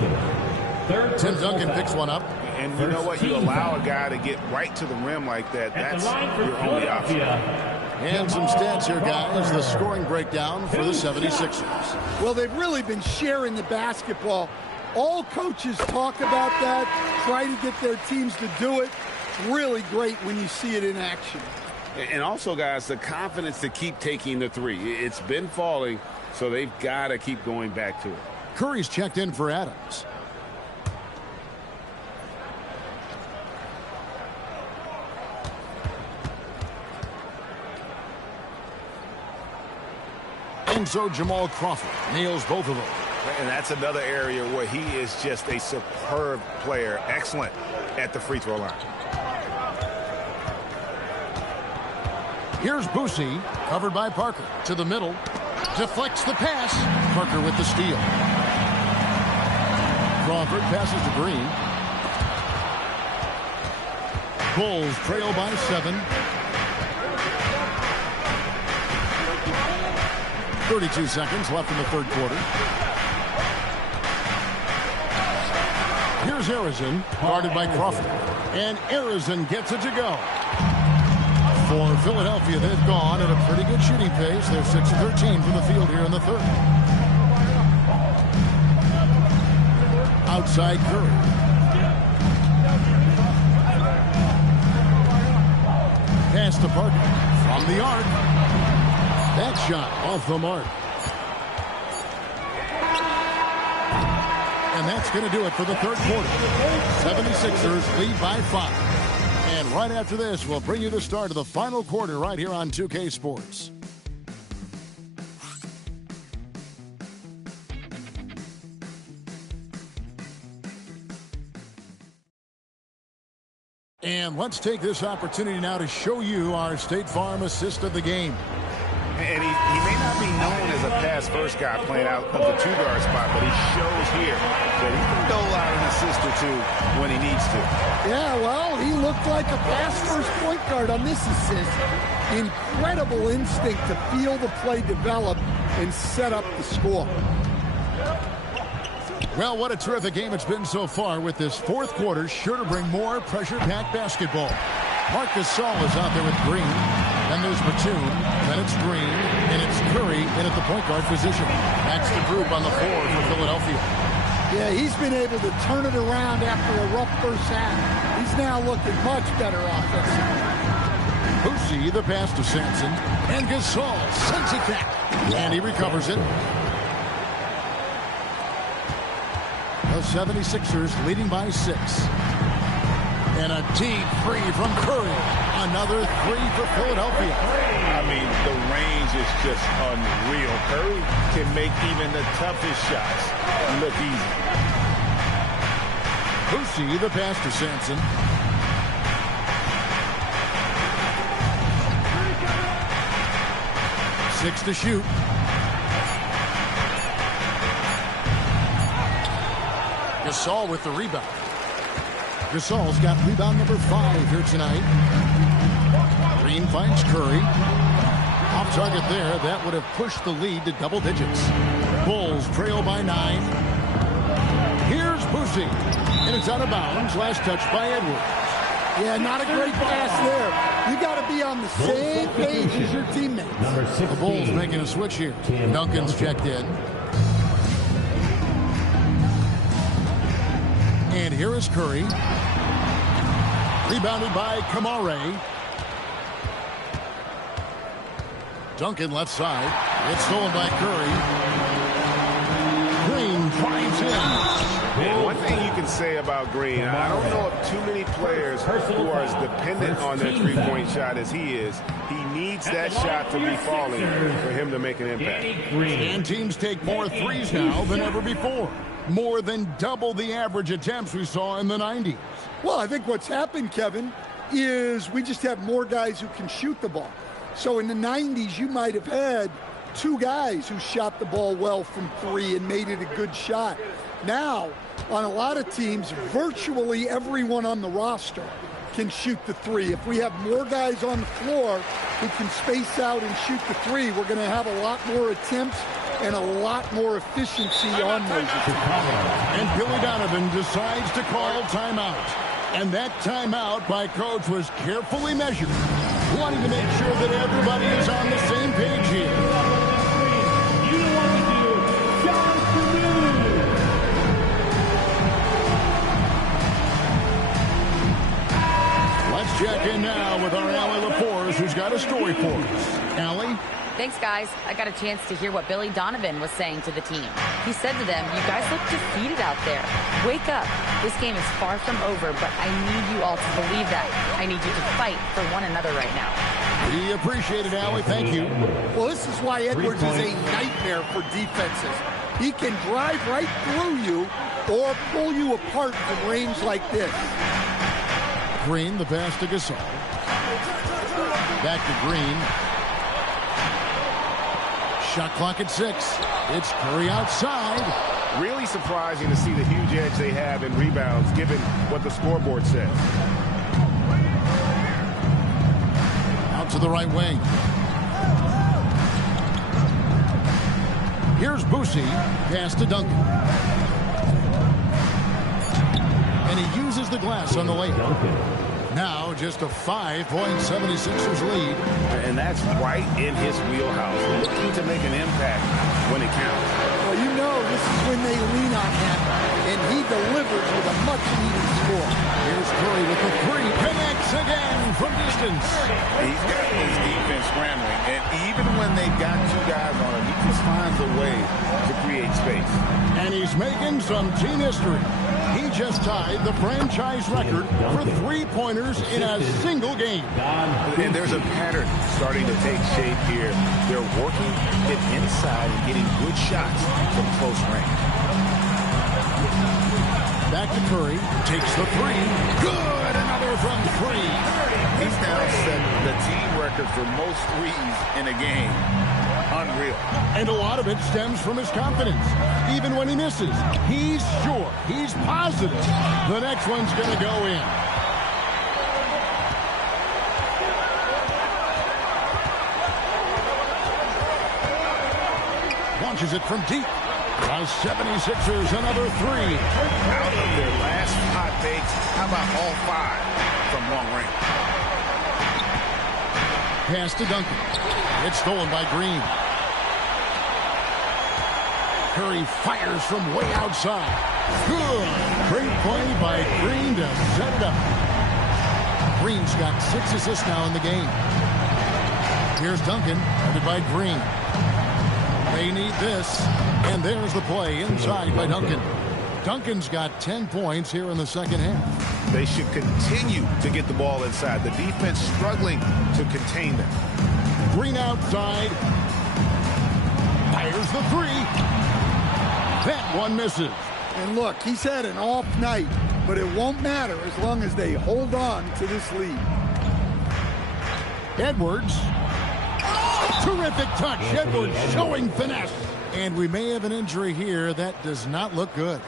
Tim Duncan picks one up. And you know what? You allow a guy to get right to the rim like that. That's your only option. And some stats here, guys. The scoring breakdown for the 76ers. Well, they've really been sharing the basketball. All coaches talk about that, try to get their teams to do it. It's really great when you see it in action. And also, guys, the confidence to keep taking the three. It's been falling, so they've got to keep going back to it. Curry's checked in for Adams. And so Jamal Crawford nails both of them. And that's another area where he is just a superb player. Excellent at the free throw line. Here's Boosie, covered by Parker. To the middle. Deflects the pass. Parker with the steal. Crawford passes to Green. Bulls trail by 7. 32 seconds left in the third quarter. Here's Arizin, guarded by Crawford. And Arizin gets it to go. For Philadelphia, they've gone at a pretty good shooting pace. They're 6 of 13 from the field here in the third. Outside Curry. Pass to Parker. From the arc. That shot off the mark. And that's going to do it for the third quarter. 76ers lead by 5. And right after this, we'll bring you the start of the final quarter right here on 2K Sports. And let's take this opportunity now to show you our State Farm assist of the game. And he may not be known as a pass-first guy playing out of the 2-guard spot, but he shows here that he can dole out an assist or 2 when he needs to. Yeah, well, he looked like a pass-first point guard on this assist. Incredible instinct to feel the play develop and set up the score. Well, what a terrific game it's been so far, with this fourth quarter sure to bring more pressure-packed basketball. Marcus Gasol is out there with Green. Then there's Batum. Then it's Green. And it's Curry in at the point guard position. That's the group on the floor for Philadelphia. Yeah, he's been able to turn it around after a rough first half. He's now looking much better offensively. Boosie, the pass to Sampson. And Gasol sends it back. And he recovers it. The 76ers leading by 6. And a deep three from Curry. Another 3 for Philadelphia. I mean, the range is just unreal. Curry can make even the toughest shots look easy. Boosie, the pass to Sampson. Six to shoot. Gasol with the rebound. Gasol's got rebound number 5 here tonight. Green finds Curry. Off target there. That would have pushed the lead to double digits. Bulls trail by 9. Here's Boosie. And it's out of bounds. Last touch by Edwards. Yeah, not a great pass there. You got to be on the same page as your teammates. The Bulls making a switch here. Duncan's checked in. And here is Curry. Rebounded by Kamare. Duncan left side. It's stolen by Curry. Green drives in. And one thing you can say about Green, I don't know of too many players who are as dependent on their three-point shot as he is. He needs that shot to be falling for him to make an impact. And teams take more threes now than ever before. More than double the average attempts we saw in the 90s. Well, I think what's happened, Kevin, is we just have more guys who can shoot the ball. So in the 90s, you might have had 2 guys who shot the ball well from 3 and made it a good shot. Now, on a lot of teams, virtually everyone on the roster can shoot the 3. If we have more guys on the floor who can space out and shoot the 3, we're going to have a lot more attempts and a lot more efficiency on those attempts. And Billy Donovan decides to call timeout. And that timeout by Coach was carefully measured, wanting to make sure that everybody is on the same page here. Let's check in now with our Allie LaForce, who's got a story for us. Allie? Thanks, guys. I got a chance to hear what Billy Donovan was saying to the team. He said to them, you guys look defeated out there. Wake up. This game is far from over, but I need you all to believe that. I need you to fight for one another right now. We appreciate it, Allie. Thank you. Well, this is why Edwards is a nightmare for defenses. He can drive right through you or pull you apart from range like this. Green, the pass to Gasol. Back to Green. Shot clock at 6. It's Curry outside. Really surprising to see the huge edge they have in rebounds, given what the scoreboard says. Out to the right wing. Here's Boosie. Pass to Duncan. And he uses the glass on the layup. Now just a 5-point 76ers lead. And that's right in his wheelhouse, looking to make an impact when it counts. Well, you know this is when they lean on him, and he delivers with a much-needed score. Here's Curry with the 3. Connects again from distance. He's got his defense scrambling, and even when they've got 2 guys on him, he just finds a way to create space. And he's making some team history. He just tied the franchise record for 3-pointers in a single game. And there's a pattern starting to take shape here. They're working it inside and getting good shots from close range. Back to Curry. Takes the 3. Good! Another from 3. He's now set the team record for most threes in a game. Unreal. And a lot of it stems from his confidence. Even when he misses, he's sure, he's positive the next one's going to go in. Launches it from deep. The 76ers, another 3. Out of their last hot takes, how about all 5 from long range? Pass to Duncan. It's stolen by Green. Curry fires from way outside. Good. Great play by Green to set it up. Green's got 6 assists now in the game. Here's Duncan, headed by Green. They need this. And there's the play inside by Duncan. Duncan's got 10 points here in the second half. They should continue to get the ball inside. The defense struggling to contain them. Green outside. Fires the 3. That one misses. And look, he's had an off night, but it won't matter as long as they hold on to this lead. Edwards. Terrific touch. Edwards showing finesse. And we may have an injury here. That does not look good.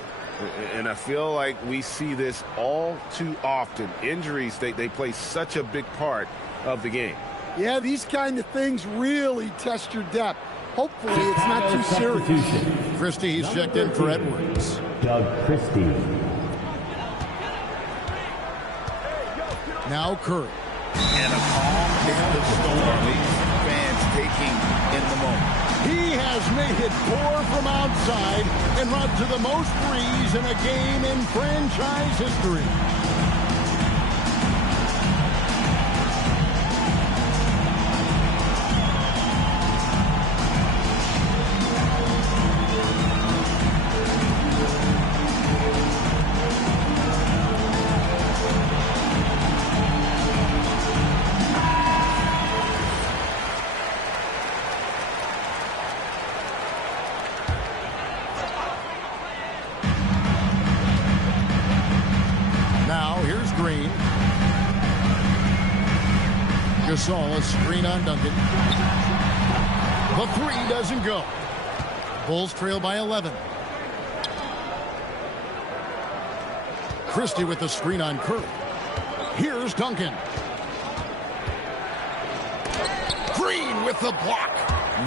And I feel like we see this all too often. Injuries, they play such a big part of the game. Yeah, these kind of things really test your depth. Hopefully it's not too serious. Christie's checked in for Edwards. Doug Christie. Now Curry. And a calm in the storm. These fans taking in the moment. He has made it 4 from outside and run to the most threes in a game in franchise history. Gasol, a screen on Duncan. The three doesn't go. Bulls trail by 11. Christie with the screen on Curry. Here's Duncan. Green with the block.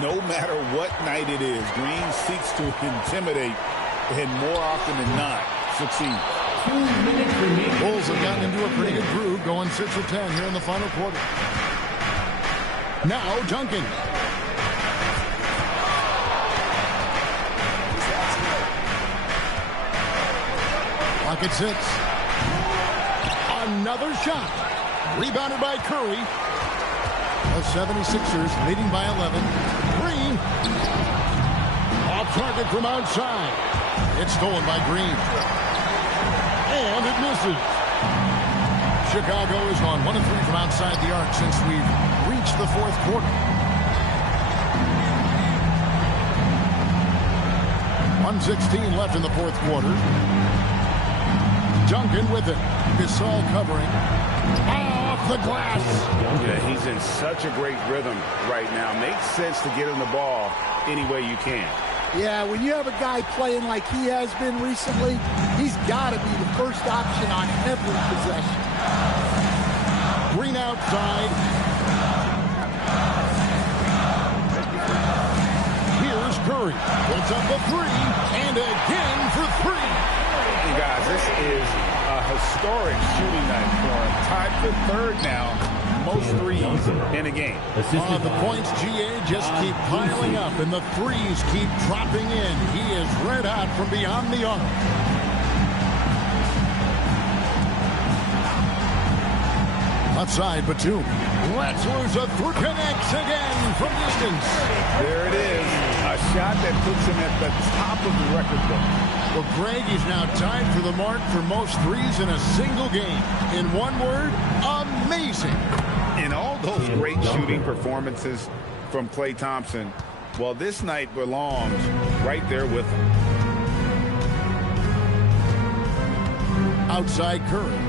No matter what night it is, Green seeks to intimidate and more often than not succeed. Bulls have gotten into a pretty good groove, going 6 of 10 here in the final quarter. Now Duncan. Pocket 6. Another shot. Rebounded by Curry. The 76ers leading by 11. Green. Off target from outside. It's stolen by Green. And it misses. Chicago has gone 1 of 3 from outside the arc since we've reached the fourth quarter. 1:16 left in the fourth quarter. Duncan with it. Gasol covering. Off the glass. Yeah, he's in such a great rhythm right now. Makes sense to get him the ball any way you can. Yeah, when you have a guy playing like he has been recently, he's got to be the first option on every possession. Green outside. Here's Curry. Puts up the three. And again for 3. Hey guys, this is a historic shooting night for him. Tied for 3rd now. Most threes in a game. The points, GA, just keep piling up, and the threes keep dropping in. He is red hot from beyond the arc. Outside, Batum. Let's lose a through. Connects again from distance. There it is. A shot that puts him at the top of the record book. Well, Greg is now tied for the mark for most threes in a single game. In one word, amazing. In all those great shooting performances from Klay Thompson, well, this night belongs right there with him. Outside Curry.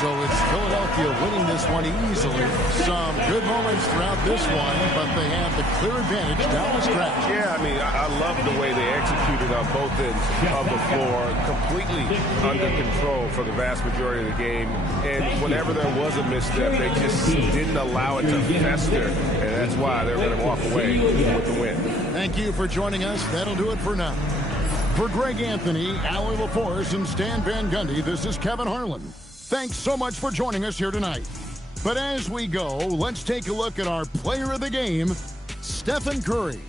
So it's Philadelphia winning this one easily. Some good moments throughout this one, but they have the clear advantage down the stretch. Yeah, I mean, I love the way they executed on both ends of the floor, completely under control for the vast majority of the game. And whenever there was a misstep, they just didn't allow it to fester. And that's why they're going to walk away with the win. Thank you for joining us. That'll do it for now. For Greg Anthony, Allie LaForce, and Stan Van Gundy, this is Kevin Harlan. Thanks so much for joining us here tonight. But as we go, let's take a look at our player of the game, Stephen Curry.